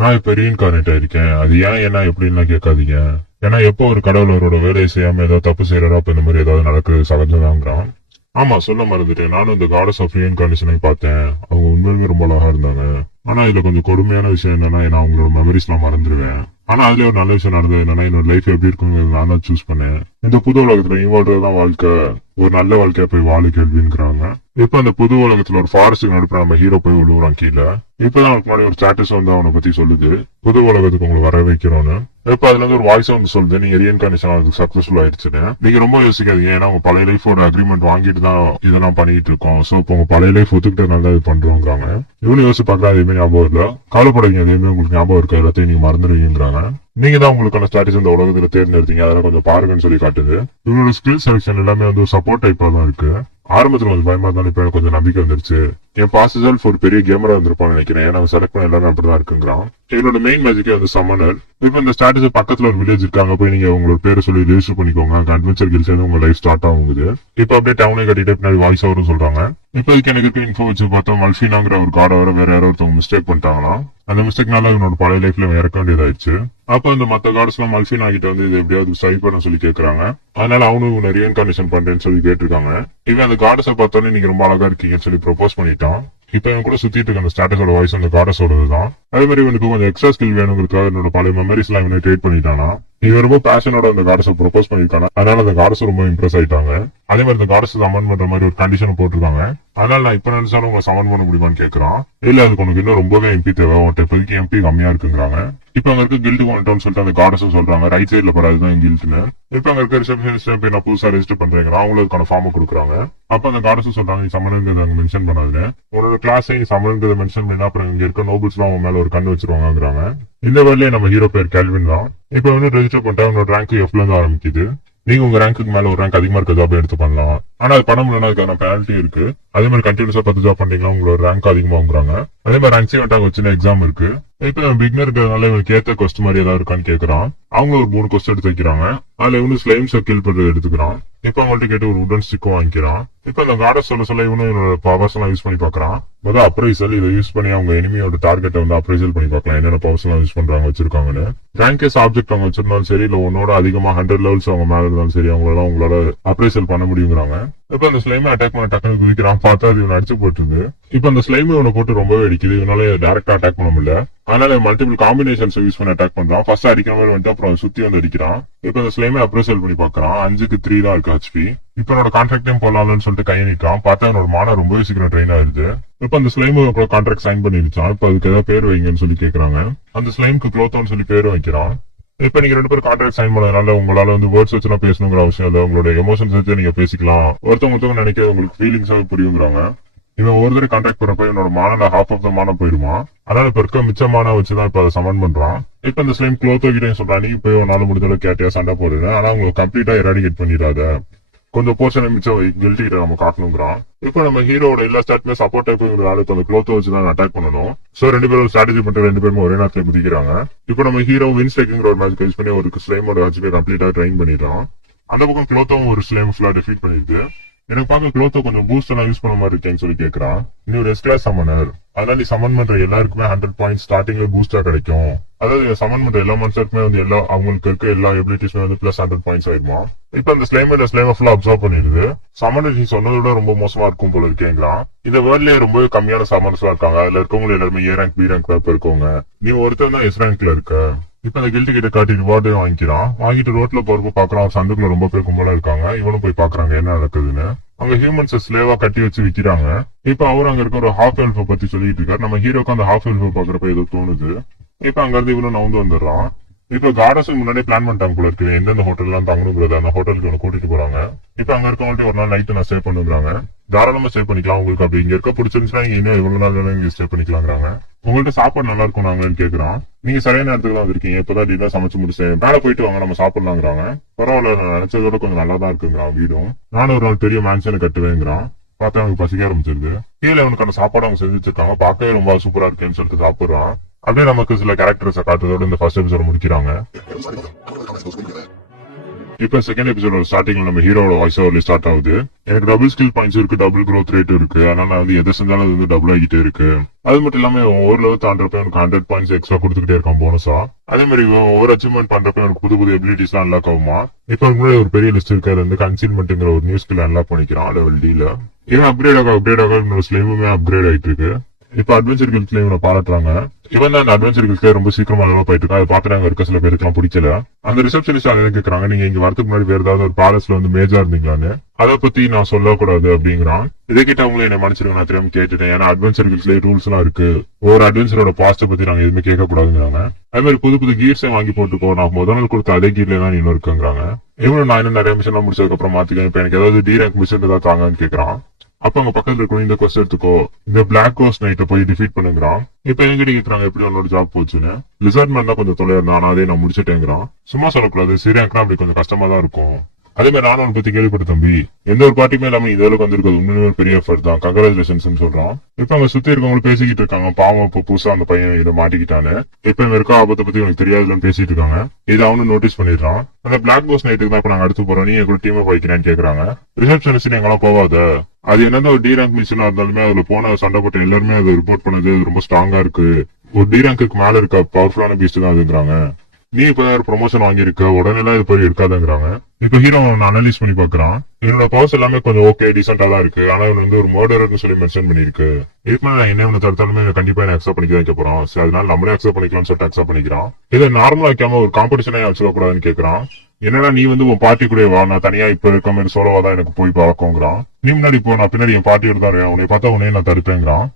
நான் இப்ப ரீஇன்கார்னேட் ஆயிருக்கேன். அது ஏன் என்ன எப்படின்னு கேட்காதீங்க. ஏன்னா எப்போ ஒரு கடவுள் அவரோட வேலையை செய்யாம ஏதாவது தப்பு செய்யறாரோ அப்ப இந்த மாதிரி ஏதாவது நடக்குது சகஜம்தாங்கிறான். ஆமா, சொல்ல மறந்துட்டேன். நானும் இந்த காடஸ் ஆஃப் ரீஇன்கார்னேஷனை பார்த்தேன். அவங்க உண்மையுமே ரொம்ப அழகா இருந்தாங்க. ஆனா இதுல கொஞ்சம் கொடுமையான விஷயம் என்னன்னா, நான் அவங்களோட மெமரிஸ் எல்லாம் மறந்துடுவேன். ஆனா அதுல ஒரு நல்ல விஷயம் நடந்தது என்னன்னா, என்னோட லைஃப் எப்படி இருக்குன்னு நான் தான் சூஸ் பண்ணேன். இந்த புது உலகத்துல வாழ்றதுதான் வாழ்க்கை, ஒரு நல்ல வாழ்க்கையா போய் வாழ கேள்விங்கிறாங்க. இப்ப அந்த புது உலகத்துல ஒரு ஃபாரஸ்ட் நடுப்புற நம்ம ஹீரோ போய் விழுவுறான் கீழே. இப்பதான் அவனுக்கு முன்னாடி ஒரு ஸ்டேட்டஸ் வந்து அவனை பத்தி சொல்லுது, புது உலகத்துக்கு உங்களை வர வைக்கிறோன்னு. இப்ப அதுல இருந்து ஒரு வாய்ஸ் வந்து சொல்லுது, நீங்க ரீஇன்கார்னேஷன் அதுக்கு சக்சஸ்ஃபுல் ஆயிடுச்சுன்னு. நீங்க ரொம்ப யோசிக்காதீங்க, ஏன்னா உங்க பழைய லைஃபோட அக்ரிமெண்ட் வாங்கிட்டு தான் இதெல்லாம் பண்ணிட்டு இருக்கோம். சோ இப்போ உங்க பழைய லைஃப் ஒத்துக்கிட்டு நல்லா இது பண்றோங்கிறாங்க. இவனு யோசிச்சு பாக்கலாம், எதுவுமே ஞாபகம் இல்ல. கவலைப்படாதீங்க, எதுவுமே உங்களுக்கு ஞாபகம் இருக்க எல்லாத்தையும் நீங்க மறந்துடுவீங்கிறாங்க. நீங்க தான் உங்களுக்கான ஸ்ட்ராட்டஜி இந்த உலகத்துல தேர்ந்தெடுத்தீங்க, அதெல்லாம் கொஞ்சம் பாருங்கன்னு சொல்லி காட்டுது. இவனோட ஸ்கில் செலக்ஷன் எல்லாமே வந்து ஒரு சப்போர்ட் டைப்பா தான் இருக்கு. ஆரம்பத்துல கொஞ்சம் பயமா இருந்தாலும் இப்ப எனக்கு கொஞ்சம் நம்பிக்கை வந்துருச்சு. என் பாஸ் செல்ஃப் ஒரு பெரிய கேமரா இருந்திருப்பான்னு நினைக்கிறேன், ஏன்னா அவன் செலக்ட் பண்ண எல்லாமே அப்படிதான் இருக்குங்கிறான். இவனோட மெயின் மேஜிக்கே வந்து சம்மனர். இப்ப இந்த ஸ்ட்ராட்டஜி பக்கத்துல ஒரு வில்லேஜ் இருக்காங்க, போய் நீங்க உங்களோட பேரை சொல்லி ரிஜிஸ்டர் பண்ணிக்கோங்க. அட்வென்ச்சர் கில்ஸ் உங்க லைஃப் ஸ்டார்ட் ஆகுது. இப்ப அப்படியே டவுனே கட்டிட்டு பின்னாடி வாய்ஸ் ஓவரும் சொல்றாங்க. இப்போதைக்கு எனக்கு இருக்க இன்ஃபோ வச்சு பார்த்தோம், மல்ஃபினாங்கிற ஒரு கார்டை வேற யாரோ ஒருத்தவங்க மிஸ்டேக் பண்ணிட்டாங்களாம். அந்த மிஸ்டேக்னால இவனோட பழைய லைஃப்ல இறக்க வேண்டியதாயிடுச்சு. அப்ப அந்த மத்த கார்ட்ஸ் எல்லாம் மல்ஃபினா கிட்ட வந்து இது எப்படியாவது சரி பண்ண சொல்லி கேக்குறாங்க. அதனால அவனும் இவனை ரீஇன்கார்னேஷன் பண்றேன்னு சொல்லி கேட்டிருக்காங்க. இவன் அந்த கார்டஸை பார்த்தோன்னே நீங்க ரொம்ப அழகா இருக்கீங்கன்னு சொல்லி ப்ரொபோஸ் பண்ணிட்டான். இப்ப இவன் கூட சுத்திட்டு இருக்க அந்த ஸ்டேட்டஸோட வாய்ஸ் அந்த கார்டஸோடதுதான். அதே மாதிரி இவனுக்கு கொஞ்சம் எக்ஸ்ட்ரா ஸ்கில் வேணுங்கிறதுக்காக என்னோட பழைய மெமரிஸ் எல்லாம் இவனை ட்ரேட் பண்ணிட்டானா. இவன் ரொம்ப பேஷனோட அந்த கார்டஸை ப்ரொபோஸ் பண்ணிருக்காங்க. அதனால அந்த கார்டஸ் ரொம்ப இம்ப்ரெஸ் ஆயிட்டாங்க. அதே மாதிரி இந்த கார்டஸ் சமன் பண்ற மாதிரி ஒரு கண்டிஷன் போட்டிருக்காங்க. அதனால நான் இப்ப நினைச்சாலும் உங்களை சமன் பண்ண முடியுமான்னு கேட்கறான். இல்ல, அதுக்கு உனக்கு இன்னும் ரொம்பவே எம்பி தேவை, உன்கிட்ட இப்போதைக்கு எம்பி கம்மியா இருக்குங்கிறாங்க. இப்ப அங்க இருக்க கில்டு வந்துட்டோம்னு சொல்லிட்டு அந்த கார்டஸும் சொல்றாங்க, ரைட் சைட்ல போற அதுதான் கில்டுன்னு. இப்ப அங்க இருக்க ரிசப்ஷனிஸ்ட் போய் நான் புதுசா ரெஜிஸ்டர் பண்றேன், அவங்களும் அதுக்கான ஃபார்ம் கொடுக்குறாங்க. அப்ப அந்த கார்டஸும் சொல்றாங்க, நீ சமன்ங்கிறத அங்க மென்ஷன் பண்ணாதுன்னு. உன்னோட கிளாஸை நீ சமன்ங்கிறத மென்ஷன் பண்ணா அப்புறம் இங்க இருக்க நோபல்ஸ் எல்லாம் அவன் மேல ஒரு கண்ணு வச்சிருவாங்கிறாங்க. இந்த வேலையே நம்ம ஹீரோ பேர் கேல்வின் தான். இப்ப வந்து ரெஜிஸ்டர் பண்ணிட்டா அவனோட ரேங்க் எஃப்ல இருந்து ஆரம்பிக்குது. நீங்க உங்க ரேங்க்கு மேல ஒரு ரேங்க் அதிகமா இருக்க ஜாப் எடுத்து பண்ணலாம். ஆனா அது பண்ண முடியலன்னா அதுக்கான பெனால்ட்டி இருக்கு. அதே மாதிரி கண்டினியூஸா 10 ஜாப் பண்ணீங்கன்னா உங்களோட ரேங்க் அதிகமாகுறாங்க. அதே மாதிரி ரேங்க் சேவ் ஒரு சின்ன எக்ஸாம் இருக்கு. இப்ப பிகினர் இருக்கிறதுனால இவனுக்கு ஏத்த கொஸ்ட் மாதிரி ஏதாவது இருக்கான்னு கேக்குறான். அவங்க ஒரு 3 கொஸ்ட் எடுத்து வைக்கிறாங்க. அதுல இவனு ஸ்லைம்ஸ் கில் பண்றது எடுத்துக்கிறான். இப்ப அவங்கள்ட்ட கேட்டு ஒரு உடன் ஸ்டிக்கும் வாங்கிக்கிறான். இப்ப அந்த கார்டஸ் சொல்ல இவனு இவனோட பவர்ஸ் எல்லாம் யூஸ் பண்ணி பாக்குறான். முதல் அப்ரைசல், இதை யூஸ் பண்ணி அவங்க எனிமியோட டார்கெட்டை வந்து அப்ரைசல் பண்ணி பார்க்கலாம், என்னென்ன பவர்ஸ் எல்லாம் யூஸ் பண்றாங்க வச்சிருக்காங்கன்னு. ரேங்கஸ் ஆப்ஜெக்ட் அவங்க வச்சிருந்தாலும் சரி, இல்ல உன்னோட அதிகமா 100 லெவல்ஸ் அவங்க மேல இருந்தாலும் சரி, அவங்களால உங்களோட அப்ரைசல் பண்ண முடியுங்கிறாங்க. இப்ப அந்த ஸ்லைம் அட்டாக் பண்ண டக்குனு குதிக்கிறான். பார்த்தா அது இவன் அடிச்சு போட்டுருது. இப்ப அந்த ஸ்லைம் இவனை போட்டு ரொம்பவே அடிக்குது. இவனால டைரக்டா அட்டாக் பண்ண முடியல. அதனால மல்டிபிள் காம்பினேஷன்ஸ் யூஸ் பண்ணி அட்டாக் பண்றான். ஃபர்ஸ்ட் அடிக்கிற மாதிரி வந்து அப்புறம் சுத்தி வந்து அடிக்கிறான். இப்ப அந்த ஸ்லைமை அப்ரைசல் பண்ணி பாக்குறான். 5க்கு 3 தான் இருக்கு ஹெச்பி. இப்ப என்னோட கான்ட்ராக்டையும் போடலாம்னு சொல்லிட்டு கையை நீட்டான். பார்த்தா என்னோட மானா ரொம்பவே சீக்கிரம் ட்ரெயின் ஆயிருது. இப்ப அந்த ஸ்லைம் கான்ட்ராக்ட் சைன் பண்ணிருச்சான். இப்ப அதுக்கு ஏதாவது பேர் வைங்கன்னு சொல்லி கேக்குறாங்க. அந்த ஸ்லைம்க்கு க்ளோத்தோன்னு சொல்லி பேர் வைக்கிறான். இப்ப நீங்க 2 பேரும் கான்ட்ராக்ட் சைன் பண்ணதுனால உங்களால வந்து வேர்ட்ஸ் வச்சுலாம் பேசணுங்கிற அவசியம் இல்ல. உங்களோட எமோஷன்ஸ் வச்சு நீங்க பேசிக்கலாம். ஒருத்தவங்க நினைக்க உங்களுக்கு ஃபீலிங்ஸாவே புரியுங்கிறாங்க. இவன் ஒரு தடவை கான்டாக்ட் பண்றப்ப என்னோட மானா ஹாஃப் ஆஃப் த மானா போயிருமா. அதனால இப்ப இருக்க மிச்சமான வச்சுதான் இப்ப அதை சமன் பண்றான். இப்ப இந்த ஸ்லைம் க்ளோத்தோ கிட்டே சொல்றான், நீ போய் உன்னால முடிஞ்ச கேட்டியா சண்டை போடுது, ஆனா உங்களுக்கு கம்ப்ளீட்டா எராடிகேட் பண்ணிடாத, கொஞ்சம் போர்ஷன் மிச்சம் கில்ட்டி கிட்ட நம்ம காட்டணுங்கிறான். இப்ப நம்ம ஹீரோட எல்லா ஸ்டார்ட்மே சப்போர்ட் டைப்ங்கிறதால அந்த க்ளோத்தோ வச்சுதான் அட்டாக் பண்ணணும். சோ 2 பேரும் ஸ்ட்ராட்டஜி பண்ணிட்டு 2 பேரும் ஒரே நேரத்துல குதிக்கிறாங்க. இப்ப நம்ம ஹீரோ வின்ஸ்டேக்குங்கிற ஒரு மேட்ச் யூஸ் பண்ணி ஒரு ஸ்லைமோட ஹெச்பி கம்ப்ளீட்டா ட்ரைன் பண்ணிடுறான். அந்த பக்கம் க்ளோத்தோவும் ஒரு ஸ்லைம் ஃபுல்லா டிஃபீட் பண்ணிருக்கு. எனக்கு பார்க்க க்ளோத்தோ கொஞ்சம் பூஸ்ட் எல்லாம் யூஸ் பண்ண மாதிரி இருக்கேன்னு சொல்லி கேட்கறான். நீ ஒரு எஸ் கிளாஸ் சமனர், அதனால நீ சமன் பண்ற எல்லாருக்குமே 100 பாயிண்ட்ஸ் ஸ்டார்டிங்ல பூஸ்டா கிடைக்கும். அதாவது சமன் பண்ற எல்லா மனுஷருக்குமே வந்து எல்லா அவங்களுக்கு இருக்க எல்லா எபிலிட்டிஸ்மே வந்து பிளஸ் 100 பாயிண்ட்ஸ் ஆயிடுமா. இப்ப அந்த ஸ்லைமை ஃபுல்லா அப்சர்வ் பண்ணிடுது. சமனர் நீ சொன்னதை விட ரொம்ப மோசமா இருக்கும் போல இருக்கேங்களாம். இந்த வேர்ல்ட்லயே ரொம்பவே கம்மியான சமனர்ஸ் இருக்காங்க. அதுல இருக்கவங்க எல்லாருமே ஏ ரேங்க் பி ரேங்க் தான் இருக்கவங்க. நீ ஒருத்தர் தான் எஸ் ரேங்க்ல இருக்க. இப்ப அந்த கில்ட்டு கிட்ட காட்டி ரிவார்டு வாங்கிக்கிறான். வாங்கிட்டு ரோட்ல போறப்ப பாக்குறான் சந்துக்குள்ள ரொம்ப பேர் கும்பலா இருக்காங்க. இவனும் போய் பாக்குறாங்க என்ன நடக்குதுன்னு. அங்க ஹியூமன்ஸ் ஸ்லேவா கட்டி வச்சு விக்கிறாங்க. இப்ப அவரு அங்க இருக்க ஒரு ஹாஃப் எல்ஃப பத்தி சொல்லிட்டு இருக்காரு. நம்ம ஹீரோக்கு அந்த ஹாஃப் எல்ஃப பாக்குறப்ப ஏதோ தோணுது. இப்ப அங்க இருந்து இவனும் நவுந்து வந்துடுறான். இப்ப கார்டஸ் முன்னாடியே பிளான் பண்ணிட்டாங்க போல இருக்கு, எந்தெந்த ஹோட்டல்லாம் தங்கணுங்கிறத. அந்த ஹோட்டலுக்கு இவனை கூட்டிட்டு போறாங்க. இப்ப அங்க இருக்கவங்கள்ட்ட ஒரு நாள் நைட்டு நான் ஸ்டே பண்ணுங்கிறாங்க. தாராளமா ஸ்டே பண்ணிக்கலாம், உங்களுக்கு அப்படி இங்க இருக்க பிடிச்சிருந்துச்சுன்னா நீங்க இன்னும் எவ்வளவு நாள் வேணும் இங்க ஸ்டே பண்ணிக்கலாங்கிறாங்க. உங்கள்ட்ட சாப்பாடு நல்லா இருக்கும் நாங்கன்னு கேக்குறான். நீங்க சரியான நேரத்துக்கு தான் வந்திருக்கீங்க, இப்பதான் டின்னர் சமைச்சு முடிச்சேன், மேல போயிட்டு வாங்க நம்ம சாப்பிடலாங்கிறாங்க. பரவாயில்ல, நான் நினைச்சதோட கொஞ்சம் நல்லா தான் இருக்குங்கிறான் வீடும். நானும் ஒரு நாள் பெரிய மேன்ஷனை கட்டுவேங்கிறான். பார்த்தா அவனுக்கு பசிக்க ஆரம்பிச்சிருது. கீழே அவனுக்கான சாப்பாடு அவங்க செஞ்சு வச்சிருக்காங்க. பார்க்கவே ரொம்ப சூப்பரா இருக்குன்னு சொல்லிட்டு சாப்பிடுறான். அப்படியே நமக்கு சில கேரக்டர்ஸை காட்டுறதோட இந்த ஃபர்ஸ்ட் எபிசோட முடிக்கிறாங்க. இப்ப செகண்ட் எபிசோட ஸ்டார்டிங்ல நம்ம ஹீரோட வாய்ஸ் ஓவர்ல ஸ்டார்ட் ஆகுது. எனக்கு டபுள் ஸ்கில் பாயிண்ட்ஸ் இருக்கு, டபுள் growth ரேட் இருக்கு. அதனால நான் வந்து எதை செஞ்சாலும் அது வந்து டபுள் ஆகிட்டே இருக்கு. அது மட்டும் இல்லாம ஒவ்வொரு லெவல் தாண்டப்ப எனக்கு 100 பாயிண்ட்ஸ் எக்ஸ்ட்ரா கொடுத்துக்கிட்டே இருக்கான் போனஸா. அதே மாதிரி ஒவ்வொரு அச்சீவ்மெண்ட் பண்றப்ப எனக்கு புது புது எபிலிட்டிஸ் எல்லாம் அன்லாக் ஆகுமா. இப்ப முன்னாடி ஒரு பெரிய லிஸ்ட் இருக்கு. அது வந்து கன்சீல்மெண்ட்ங்கிற ஒரு நியூ ஸ்கில் அன்லாக் பண்ணிக்கிறான் லெவல் D ல. இவன் அப்கிரேட் ஆக இன்னொரு ஸ்லைமுமே அப்கிரேட் ஆயிட்டு இருக்கு. இப்ப அட்வென்ச்சர் கில்ஸ்ல இவனை பாராட்டுறாங்க. இவன் தான் அந்த அட்வென்ச்சர் கில்ஸ்ல ரொம்ப சீக்கிரமா டெவலப் ஆயிட்டு இருக்கா. அதை பாத்துறாங்க இருக்க சில பேருக்கு எல்லாம் பிடிக்கல. அந்த ரிசப்ஷனிஸ்ட் அதை கேக்குறாங்க, நீங்க இங்க வரதுக்கு முன்னாடி வேற ஏதாவது ஒரு பேலஸ்ல வந்து மேஜா இருந்தீங்களான்னு. அதை பத்தி நான் சொல்லக்கூடாது அப்படிங்கிறான். இதை கிட்ட அவங்களே என்ன மன்னிச்சிருக்க, நான் திரும்ப கேட்டுட்டேன். ஏன்னா அட்வென்ச்சர் கில்ஸ்ல ரூல்ஸ் எல்லாம் இருக்கு. ஒரு அட்வென்ச்சரோட பாஸ்ட பத்தி நாங்க எதுவுமே கேட்க கூடாதுங்கிறாங்க. அதே மாதிரி புது புது கீர்ஸே வாங்கி போட்டுக்கோ, நான் முதல் நாள் கொடுத்த அதே கீர்ல தான் இன்னும் இருக்குங்கிறாங்க. இவனும் நான் இன்னும் நிறைய மிஷன் எல்லாம் முடிச்சதுக்கு அப்புறம் மாத்திக்கிறேன். இப்ப எனக்கு ஏதாவது D ரேங்க் மிஷன் ஏதாவது தாங்கன்னு கேக்குறான். அப்ப அவங்க பக்கத்துல இருக்கணும், இந்த கொஸ்ட் எடுத்துக்கோ, இந்த பிளாக் கோஸ்ட் நைட்டை போய் டிஃபீட் பண்ணுங்கிறான். இப்ப எங்கிட்ட கேக்குறாங்க எப்படி உன்னோட ஜாப் போச்சுன்னு. லிசர்ட் மேன் தான் கொஞ்சம் தொலையா இருந்தான், ஆனா அதே நான் முடிச்சுட்டேங்கிறான். சும்மா சொல்லக்கூடாது, சரியாக்கலாம் அப்படி கொஞ்சம் கஷ்டமா தான் இருக்கும். அதே மாதிரி நானும் பத்தி கேள்விப்பட்ட தம்பி, எந்த ஒரு பார்ட்டியுமே இல்லாம இந்த அளவுக்கு வந்திருக்கிறது உண்மையுமே பெரிய எஃபர்ட் தான், கங்க்ராச்சுலேஷன்ஸ் சொல்றான். இப்ப அவங்க சுத்தி இருக்கவங்க பேசிக்கிட்டு இருக்காங்க. பாவம் இப்ப புதுசா அந்த பையன் இதை மாட்டிக்கிட்டானு. இப்ப இவன் இருக்க ஆபத்தை பத்தி உனக்கு தெரியாதுன்னு பேசிட்டு இருக்காங்க. இதை அவனு நோட்டீஸ் பண்ணிடுறான். அந்த பிளாக் கோஸ்ட் நைட்டுக்கு தான் இப்ப நாங்க அடுத்து போறோம், நீ எங்க டீமை போய்க்கிறேன்னு கேக்குறாங்க. ரிசப்ஷனிஸ்ட் எங்கெல்லாம் போவாத, அது என்னதான் ஒரு D ரேங்க் மிஷனா இருந்தாலுமே அதுல போன சண்டை போட்ட எல்லாருமே அதை ரிப்போர்ட் பண்ணது ரொம்ப ஸ்ட்ராங்கா இருக்கு. ஒரு D ரேங்க்கு மேல இருக்க பவர்ஃபுல்லான பீஸ்ட் தான் அதுங்கிறாங்க. நீ இப்ப ஒரு ப்ரொமோஷன் வாங்கியிருக்க, உடனே இது போய் இருக்காதுங்கிறாங்க. இப்ப ஹீரோ அனலைஸ் பண்ணி பாக்குறான். என்னோட பவர்ஸ் எல்லாமே கொஞ்சம் ஓகே டீசென்டா தான் இருக்கு. ஆனா இவன் வந்து ஒரு மர்டர்னு சொல்லி மென்ஷன் பண்ணிருக்கு. இதுக்கு மேல என்ன ஒண்ணு தடுத்தாலுமே கண்டிப்பா என்ன அக்செப்ட் பண்ணிக்க வைக்க போறான். சரி, அதனால நம்மளே அக்செப்ட் பண்ணிக்கலாம்னு சொல்லிட்டு அக்செப்ட் பண்ணிக்கிறான். இதை நார்மலா வைக்காம ஒரு காம்படிஷனே வச்சுக்கூடாதுன்னு கேக்குறான். என்னன்னா நீ வந்து உன் பார்ட்டி கூட வா, நான் தனியா இப்ப இருக்க மாதிரி சோலோவா தான் எனக்கு போய் பழக்கங்கிறான். நீ முன்னாடி போ, நான் பின்னாடி என் பார்ட்டியோட தான் உன்னை பார்த்தா உடனே நான் தடுப்பேங்கிறான்.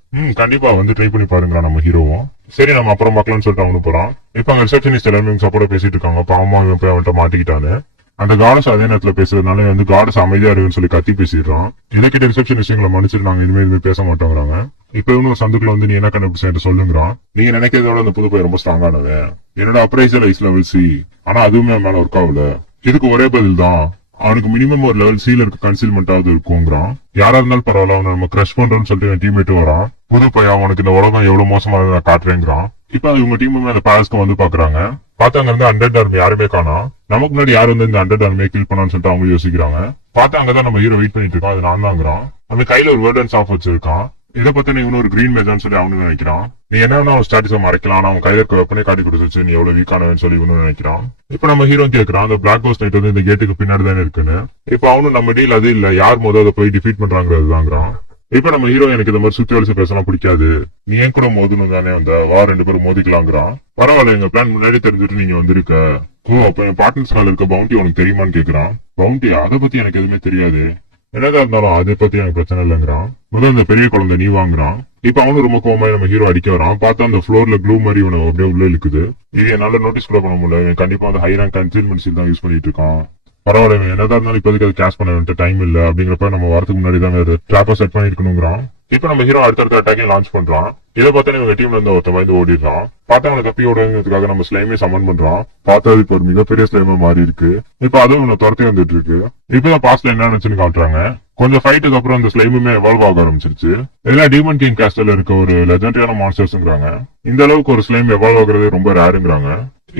கண்டிப்பா வந்து ட்ரை பண்ணி பாருங்கிறான் நம்ம ஹீரோவும். சரி நம்ம அப்புறம் பார்க்கலாம்னு சொல்லிட்டு அவனு போறான். இப்ப அங்க ரிசப்ஷனிஸ்ட் எல்லாருமே சப்போர்ட் பேசிட்டு இருக்காங்க. பாவமா இவன் போய் அவன்கிட்ட மாட்டிக்கிட்டானு. அந்த காடஸ் அதே நேரத்துல பேசுறதுனால வந்து காடஸ் அமைதியா இருக்குன்னு சொல்லி கத்தி பேசிடுறான். இதக்கிட்ட ரிசப்ஷனிஸ்ட் எங்களை மன்னிச்சிட்டு நாங்க இனிமே பேச மாட்டோங்கிறாங்க. இப்ப இவனும் சந்துக்குள்ள வந்து நீ என்ன கண்டுபிடிச்சு சொல்லுங்கிறான். நீங்க நினைக்கிறதோட அந்த புது பையன் ரொம்ப ஸ்ட்ராங்கானவன். என்னோட அப்ரைசல் ஐஸ் லெவல் C, ஆனா அதுவுமே மேல ஒர்க் ஆகல. இதுக்கு ஒரே பதில் தான், அவனுக்கு மினிமம் ஒரு லெவல் C இருக்க கன்சீல்மெண்டாவது இருக்குங்கிறான். யாரா இருந்தாலும் பரவாயில்ல, அவனை நம்ம கிரஷ் பண்றோம்னு சொல்லிட்டு என் டீம்மேட்டும் வரான். புது பையன் உனக்கு இந்த உலகம் எவ்வளவு மோசமானது நான் காட்டுறேங்கிறான். இப்ப இவங்க டீமுமே அந்த பேலஸ்க்கு வந்து பாக்குறாங்க. பார்த்தாங்க இருந்து 100 ஆர்மி யாருமே காணா. நமக்கு முன்னாடி யாரு வந்து இந்த 100 ஆர்மியை கில் பண்ணான்னு சொல்லிட்டு அவங்க யோசிக்கிறாங்க. பார்த்தா அங்கதான் நம்ம ஹீரோ வெயிட் பண்ணிட்டு இருக்கான். அது நான் தாங்கிறான். அவன் கையில ஒரு வேர்டன்ஸ் ஆஃப் வச்சிருக்கான். இதை பத்தி நீ இன்னொரு கிரீன் மேஜான்னு சொல்லி அவனு நினைக்கிறான். நீ என்ன அவன் ஸ்டாட்டிஸை மறைக்கலாம், ஆனா அவன் கையில இருக்க வெப்பனே காட்டி கொடுத்துச்சு, நீ எவ்வளவு வீக் ஆனவன்னு சொல்லி இவனு நினைக்கிறான். இப்ப நம்ம ஹீரோ கேட்கறான், அந்த பிளாக் கோஸ்ட் நைட் வந்து இந்த கேட்டுக்கு பின்னாடி தானே இருக்குன்னு. இப்ப அவனும் நம்ம டீல் அது இல்ல, யார் முதல்ல போய் டிஃபீட் பண்றாங்கிறது தாங்கிறான். இப்ப நம்ம ஹீரோ எனக்கு இந்த மாதிரி சுத்தி வலிச்சு பேசலாம் பிடிக்காது, நீ ஏன் கூட மோதணும் தானே வந்த, வா 2 பேரும் மோதிக்கலாங்கிறான். பரவாயில்ல, எங்க பிளான் முன்னாடி தெரிஞ்சுட்டு நீங்க வந்திருக்க. ஓ, அப்ப என் பார்ட்னர்ஸ் மேல இருக்க பவுண்டி உனக்கு தெரியுமான்னு கேக்குறான். பவுண்டி அதை பத்தி எனக்கு எதுவுமே தெரியாது, என்னதான் இருந்தாலும் அதை பத்தி எனக்கு பிரச்சனை இல்லைங்கிறான். முதல் இந்த பெரிய குழந்தை நீ வாங்குறான். இப்ப அவனு ரொம்ப கோவமாய் நம்ம ஹீரோ அடிக்க வரான். பார்த்தா அந்த ஃப்ளோர்ல க்ளூ மாதிரி இவனை அப்படியே உள்ள இழுக்குது. இது என்னால நோட்டீஸ் கூட பண்ண முடியல. இவன் கண்டிப்பா அந்த ஹை ரேங்க் கன்சீல்மெண்ட் சீல் தான் யூஸ் பண்ணிட்டு இருக்கான். பரவாயில்ல, இவன் என்னதான் இருந்தாலும் இப்போதைக்கு அதை கேஷ் பண்ண வேண்டிய டைம் இல்ல அப்படிங்கிறப்ப நம்ம வரதுக்கு முன்னாடி தான் ட்ராப்பை செட் பண்ணிருக்கணுங்கிறான். இப்ப நம்ம ஹீரோ அடுத்தடுத்த அட்டாக்கே லான்ச் பண்றான். இதை பார்த்தா இவங்க டீம்ல இருந்து ஒருத்த வாய்ந்து ஓடிடுறான். பார்த்தா அவனை தப்பி ஓடுறதுக்காக நம்ம ஸ்லைமே சமன் பண்றான். பார்த்தா இப்ப ஒரு மிகப்பெரிய ஸ்லைமா மாறி இருக்கு. இப்ப அதுவும் இவனை துரத்தி வந்துட்டு இருக்கு. இப்பதான் பாஸ்ட்ல என்ன நினைச்சுன்னு காட்டுறாங்க. கொஞ்சம் ஃபைட்டுக்கு அப்புறம் அந்த ஸ்லைமுமே எவால்வ் ஆக ஆரம்பிச்சிருச்சு. இதெல்லாம் டீமன் கிங் கேஸ்டல்ல இருக்க ஒரு லெஜெண்டரியான மான்ஸ்டர்ஸ்ங்கிறாங்க. இந்த அளவுக்கு ஒரு ஸ்லைம் எவால்வ் ஆகுறதே ரொம்ப ரேருங்கிறாங்க.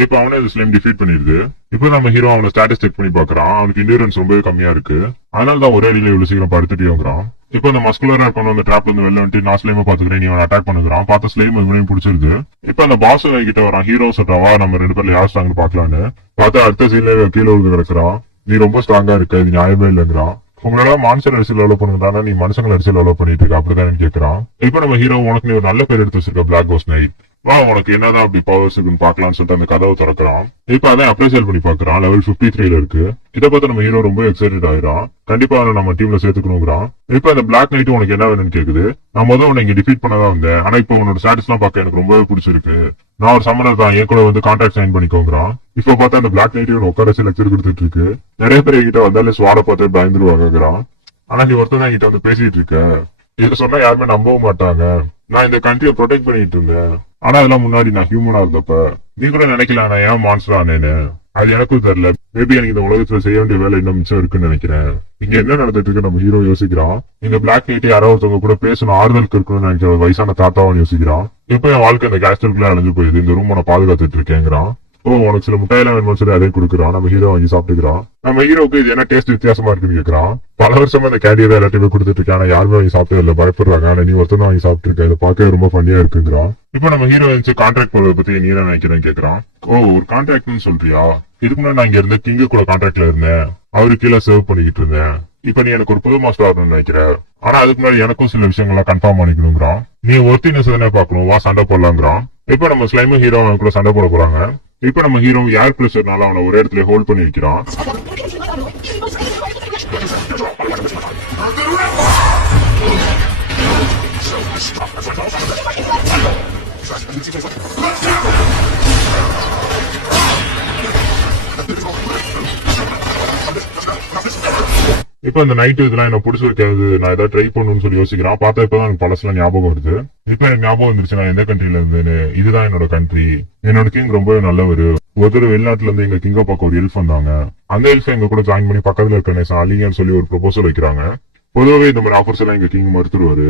இப்ப அவனே இந்த ஸ்லைம் டிஃபீட் பண்ணிடுது. இப்ப நம்ம ஹீரோ அவனை ஸ்டாட்டஸ் செக் பண்ணி பாக்குறான். அவனுக்கு இண்டியூரன்ஸ் ரொம்பவே கம்மியா இருக்கு. அதனால தான் ஒரே அடியில இவ்வளவு சீக்கிரம் படுத்துட்டேங்கிறான். இப்ப இந்த மஸ்குலரா இருக்கணும் அந்த ட்ராப்ல இருந்து வெளில வந்துட்டு நான் ஸ்லைமை பாத்துக்கிறேன், நீ அவன் அட்டாக் பண்ணுறான். பார்த்த ஸ்லைம் இவனையும் பிடிச்சிருது. இப்ப அந்த பாஸ் கிட்ட வரான். ஹீரோ சொல்றாவா நம்ம 2 பேர்ல யார் ஸ்ட்ராங் பாக்கலான்னு. பார்த்தா அடுத்த சீன்ல கீழே விழுந்து கிடக்குறான். நீ ரொம்ப ஸ்ட்ராங்கா இருக்க, இது நியாயமே இல்லைங்கிறான். உங்களால மான்சர் அடிச்சு டெவலப் பண்ணுறானா, நீ மனுஷங்களை அடிச்சு டெவலப் பண்ணிட்டு இருக்க அப்படிதான் கேட்கறான். இப்ப நம்ம ஹீரோ உனக்கு நீ ஒரு நல்ல பேர் எடுத்து வச்சிருக்க பிளாக் கோஸ்ட் நைட், வா உனக்கு என்னதான் அப்படி பவர்ஸ் இருக்குன்னு பாக்கலாம்னு சொல்லிட்டு அந்த கதவை திறக்கிறான். இப்ப அதான் அப்ரைசல் பண்ணி பாக்குறான். லெவல் 53ல இருக்கு. இதை பார்த்து நம்ம ஹீரோ ரொம்ப எக்ஸைட்டட் ஆயிரான். கண்டிப்பா அவனை நம்ம டீம்ல சேர்த்துக்கணுங்கிறான். இப்ப அந்த பிளாக் நைட் உனக்கு என்ன வேணும்னு கேக்குது. நான் முதல்ல உன்னை இங்க டிஃபீட் பண்ணதான் வந்தேன், ஆனா இப்ப உன்னோட ஸ்டாட்டஸ் எல்லாம் பார்க்க எனக்கு ரொம்பவே பிடிச்சிருக்கு. நான் ஒரு சம்மனர் தான், என் கூட வந்து கான்ட்ராக்ட் சைன் பண்ணிக்கோங்கிறான். இப்ப பார்த்தா அந்த பிளாக் நைட் உட்கார வச்சு லெக்சர் கொடுத்துட்டு இருக்கு. நிறைய பேர் கிட்ட வந்தாலே ஸ்வாட பார்த்து பயந்துருவாங்கிறான். ஆனா நீ ஒருத்தன் என்கிட்ட வந்து பேசிட்டு இருக்க, இதை சொன்னா யாருமே நம்பவும் மாட்டாங்க. நான் இந்த கண்ட்ரியை ப்ரொடெக்ட் பண்ணிட்டு இருந்தேன், ஆனா அதெல்லாம் முன்னாடி நான் ஹியூமனா இருந்தப்ப நீ கூட நினைக்கல நான் ஏன் மான்ஸ்டர் ஆனேன்னு. அது எனக்கும் தெரியல, மேபி எனக்கு இந்த உலகத்துல செய்ய வேண்டிய வேலை இன்னும் மிச்சம் இருக்குன்னு நினைக்கிறேன். இங்க என்ன நடந்துட்டு இருக்கு நம்ம ஹீரோ யோசிக்கிறான். இந்த பிளாக் நைட் யாரோ ஒருத்தவங்க கூட பேசணும், ஆறுதலுக்கு இருக்கணும்னு நினைக்கிற வயசான தாத்தாவும் யோசிக்கிறான். இப்ப என் வாழ்க்கை இந்த கேஸ்டருக்குள்ள அழிஞ்சு போயிடுது, இந்த ரூம் நான் பாதுகாத்துட்டு இருக்கேங்கிறான். உனக்கு சில முட்டாயெல்லாம் வேணும்னு சொல்லி அதே கொடுக்குறான். நம்ம ஹீரோ வாங்கி சாப்பிட்டுக்கிறான். நம்ம ஹீரோக்கு இது என்ன டேஸ்ட் வித்தியாசமா இருக்குன்னு கேக்குறான். பல வருஷமா இந்த கேண்டியை தான் எல்லாத்தையுமே கொடுத்துட்டு இருக்கேன், ஆனா யாருமே வாங்கி சாப்பிட்டது இல்ல, பயப்படுறாங்க. ஆனா நீ ஒருத்தன் வாங்கி சாப்பிட்டு இருக்க, இதை பார்க்கவே ரொம்ப ஃபன்னியா இருக்குங்கிறான். இப்போ நம்ம ஹீரோ வந்து கான்ட்ராக்ட் போறதை பத்தி நீ என்ன நினைக்கிறேன்னு கேக்குறான். ஒரு கான்ட்ராக்ட்னு சொல்றியா? இதுக்கு முன்னாடி நான் இங்க இருந்து கிங்கு கூட கான்ட்ராக்ட்ல இருந்தேன், அவரு கீழே சர்வ் பண்ணிக்கிட்டு இருந்தேன். இப்ப நீ எனக்கு ஒரு புது மாஸ்டர் ஆகணும்னு நினைக்கிற, ஆனா அதுக்கு முன்னாடி எனக்கும் சில விஷயங்கள்லாம் கன்ஃபார்ம் பண்ணிக்கணுங்கிறான். நீ ஒருத்தினஸ் தானே பாக்கணும், வா சண்டை போடலாங்கிறான். இப்ப நம்ம ஸ்லைமும் ஹீரோ கூட சண்டை போட போறாங்க. இப்ப நம்ம ஹீரோ ஏர் பிரஷர்னால அவனை ஒரு இடத்துல ஹோல்ட் பண்ணி வைக்கிறான். இப்ப இந்த நைட் இதெல்லாம் என்ன பிடிச்சி வைக்காது, நான் ஏதாவது ட்ரை பண்ணணும்னு சொல்லி யோசிக்கிறான். பார்த்தா இப்பதான் எனக்கு பழசுலாம் ஞாபகம் வருது. இப்ப எனக்கு ஞாபகம் வந்துருச்சு நான் எந்த கண்ட்ரில இருந்தேன்னு. இதுதான் என்னோட கண்ட்ரி, என்னோட கிங் ரொம்பவே நல்லவரு. ஒருத்தர் வெளிநாட்டுல இருந்து எங்க கிங்க பார்க்க ஒரு எல்ஃப் வந்தாங்க. அந்த எல்ஃப் எங்க கூட ஜாயின் பண்ணி பக்கத்துல இருக்க நேசம் அலிங்கன்னு சொல்லி ஒரு ப்ரொபோசல் வைக்கிறாங்க. பொதுவாகவே இந்த மாதிரி ஆஃபர்ஸ் எல்லாம் எங்க கிங் மறுத்துருவாரு.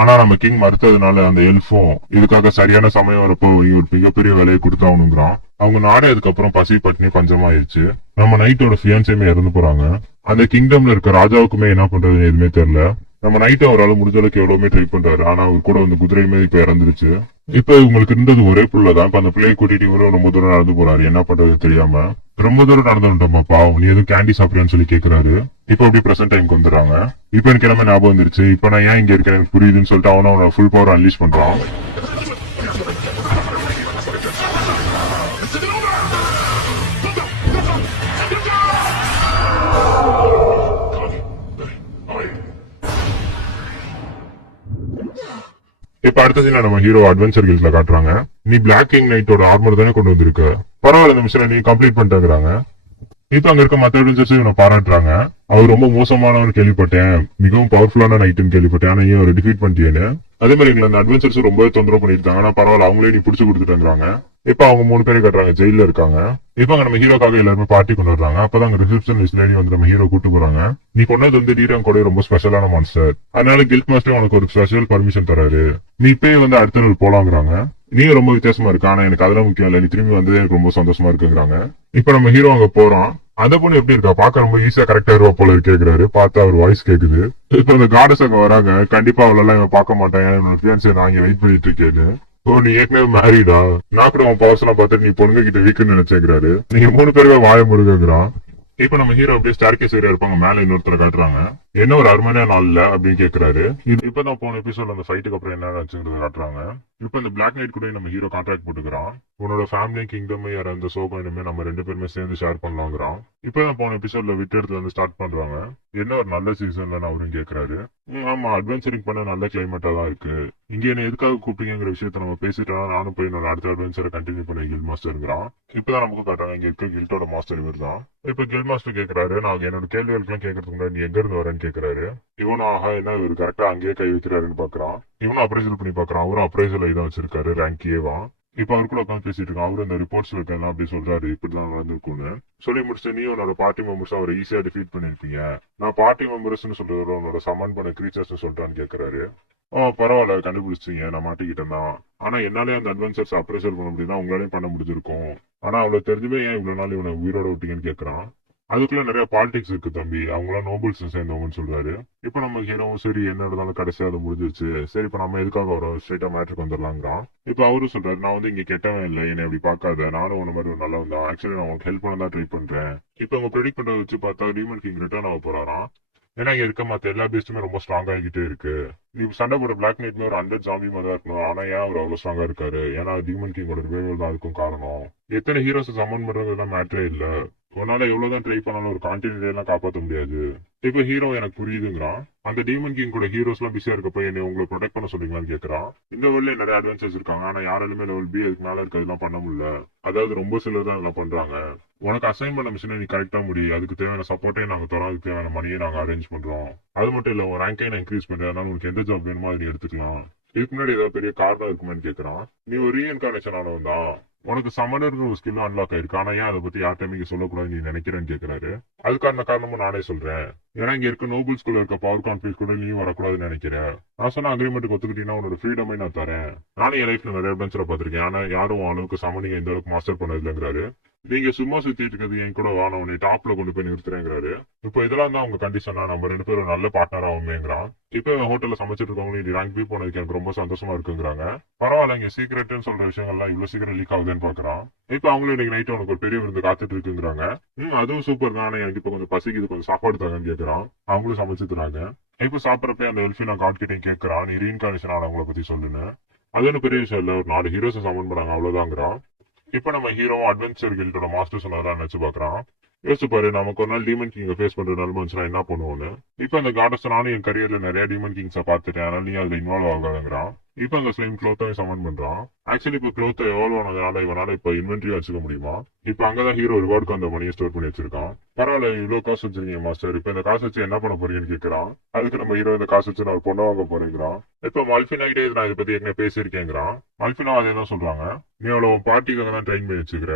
ஆனா நம்ம கிங் மறுத்ததுனால அந்த எல்ஃபும் இதுக்காக சரியான சமயம் வரப்போ ஒரு மிகப்பெரிய வேலையை கொடுத்தாகணுங்கிறான். அவங்க நாடே அதுக்கப்புறம் பசி பட்டினி பஞ்சமாயிருச்சு. நம்ம நைட்டோட ஃபியான்ஸையுமே இறந்து போறாங்க. அந்த கிங்டம்ல இருக்க ராஜாவுக்குமே என்ன பண்றதுன்னு எதுவுமே தெரியல. நம்ம நைட்டு அவரால் முடிஞ்ச அளவுக்கு எவ்வளவுமே ட்ரை பண்றாரு, ஆனா அவர் கூட வந்து குதிரையுமே இப்ப இறந்துருச்சு. இப்ப இவங்களுக்கு இருந்தது ஒரே பிள்ளைதான். இப்ப அந்த பிள்ளையை கூட்டிட்டு இவரும் ரொம்ப தூரம் நடந்து போறாரு, என்ன பண்றது தெரியாம. ரொம்ப தூரம் நடந்து வந்துட்டோமாப்பா, நீ எதுவும் கேண்டி சாப்பிடுறேன்னு சொல்லி கேக்குறாரு. இப்ப அப்படி பிரசன்ட் டைம்க்கு வந்துடுறாங்க. இப்ப எனக்கு எல்லாமே ஞாபகம் வந்துருச்சு, இப்ப நான் ஏன் இங்க இருக்கேன் எனக்கு புரியுதுன்னு சொல்லிட்டு அவனை ஃபுல் பவர் அன்லீஷ் பண்றான். இப்ப அடுத்த சீன் நம்ம ஹீரோ அட்வென்ச்சர் கில்ட்ல காட்டுறாங்க. நீ பிளாக் கிங் நைட்டோட ஆர்மர் தானே கொண்டு வந்திருக்க, பரவாயில்ல இந்த மிஷனை நீ கம்ப்ளீட் பண்ணிட்டாங்கிறாங்க. இப்ப அங்க இருக்க மத்த அட்வென்ச்சர்ஸ் இவனை பாராட்டுறாங்க. அவர் ரொம்ப மோசமானவன் கேள்விப்பட்டேன், மிகவும் பவர்ஃபுல்லான நைட்டுன்னு கேள்விப்பட்டேன், ஆனா அவரை டிஃபீட் பண்ணிட்டேன்னு. அதே மாதிரி எங்களை அந்த அட்வென்ச்சர்ஸ் ரொம்பவே தொந்தரவு பண்ணிருக்காங்க, ஆனா பரவாயில்ல அவங்களே நீ புடிச்சு கொடுத்துட்டாங்கிறாங்க. இப்ப அவங்க 3 பேரை கட்டுறாங்க, ஜெயில இருக்காங்க. இப்ப அங்க நம்ம ஹீரோக்காக எல்லாருமே பார்ட்டி கொண்டு வர்றாங்க. அப்பதான் அங்க ரிசப்ஷனிஸ்ட் லேடி வந்து நம்ம ஹீரோ கூட்டு போறாங்க. நீ கொண்டது வந்து டீரன் கூட ரொம்ப ஸ்பெஷலான மான்ஸ்டர், அதனால கில்ட் மாஸ்டர் உனக்கு ஒரு ஸ்பெஷல் பர்மிஷன் தராரு, நீ இப்பயே வந்து அடுத்த நாள் போலாங்கிறாங்க. நீங்க ரொம்ப வித்தியாசமா இருக்கு, ஆனா எனக்கு அதெல்லாம் முக்கியம் இல்ல, நீ திரும்பி வந்து எனக்கு ரொம்ப சந்தோஷமா இருக்குங்கிறாங்க. இப்ப நம்ம ஹீரோ அங்க போறோம். அந்த பொண்ணு எப்படி இருக்கா, பாக்க ரொம்ப ஈஸியா கரெக்டா இருவா போல கேக்குறாரு. பார்த்தா அவர் வாய்ஸ் கேக்குது. இப்ப அந்த காடஸ் அங்க வராங்க. கண்டிப்பா அவளெல்லாம் இவன் பார்க்க மாட்டேன், என்னோட ஃபியான்ஸை நான் இங்க வெயிட் பண்ணிட்டு இருக்கேன்னு. நீ ஏற்கனவே மேரிடா, நான் கூட உன் பவர்ஸ் எல்லாம் பார்த்துட்டு நீ பொண்ணுங்க கிட்ட வீக்குன்னு நினைச்சேங்கிறாரு. நீங்க 3 பேருமே வாய முருகுங்கிறான். இப்ப நம்ம ஹீரோ அப்படியே ஸ்டார்கேஸ் ஏரியா இருப்பாங்க, மேல இன்னொருத்தர காட்டுறாங்க. என்ன ஒரு அருமையான நாள்ல அப்படின்னு கேக்குறாரு. இது இப்பதான் போன எபிசோட்ல அந்த ஃபைட்டுக்கு அப்புறம் என்ன ஆச்சுங்கிறது காட்டுறாங்க. இப்ப இந்த பிளாக் நைட் கூட நம்ம ஹீரோ கான்ட்ராக்ட் போட்டுக்கிறான். உன்னோட ஃபேமிலி கிங்டம் இறந்த சோகமே நம்ம 2 பேருமே சேர்ந்து ஷேர் பண்ணலாங்கிறான். இப்பதான் போன எபிசோட்ல விட்டு இடத்துல இருந்து ஸ்டார்ட் பண்றாங்க. என்ன ஒரு நல்ல சீசன் அவரும் கேக்குறாரு. ஆமா, அட்வென்ச்சரிங் பண்ண நல்ல கிளைமேட்டா தான் இருக்கு. இங்க என்ன எதுக்காக கூப்பிட்டீங்கிற விஷயத்த நம்ம பேசிட்டா நானும் போய் என்னோட அடுத்த அட்வென்ச்சரை கண்டினியூ பண்ண கில் மாஸ்டர்ங்கிறான். இப்பதான் நமக்கு காட்டுறாங்க இங்க இருக்க கில்ட்டோட மாஸ்டர் இவர் தான். இப்ப கில் மாஸ்டர் கேக்குறாரு, நான் என்னோட கேள்விகளுக்கு கேட்கறதுக்கு முன்னாடி நீ எங்க இருந்து வரேன்னு கேக்குறாரு. இவனும் ஆஹா என்ன இவர் கரெக்டா அங்கேயே கை வைக்கிறாருன்னு பாக்குறான். இவனும் அப்ரைசல் பண்ணி பாக்குறான். அவரும் அப்ரைசல் இதான் வச்சிருக்காரு, ரேங்க் ஏவான். இப்ப அவரு கூட உட்காந்து பேசிட்டு இருக்கான். அவரு அந்த ரிப்போர்ட்ஸ் இருக்கெல்லாம் அப்படி சொல்றாரு, இப்படிதான் நடந்திருக்கும்னு சொல்லி முடிச்சு. நீ உன்னோட பார்ட்டி மெம்பர்ஸ் அவரை ஈஸியா டிஃபீட் பண்ணிருப்பீங்க, நான் பார்ட்டி மெம்பர்ஸ்னு சொல்றது உன்னோட சமன் பண்ண கிரீச்சர்ஸ் சொல்றான்னு கேக்குறாரு. பரவாயில்ல கண்டுபிடிச்சிங்க, நான் மாட்டிக்கிட்டேன் தான். ஆனா என்னாலே அந்த அட்வென்ச்சர்ஸ் அப்ரைசல் பண்ண முடியும்னா உங்களாலையும் பண்ண முடிஞ்சிருக்கும். ஆனா அவ்வளவு தெரிஞ்சுமே ஏன் இவ்வளவு நாள் இவனை உயிரோட விட்டீங்கன்னு கேக்குறான். அதுக்குள்ள நிறைய பாலிடிக்ஸ் இருக்கு தம்பி, அவங்களாம் நோபல்ஸ் சேர்ந்தவங்கன்னு சொல்றாரு. இப்ப நம்ம ஹீரோவும் சரி என்ன இருந்தாலும் கடைசியா அது முடிஞ்சிருச்சு, சரி இப்ப நம்ம எதுக்காக வரோம், ஸ்ட்ரெயிட்டா மேட்ருக்கு வந்துடலாங்கிறான். இப்ப அவரும் சொல்றாரு, நான் வந்து இங்க கெட்டவன் இல்லை, என்னை அப்படி பாக்காத, நானும் உன்ன மாதிரி ஒரு நல்லவன் தான், ஆக்சுவலி நான் உனக்கு ஹெல்ப் பண்ண தான் ட்ரை பண்றேன். இப்ப அவங்க ப்ரெடிக்ட் பண்றத வச்சு பார்த்தா டீமன் கிங் ரிட்டர்ன் ஆக போறாராம். ஏன்னா இங்க இருக்க மத்த எல்லா பேஸ்டுமே ரொம்ப ஸ்ட்ராங் ஆகிட்டே இருக்கு. நீ சண்டை போட பிளாக் நைட்மே ஒரு 100 ஜாம்பி மாதிரி தான் இருக்கணும், ஆனா ஏன் அவர் அவ்வளவு ஸ்ட்ராங்கா இருக்காரு, ஏன்னா டீமன் கிங்கோட ரிவைவல் தான் அதுக்கும் காரணம். எத்தனை ஹீரோஸ் சம்மன் பண்றது மேட்டரே இல்ல, உன்னால எவ்வளவுதான் ட்ரை பண்ணாலும் ஒரு கான்டினென்ட் எல்லாம் காப்பாற்ற முடியாது. இப்ப ஹீரோ எனக்கு புரியுதுங்கிறான். அந்த டீமன் கிங் கூட ஹீரோஸ் எல்லாம் பிஸியா இருக்கப்ப என்னை உங்களை ப்ரொடெக்ட் பண்ண சொல்றீங்களான்னு கேக்குறான். இந்த வேர்ல்ட்ல நிறைய அட்வென்ச்சர்ஸ் இருக்காங்க, ஆனா யாராலுமே லெவல் பி அதுக்கு மேல இருக்கிறதுலாம் பண்ண முடியல, அதாவது ரொம்ப சிலர் தான் இதெல்லாம் பண்றாங்க. உனக்கு அசைன் பண்ண மிஷினை நீ கரெக்டா முடியும், அதுக்கு தேவையான சப்போர்ட்டே நாங்க தரோம், அதுக்கு தேவையான மணியை நாங்க அரேஞ்ச் பண்றோம். அது மட்டும் இல்ல உன் ரேங்கை நான் இன்க்ரீஸ் பண்றேன், அதனால உனக்கு எந்த ஜாப் வேணுமோ அதை நீ எடுத்துக்கலாம். இதுக்கு முன்னாடி ஏதாவது பெரிய காரணம் இருக்குமான்னு கேக்குறான். நீ ஒரு ரீஎன்கார்னேஷன் ஆனவன் தான், உனக்கு சமணர்னு ஒரு ஸ்கில் அன்லாக் ஆயிருக்கு, ஆனா ஏன் அதை பத்தி யார்கிட்டயுமே இங்க சொல்லக்கூடாதுன்னு நீ நினைக்கிறேன்னு கேக்குறாரு. அதுக்கான காரணமும் நானே சொல்றேன். ஏன்னா இங்க இருக்க நோபல் ஸ்கூல்ல இருக்க பவர் கான்ஃபிளிக்ஸ் கூட நீயும் வரக்கூடாதுன்னு நினைக்கிறேன். நான் சொன்ன அக்ரிமெண்ட் ஒத்துக்கிட்டீங்கன்னா உன்னோட ஃப்ரீடமே நான் தரேன். நானும் என் லைஃப்ல நிறைய அட்வென்ச்சரை பார்த்திருக்கேன், ஆனா யாரும் அளவுக்கு சமனிங்க இந்த அளவுக்கு மாஸ்டர் பண்ணது இல்லைங்கிறாரு. நீங்க சும்மா சுத்திட்டு இருக்கிறது என் கூட வானம் உன்னை டாப்ல கொண்டு போய் நிறுத்துறேங்கிறாரு. இப்போ இதெல்லாம் தான் உங்க கண்டிஷனா, நம்ம 2 பேரும் நல்ல பார்ட்னர் ஆகுமேங்கிறான். இப்ப ஹோட்டல்ல சமைச்சிட்டு இருக்கவங்க நீ ரேங்க் பி போனதுக்கு எனக்கு ரொம்ப சந்தோஷமா இருக்குங்கிறாங்க. பரவாயில்ல, இங்க சீக்கிரட்னு சொல்ற விஷயங்கள்லாம் இவ்வளவு சீக்கிரம் லீக் ஆகுதுன்னு பாக்குறான். இப்ப அவங்களும் இன்னைக்கு நைட்டு உனக்கு ஒரு பெரிய விருந்து காத்துட்டு இருக்குங்கிறாங்க. அதுவும் சூப்பர் தான், எனக்கு இப்ப கொஞ்சம் பசிக்குது, கொஞ்சம் சாப்பாடு தாங்கன்னு கேக்குறான். அவங்களும் சமைச்சு தராங்க. இப்ப சாப்பிடறப்ப அந்த எல்ஃபி நான் காட்கிட்டையும் கேட்கறான், நீ ரீஇன்கார்னேஷன் ஆனவங்களை பத்தி சொல்லுன்னு. அது ஒன்றும் பெரிய விஷயம் இல்ல, ஒரு 4 ஹீரோஸ் சமன் பண்ணாங்க அவ்வளவுதாங்கிறான். இப்ப நம்ம ஹீரோ அட்வென்ச்சர் கில்டோட மாஸ்டர் சொன்னதெல்லாம் நினைச்சு பாக்குறான். யோசிச்சு பாரு, நமக்கு ஒரு நாள் டீமன் கிங்க ஃபேஸ் பண்ற நிலைமை வந்துச்சுன்னா என்ன பண்ணுவோன்னு. இப்ப அந்த காடஸ் நானும் என் கரியர்ல நிறைய டீமன் கிங்ஸை பார்த்துட்டேன், அதனால நீ அதுல இன்வால்வ் ஆகாதுங்கிறான். இப்ப அங்க ஸ்லைம் க்ளோத்தையும் சமன் பண்றான். ஆக்சுவலி இப்ப க்ளோத்தை எவால்வ் ஆனதுனால இவனால இப்ப இன்வென்ட்ரி வச்சுக்க முடியுமா. இப்ப அங்கதான் ஹீரோ ரிவார்டுக்கு அந்த மணியை ஸ்டோர் பண்ணி வச்சிருக்கான். பரவாயில்ல, இவ்வளவு காசு வச்சிருக்கீங்க மாஸ்டர், இப்ப இந்த காசு வச்சு என்ன பண்ண போறீங்கன்னு கேட்கறான். அதுக்கு நம்ம ஹீரோ இந்த காசு வச்சு நான் ஒரு பொண்ணை வாங்க போறேங்கிறான். இப்ப மல்பினா கிட்டே நான் இதை பத்தி ஏற்கனவே பேசியிருக்கேங்கிறான். மல்பினா அதே தான் சொல்றாங்க, நீ அவ்வளவு பார்ட்டிக்காக தான் ட்ரெயின் பண்ணி வச்சுக்கிற.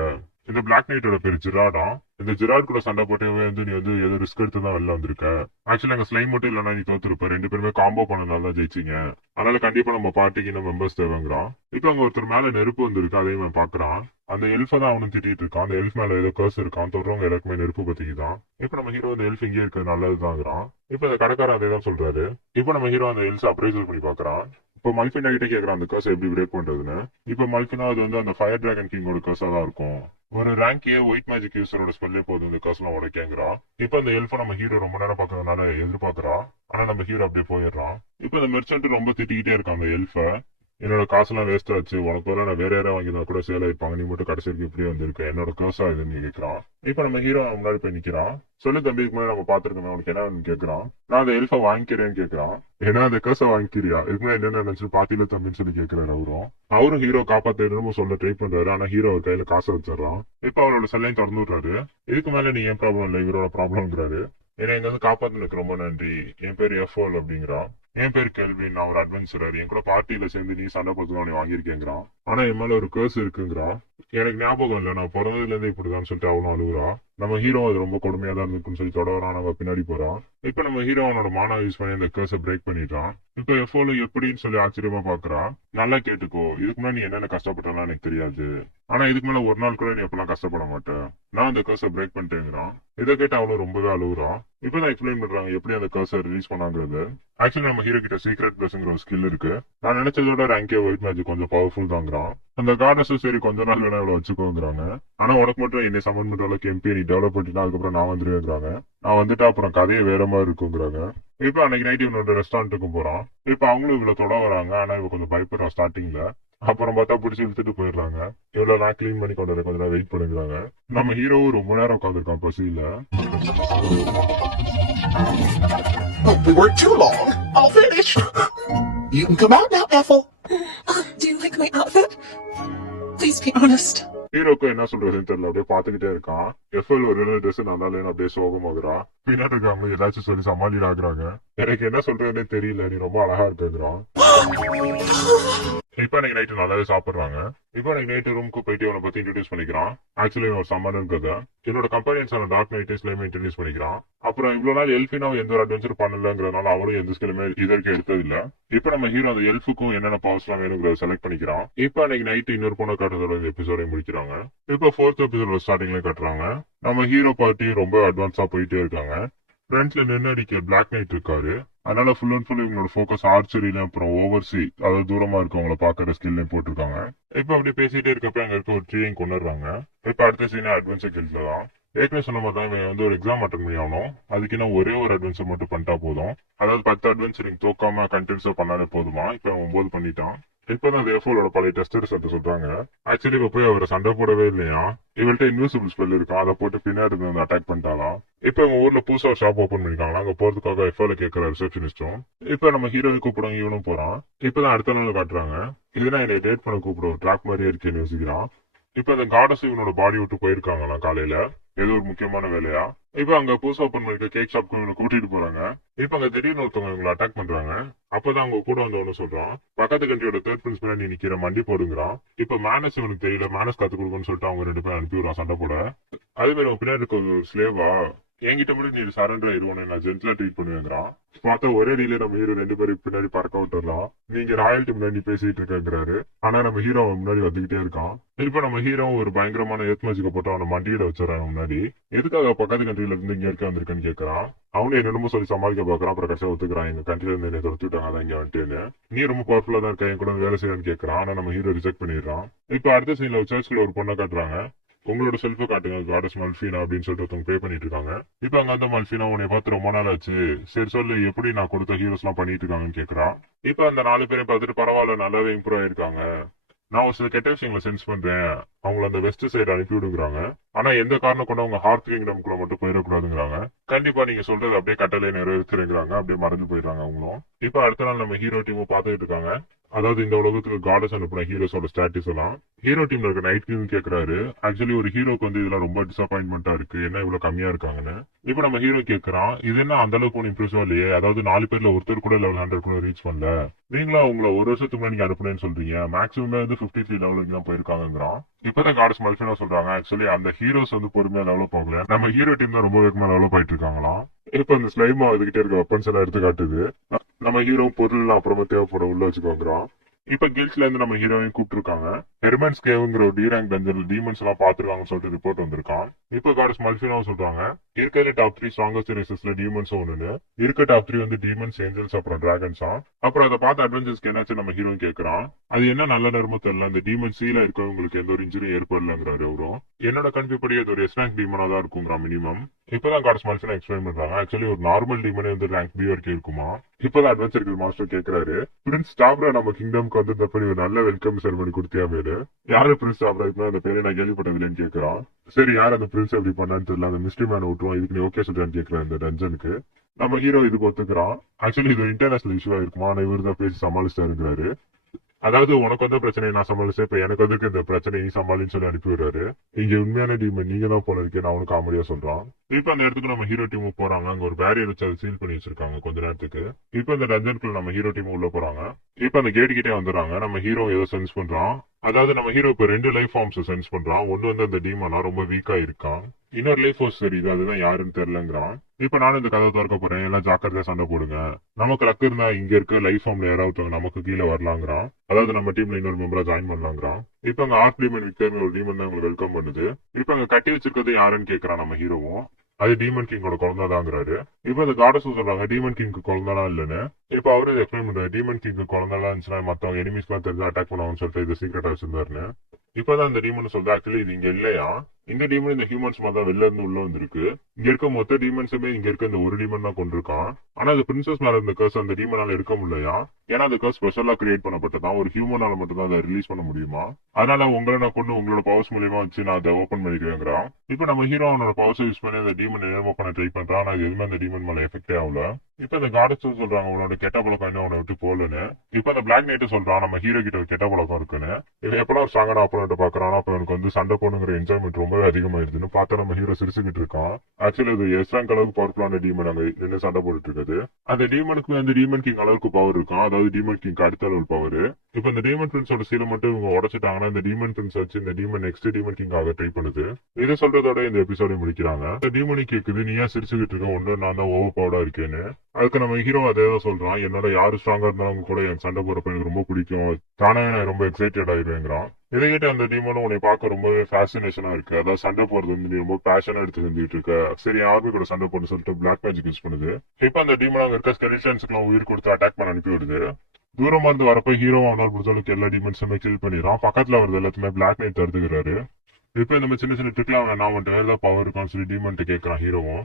இந்த பிளாக் நைட்டோட பேரு ஜிராடா. இந்த ஜிராட் கூட சண்டை போட்டு நீ ஏதோ ரிஸ்க் எடுத்து தான் வெளில வந்திருக்க. ஆக்சுவலி அங்க ஸ்லைம் மட்டும் இல்லைன்னா நீ தோத்துருப்ப, 2 பேருமே காம்போ பண்ணனால தான் ஜெயிச்சிங்க. அதனால கண்டிப்பா நம்ம பார்ட்டிக்கு இன்னும் மெம்பர்ஸ் தேவைங்கிறான். இப்ப அங்க ஒருத்தர் மேல நெருப்பு வந்திருக்கு, அதையும் அவன் பாக்குறான். அந்த எல்ஃபை தான் அவனும் திட்டிட்டு இருக்கான். அந்த எல்ஃப் மேல ஏதோ கர்ஸ் இருக்கான், தொடர்றவங்க எல்லாருக்குமே நெருப்பு பத்திக்குதான். இப்ப நம்ம ஹீரோ அந்த எல்ஃப் இங்கே இருக்கிறது நல்லதுதாங்கிறான். இப்ப அந்த கடைக்காரன் அதே தான் சொல்றாரு. இப்ப நம்ம ஹீரோ அந்த எல்ஸ் அப்ரைசல் பண்ணி பாக்குறான். இப்ப மல்பினா கிட்ட கேக்குறான் அந்த கர்ஸ் எப்படி பிரேக் பண்றதுன்னு. இப்ப மல்பினா அது அந்த ஃபயர் டிராகன் கிங்கோட கர்ஸா தான் இருக்கும். ஒரு ரேங்கே ஒயிட் மேஜிக் யூசரோட ஸ்பெல்லே போதும் இந்த கர்ஸ் எல்லாம் உடைக்கேங்கிறா. இப்ப அந்த எல்ஃபை நம்ம ஹீரோ ரொம்ப நேரம் பாக்குறதுனால எதிர்பார்க்கறா. ஆனா நம்ம ஹீரோ அப்படியே போயிடுறான். இப்ப அந்த மெர்ச்சன்ட் ரொம்ப திட்டிக்கிட்டே இருக்கான் அந்த எல்ஃபை. என்னோட காசெல்லாம் வேஸ்ட் ஆச்சு, உனக்கு வர நான் வேற யாராவது வாங்கினா கூட சேல் ஆயிருப்பாங்க, நீ மட்டும் கடைசிக்கு இப்படியே வந்திருக்க, என்னோட கர்ஸா இதுன்னு கேட்கிறான். இப்ப நம்ம ஹீரோ முன்னாடி போய் நிக்கிறான். சொல்லு தம்பிக்கு மேலே நம்ம பாத்துருக்கோம், உனக்கு என்ன கேட்கறான். நான் அந்த எல்ஃபை வாங்கிக்கிறேன்னு கேட்கறான். ஏன்னா அந்த கர்ஸை வாங்கிக்கிறியா, இதுக்கு என்ன நினைச்சு பாத்தியில தம்பின்னு சொல்லி கேட்கிறாரு. அவரும் ஹீரோ காப்பாத்த சொல்ல ட்ரை பண்றாரு. ஆனா ஹீரோ அவர் கையில காசை வச்சிடறான். இப்ப அவரோட செல்லையும் திறந்து விடுறாரு. இதுக்கு மேல நீ ஏன் ப்ராப்ளம் இல்ல, இவரோட ப்ராப்ளம்ங்கிறாரு. ஏன்னா எங்க காப்பாத்துனதுக்கு ரொம்ப நன்றி, என் பேர் எஃப்ஓல் அப்படிங்கிறான். என் பேர் கேள்வி, நான் ஒரு அட்வென்ச்சரர், என் கூட பார்ட்டியில சேர்ந்து நீ சண்டை போட்டு நீ வாங்கியிருக்கேங்கிறான். ஆனா என் மேல ஒரு கேர்ஸ் இருக்குங்கிறான். எனக்கு ஞாபகம் இல்ல, நான் பிறந்ததுல இருந்தே இப்படிதான் சொல்லிட்டு அவனும் அழுகுறா. நம்ம ஹீரோ அது ரொம்ப கொடுமையா தான் இருக்குன்னு சொல்லி தொடரான். நம்ம பின்னாடி போறான். இப்ப நம்ம ஹீரோ அவனோட மானா யூஸ் பண்ணி அந்த கேர்ஸை பிரேக் பண்ணிட்டான். இப்ப எஃப்ஓல எப்படின்னு சொல்லி ஆச்சரியமா பாக்குறான். நல்லா கேட்டுக்கோ, இதுக்கு முன்னாடி நீ என்னென்ன கஷ்டப்பட்டாலும் எனக்கு தெரியாது, ஆனா இதுக்கு மேல ஒரு நாள் கூட நீ எப்பெல்லாம் கஷ்டப்பட மாட்டேன், நான் அந்த கேர்ஸை பிரேக் பண்ணிட்டேங்கிறான். இதை கேட்டு அவளும் ரொம்பவே அழுகுறான். இப்பதான் எக்ஸ்பிளைன் பண்றாங்க எப்படி அந்த கேர்ஸை ரிலீஸ் பண்ணாங்கிறது. ஆக்சுவலி நம்ம ஹீரோ கிட்ட சீக்ரெட் பிளஸ்ங்கிற ஒரு ஸ்கில் இருக்கு. நான் நினைச்சதோட ரேங்கே ஒயிட் மேஜிக் கொஞ்சம் பவர்ஃபுல் தாங்கிறான். அந்த கார்டஸும் சரி கொஞ்ச நாள் வேணா இவ்வளவு வச்சுக்கோங்கிறாங்க. ஆனா உனக்கு மட்டும் என்னை சமன் பண்ற அளவுக்கு எம்பி நீ டெவலப் பண்ணிட்டா அதுக்கப்புறம் நான் வந்துருவேங்கிறாங்க. நான் வந்துட்டா அப்புறம் கதையே வேற மாதிரி இருக்குங்கிறாங்க. இப்ப அன்னைக்கு நைட் இவனோட ரெஸ்டாரண்ட்டுக்கும் போறான். இப்ப அவங்களும் இவ்வளவு தொட வராங்க. ஆனா இவ கொஞ்சம் பயப்படுறான் ஸ்டார்டிங்ல. அப்புறம் பார்த்தா பிடிச்சி இழுத்துட்டு போயிடுறாங்க. இவ்வளவு நான் கிளீன் பண்ணி கொண்டு வர கொஞ்ச நேரம் வெயிட் பண்ணுங்கிறாங்க. நம்ம ஹீரோவும் ரொம்ப நேரம் உட்காந்துருக்கான் பசியில. Hope we weren't too long. All finished. You can come out now, Ethel. Do you like my outfit? Please be honest. ஹீரோக்கு என்ன சொல்றதுன்னு தெரியல, அப்படியே பாத்துக்கிட்டே இருக்கான். எஃப்எல் ஒரு ட்ரெஸ் நல்லா இல்லைன்னு அப்படியே சோகமாகறான். பின்னாடி இருக்காங்க ஏதாச்சும் சொல்லி சமாளி ஆகுறாங்க. எனக்கு என்ன சொல்றதுன்னே தெரியல, நீ ரொம்ப அழகா இருக்குங்கிறான். இப்ப அன்னைக்கு நைட்டு நல்லாவே சாப்பிடுறாங்க. இப்ப அன்னைக்கு நைட்டு ரூமுக்கு போயிட்டு அவனை பத்தி இன்ட்ரடியூஸ் பண்ணிக்கிறான். ஆக்சுவலி ஒரு சம்மன் கதை, என்னோட கம்பெனியன்ஸான டார்க் நைட் ஸ்லைம் இன்ட்ரடியூஸ் பண்ணிக்கிறான். அப்புறம் இவ்வளவு நாள் எல்ஃபினாவும் எந்த ஒரு அட்வென்ச்சர் பண்ணலங்கிறதுனால அவனும் எந்த ஸ்கிலுமே இதற்கு எடுத்தது இல்ல. இப்ப நம்ம ஹீரோ அந்த எல்ஃபுக்கும் என்னென்ன பவர்ஸ் எல்லாம் வேணுங்கிறத செலக்ட் பண்ணிக்கிறான். இப்ப அன்னைக்கு நைட்டு இன்னொரு பொண்ணை காட்டுறதோட இந்த எபிசோட முடிக்கிறாங்க. இப்ப 4th எபிசோட ஸ்டார்டிங்ல காட்டுறாங்க. நம்ம ஹீரோ பார்ட்டி ரொம்ப அட்வான்ஸா போயிட்டே இருக்காங்க. ஃப்ரண்ட்ல நின்று அடிக்க பிளாக் நைட் இருக்காரு. அதனால ஃபுல் அண்ட் ஃபுல் இவங்களோட ஃபோக்கஸ் ஆர்ச்சரியில அப்புறம் ஓவர்சி, அதாவது தூரமா இருக்கவங்களை பாக்குற ஸ்கில்லையும் போட்டிருக்காங்க. இப்ப அப்படியே பேசிட்டே இருக்கப்ப அங்க இருக்க ஒரு ட்ரீயும் கொண்டுறாங்க. இப்ப அடுத்த சீனா அட்வென்ச்சர் கில்ட்ல தான். ஏற்கனவே சொன்ன மாதிரி தான் இவன் ஒரு எக்ஸாம் அட்டன் பண்ணி ஆகணும். அதுக்கு இன்னும் ஒரே ஒரு அட்வென்ச்சர் மட்டும் பண்ணிட்டா போதும். அதாவது 10 அட்வென்ச்சரிங் தோக்காம கண்டினியூஸா பண்ணாலே போதுமா. இப்ப அவன் 9 பண்ணிட்டான். இப்பதான் எஃப்ஓலோட பழைய டெஸ்ட் ரிசல்ட் சொல்றாங்க. ஆக்சுவலி இப்ப போய் அவரை சண்டை போடவே இல்லையா, இவள்கிட்ட இன்விசிபிள் ஸ்பெல் இருக்கும், அதை போட்டு பின்னாடி வந்து அட்டாக் பண்ணிட்டாலாம். இப்ப அவங்க ஊர்ல புதுசா ஒரு ஷாப் ஓபன் பண்ணிருக்காங்க. அங்க போறதுக்காக எஃப்ஓல கேட்கிற ரிசப்ஷனிஸ்டும் இப்ப நம்ம ஹீரோவை கூப்பிடுவாங்க, இவனும் போறான். இப்பதான் அடுத்த நாள் காட்டுறாங்க. இதுதான் என்னை டேட் பண்ண கூப்பிடுவோம் ட்ராக் மாதிரியே இருக்கேன்னு யோசிக்கிறான். இப்ப அந்த காடஸ் இவனோட பாடி விட்டு போயிருக்காங்களாம் காலையில. ஏதோ ஒரு முக்கியமான வேலையா. இப்ப அங்க புதுசா ஓபன் பண்ணிருக்க கேக் ஷாப்க்கு இவங்களை கூட்டிட்டு போறாங்க. இப்ப அங்க திடீர்னு ஒருத்தவங்க இவங்களை அட்டாக் பண்றாங்க. அப்பதான் அவங்க கூட வந்தவனு சொல்றான், பக்கத்து கண்ட்ரியோட தேர்ட் பிரின்ஸ் நீ நிக்கிற மண்டி போடுங்கிறான். இப்ப மேனஸ் இவனுக்கு தெரியல, மேனஸ் கத்து கொடுக்குன்னு சொல்லிட்டு அவங்க 2 பேரும் அனுப்பி விடுறான் சண்டை போட. அதே மாதிரி அவன் பின்னாடி இருக்க ஒரு ஸ்லேவா, என்கிட்ட மட்டும் நீ சரண்டர் ஆயிடுவோம், நான் ஜென்ட்லா ட்ரீட் பண்ணுவேங்கிறான். பார்த்தா ஒரே டீலே நம்ம ஹீரோ 2 பேரும் பின்னாடி பறக்க விட்டுறலாம். நீங்க ராயல்டி முன்னாடி பேசிட்டு இருக்கங்கிறாரு. ஆனா நம்ம ஹீரோ அவன் முன்னாடி வந்துகிட்டே இருக்கான். இப்ப நம்ம ஹீரோ ஒரு பயங்கரமான ஏத் மேஜிக்க போட்டு அவனை மண்டியில வச்சிடறான் முன்னாடி. எதுக்காக பக்கத்து கண்ட்ரில இருந்து இங்க இருக்க வந்திருக்கேன்னு கேட்கறான். அவனே என்னமோ சொல்லி சமாளிக்க பாக்குறான். அப்புறம் கடைசியா ஒத்துக்கிறான், எங்க கண்ட்ரில இருந்து என்ன துரத்தி விட்டாங்க, அதான் இங்க வந்துட்டேன்னு. நீ ரொம்ப பவர்ஃபுல்லா தான் இருக்க, என் கூட வேலை செய்யறான்னு கேட்கறான். ஆனா நம்ம ஹீரோ ரிஜெக்ட் பண்ணிடுறான். இப்ப அடுத்த சீன்ல சர்ச்ல ஒரு பொண்ணை காட்டுறாங்க. உங்களோட செல்ஃபை காட்டுங்க காடஸ் மல்ஃபீனா அப்படின்னு சொல்லிட்டு ஒருத்தவங்க பே பண்ணிட்டு இருக்காங்க. இப்ப அங்க அந்த மல்ஃபீனா உன்னை பார்த்து ரொம்ப நாள் ஆச்சு, சரி சொல்லு எப்படி நான் கொடுத்த ஹீரோஸ் எல்லாம் பண்ணிட்டு இருக்காங்கன்னு கேக்குறான். இப்ப அந்த 4 பேரை பார்த்துட்டு பரவாயில்ல நல்லாவே இம்ப்ரூவ் ஆயிருக்காங்க, நான் ஒரு சில கெட்ட விஷயங்களை சென்ஸ் பண்றேன், அவங்கள அந்த வெஸ்ட் சைடு அனுப்பி விடுங்கிறாங்க. ஆனா எந்த காரணம் கொண்டு அவங்க ஹார்ட் கிங்டம்குள்ள மட்டும் போயிடக்கூடாதுங்கிறாங்க. கண்டிப்பா நீங்க சொல்றது அப்படியே கட்டளை நிறைவேற்றுறேங்கிறாங்க. அப்படியே மறைஞ்சு போயிடுறாங்க அவங்களும். இப்ப அடுத்த நாள் நம்ம ஹீரோ டீமும் பார்த்துட்டு இருக்காங்க. அதாவது இந்த உலகத்துக்கு காடஸ் அனுப்பின ஹீரோஸோட ஸ்டாட்டஸ் எல்லாம். ஹீரோ டீம்ல இருக்க நைட் கிங் கேக்குறாரு, ஆக்சுவலி ஒரு ஹீரோக்கு வந்து இதெல்லாம் ரொம்ப டிசப்பாயின்மெண்டா இருக்கு, என்ன இவ்வளவு கம்மியா இருக்காங்கன்னு. இப்ப நம்ம ஹீரோ கேக்குறான், இது என்ன அந்த அளவுக்கு ஒன்னும் இம்ப்ரெசிவா இல்லையே, அதாவது 4 பேர்ல ஒருத்தர் கூட லெவல் 100 கூட ரீச் பண்ணல, நீங்களா உங்களை ஒரு வருஷத்துக்கு முன்னாடி நீங்க அனுப்புனேன்னு சொல்றீங்க, மேக்ஸிமம் வந்து 53 லெவலுக்கு தான் போயிருக்காங்கிறான். இப்பதான் காடஸ் மல்ஃபினா சொல்றாங்க, ஆக்சுவலி அந்த ஹீரோஸ் வந்து பொறுமையா டெவலப் ஆகல, நம்ம ஹீரோ டீம் தான் ரொம்ப வேகமா டெவலப் ஆயிட்டு இருக்காங்களாம். இப்ப இந்த ஸ்லைமா அதுகிட்டே இருக்க வெப்பன்ஸ் எல்லாம் எடுத்து காட்டுது. நம்ம ஹீரோ பொருள் எல்லாம் அப்புறமா தேவைப்பட உள்ள வச்சுக்கோங்கிறான். இப்ப கில்ஸ்ல இருந்து நம்ம ஹீரோயின் கூப்பிட்டு இருக்காங்க. ஹெர்மன்ஸ் கேவ்ங்கிற ஒரு டி ரேங்க் டஞ்சன்ல டீமன்ஸ் எல்லாம் பாத்துருக்காங்கன்னு சொல்லிட்டு ரிப்போர்ட் வந்திருக்கான். இப்ப காடஸ் மல்ஃபினாவும் சொல்றாங்க, இருக்கிற டாப் 3 ஸ்ட்ராங்கஸ்ட் ரேசஸ்ல டீமன்ஸ் ஒண்ணுன்னு, இருக்க டாப் 3 வந்து டீமன்ஸ், ஏஞ்சல்ஸ், அப்புறம் டிராகன்ஸா. அப்புறம் அதை பார்த்து அட்வென்ச்சர்ஸ்க்கு என்னாச்சு நம்ம ஹீரோயின் கேட்கறான். அது என்ன நல்ல நேரமோ தெரியல, அந்த டீமன் சீல இருக்கவங்களுக்கு எந்த ஒரு இன்ஜுரி ஏற்படலங்கிறாரு அவரும். என்னோட கணிப்புப்படி அது ஒரு எஸ் ரேங்க் டீமனா தான் இருக்குங்கிற மினிமம். இப்பதான் காடஸ் மல்ஃபினா எக்ஸ்பிளைன் பண்றாங்க, ஆக்சுவலி ஒரு நார்மல் டீமனே வந்து ரேங்க் பி வரைக்கும் இருக்குமா. இப்பதான் அட்வென்ச்சர் மாஸ்டர் கேட்கிறாரு, பிரின்ஸ் ஸ்டாப்ரா நம்ம கிங்டம்க்கு வந்து தப்பி ஒரு நல்ல வெல்கம் செரமனி கொடுத்தியா மேலு, யாரு பிரின்ஸ் ஸ்டாப்ரா இருக்குன்னா அந்த பேரை நான் கேள்விப்பட்டது இல்லைன்னு கேட்கறான். சரி யார் அந்த பிரின்ஸ் எப்படி பண்ணான்னு தெரியல, அந்த மிஸ்ட்ரி மேன் விட்டுருவான், இதுக்கு நீ ஓகே சொல்றான்னு கேட்கிறேன் இந்த டஞ்சனுக்கு. நம்ம ஹீரோ இதுக்கு ஒத்துக்கிறான். ஆக்சுவலி இது இன்டர்நேஷனல் இஷ்யூவா இருக்குமா, ஆனா இவரு தான் பேசி சமாளிச்சிட்டாருங்கிறாரு. அதாவது உனக்கு வந்த பிரச்சனையை நான் சமாளிச்சேன், இப்ப எனக்கு வந்து இந்த பிரச்சனை நீ சமாளின்னு சொல்லி அனுப்பி விடுறாரு. இங்க உண்மையான டீம் நீங்க தான் போல இருக்கேன் அவனுக்கு காமெடியா சொல்றான். இப்ப அந்த இடத்துக்கு நம்ம ஹீரோ டீம் போறாங்க. அங்க ஒரு பேரியர் வச்சு அதை சீல் பண்ணி வச்சிருக்காங்க கொஞ்ச நேரத்துக்கு. இப்ப இந்த டஞ்சனுக்குள்ள நம்ம ஹீரோ டீம் உள்ள போறாங்க. இப்ப அந்த கேட் கிட்டே வந்துடுறாங்க. நம்ம ஹீரோ ஏதோ சென்ஸ் பண்றான். அதாவது நம்ம ஹீரோ இப்ப 2 லைஃப் ஃபார்ம்ஸ் சென்ஸ் பண்றான். ஒன்னு வந்து அந்த டீமனா ரொம்ப வீக்கா இருக்கான், இன்னொரு லைஃப் ஃபோர்ஸ் தெரியுது, அதுதான் யாருன்னு தெரியலங்கிறான். இப்ப நானும் இந்த கதை திறக்க போறேன், எல்லாம் ஜாக்கிரதையா சண்டை போடுங்க, நமக்கு லக்கு இருந்தா இங்க இருக்க லைஃப் ஃபார்ம்ல யாராவது நமக்கு கீழே வரலாங்கிறான். அதாவது நம்ம டீம்ல இன்னொரு மெம்பரா ஜாயின் பண்ணலாங்கிறான். இப்ப அங்க ஆர்ட் டீமன் விக்டர் ஒரு டீமன் தான் உங்களுக்கு வெல்கம் பண்ணுது. இப்ப அங்க கட்டி வச்சிருக்கிறது யாருன்னு கேட்கறான் நம்ம ஹீரோவும். அது டீமன் கிங்கோட குழந்தைதாங்கிறாரு. இப்ப இந்த காடஸ் சொல்றாங்க டீமன் கிங்க்கு குழந்தைலாம் இல்லன்னு. இப்ப அவரு எக்ஸ்பிளைன் பண்றாரு, டீமன் கிங்க்கு குழந்தைலாம் இருந்துச்சுன்னா மத்தவங்க எனிமீஸ் எல்லாம் தெரிஞ்சு அட்டாக் பண்ணுவாங்கன்னு சொல்லிட்டு இது சீக்கிரட்டா வச்சிருந்தாருன்னு. இப்பதான் இந்த டீமன் சொல்ற, ஆக்சுவலி இது இங்க இல்லையா, இந்த டீமன் இந்த ஹியூமன்ஸ் மாதிரி தான் வெளில இருந்து உள்ள வந்திருக்கு, இங்க இருக்க மொத்த டீமன்ஸுமே இங்க இருக்க இந்த ஒரு டீமன் தான் கொண்டிருக்கான். ஆனா அது பிரின்சஸ் மேல இருந்த கர்ஸ் அந்த டீமனால எடுக்க முடியலையா, ஏன்னா அந்த கர்ஸ் ஸ்பெஷலா கிரியேட் பண்ணப்பட்டதான், ஒரு ஹியூமனால மட்டும் தான் அதை ரிலீஸ் பண்ண முடியுமா, அதனால உங்களை நான் கொண்டு உங்களோட பவர்ஸ் மூலியமா வச்சு நான் அதை ஓபன் பண்ணிக்குவேங்கிறான். இப்ப நம்ம ஹீரோ அவனோட பவர்ஸ் யூஸ் பண்ணி அந்த டீமன் என்னமோ பண்ண ட்ரை பண்றான். ஆனா அது எதுவுமே அந்த டீமன் மேல எஃபெக்டே ஆகல. இப்ப இந்த காடஸ் சொல்றாங்க உன்னோட கெட்ட பழக்கம் இன்னும் அவனை விட்டு போலன்னு. இப்ப அந்த பிளாக் நைட் சொல்றான் நம்ம ஹீரோ கிட்ட ஒரு கெட்ட பழக்கம் இருக்குன்னு. இவன் எப்பெல்லாம் ஒரு ஸ்ட்ராங்கான ஆப்போனன்ட் பாக்குறான், அப்ப எனக்கு வந்து சண்டை போடுங்கிற என்ஜாய்மெண்ட் ரொம்பவே அதிகமாயிருதுன்னு பார்த்தா நம்ம ஹீரோ சிரிச்சுக்கிட்டு இருக்கான். ஆக்சுவலி அது எஸ் ரேங்க் அளவுக்கு பவர்ஃபுல்லான டீமன் அங்க நின்று சண்டை போட்டுட்டு இருக்குது. அந்த டீமனுக்கு வந்து டீமன் கிங் அளவுக்கு பவர் இருக்கும், அதாவது டீமன் கிங் அடுத்த அளவு பவர். இப்ப இந்த டீமன் பிரின்ஸோட சீலை மட்டும் இவங்க உடச்சிட்டாங்கன்னா இந்த டீமன் பிரின்ஸ் வச்சு இந்த டீமன் நெக்ஸ்ட் டீமன் கிங் ஆக ட்ரை பண்ணுது. இதை சொல்றதோட இந்த எபிசோட முடிக்கிறாங்க. இந்த டீமனி கேக்குது, நீ ஏன் சிரிச்சுக்கிட்டு இருக்க, ஒண்ணு நான் தான் ஓவர் பவர்டா இருக்கேன்னு. அதுக்கு நம்ம ஹீரோ அதே தான் சொல்றான், என்னோட யாரு ஸ்ட்ராங்கா இருந்தாலும் கூட என் சண்டை போறப்ப எனக்கு ரொம்ப பிடிக்கும், தானே நான் ரொம்ப எக்ஸைட்டட் ஆயிடுவேங்கிறான். இதை கிட்ட அந்த டீமனும் உன்னை பார்க்க ரொம்பவே ஃபேசினேஷனா இருக்கு, அதாவது சண்டை போறது வந்து நீ ரொம்ப பேஷனா எடுத்து செஞ்சுட்டு இருக்க, சரி ஆர்மி கூட சண்டை போட்டு சொல்லிட்டு பிளாக் மேஜிக் யூஸ் பண்ணுது. இப்ப அந்த டீமன் அங்க இருக்க ஸ்கெலிட்டன்ஸ்க்கு எல்லாம் உயிர் கொடுத்து அட்டாக் பண்ண அனுப்பி விடுது. தூரமா இருந்து வரப்ப ஹீரோ அவனால் முடிஞ்சளவுக்கு எல்லா டீமன்ஸுமே கில் பண்ணிடுறான். பக்கத்துல வருது எல்லாத்துமே பிளாக் நைட் தடுத்துக்கிறாரு. இப்ப இந்த சின்ன சின்ன ட்ரிக்லாம் வேணாம், அவன்ட்டு வேற ஏதாவது பவர் இருக்கான்னு சொல்லி டீமன் கேட்கறான் ஹீரோவும்.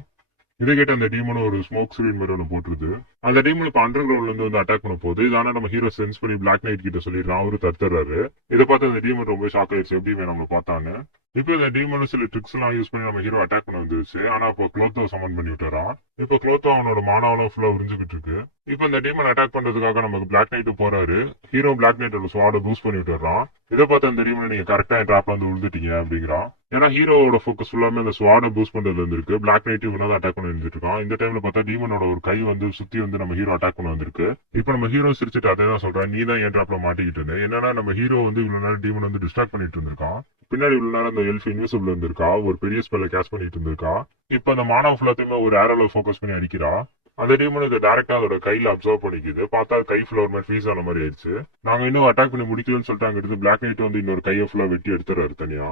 இதை கேட்ட அந்த டீமனும் ஒரு ஸ்மோக் ஸ்கிரீன் மாதிரி ஒன்று போட்டுருது. அந்த டீமன் இப்ப அண்டர் கிரவுண்ட்ல இருந்து வந்து அட்டாக் பண்ண போகுது. இதான நம்ம ஹீரோ சென்ஸ் பண்ணி பிளாக் நைட் கிட்ட சொல்லிடுறான், அவரு தடுத்துறாரு. இதை பார்த்து அந்த டீமன் ரொம்ப ஷாக் ஆயிடுச்சு, எப்படி நம்மள பார்த்தான்னு. இப்ப இந்த டீமன் சில ட்ரிக்ஸ் எல்லாம் யூஸ் பண்ணி நம்ம ஹீரோ அட்டாக் பண்ண வந்துருச்சு. ஆனா இப்போ க்ளோத்தோ சமன் பண்ணி விட்டுறான். இப்ப க்ளோத்தோ அவனோட மானாவளம் ஃபுல்லா உறிஞ்சுக்கிட்டு இருக்கு. இப்ப இந்த டீமன் அட்டாக் பண்றதுக்காக நமக்கு பிளாக் நைட் போறாரு. ஹீரோ பிளாக் நைட்டோட ஸ்வாட பூஸ்ட் பண்ணி விட்டுறான். இதை பார்த்து அந்த டீமன் நீங்க கரெக்டா என் ட்ராப்ல வந்து விழுந்துட்டீங்க அப்படிங்கிறான். ஏன்னா ஹீரோவோட ஃபோக்கஸ் ஃபுல்லாமே அந்த ஸ்வாட பூஸ்ட் பண்றதுல இருந்திருக்கு. பிளாக் நைட் இவங்க அட்டாக் பண்ணி இருந்துட்டு இருக்கான். இந்த டைம்ல பார்த்தா டீமனோட ஒரு கை வந்து சுத்தி வந்து நம்ம ஹீரோ அட்டாக் பண்ண வந்திருக்கு. இப்போ நம்ம ஹீரோ சிரிச்சுட்டு அதே தான் சொல்றான், நீ தான் என் ட்ராப்ல மாட்டிக்கிட்டு. என்னன்னா நம்ம ஹீரோ வந்து இவ்வளவு நேரம் டீமன் வந்து டிஸ்ட்ராக்ட் பண்ணிட்டு இருந்திருக்கான். பின்னாடி இவ்வளவு நேரம் அந்த எல்ஃப் இன்விசிபிள் இருந்திருக்கா, ஒரு பெரிய ஸ்பெல்ல கேஸ் பண்ணிட்டு இருந்திருக்கா. இப்ப அந்த மானவ ஃபுல்லாத்தையுமே ஒரு ஏரோல ஃபோக்கஸ் பண்ணி அடிக்கிறா. அந்த டீமன் இதை டைரக்டா அதோட கையில அப்சர்வ் பண்ணிக்குது. பார்த்தா கை ஃபிளவர் மாதிரி ஃப்ரீஸ் ஆன மாதிரி ஆயிடுச்சு. நாங்க இன்னும் அட்டாக் பண்ணி முடிக்கலன்னு சொல்லிட்டு அங்க இருந்து பிளாக் நைட் வந்து இன்னொரு கையை ஃபுல்லா வெட்டி எடுத்துறாரு தனியா.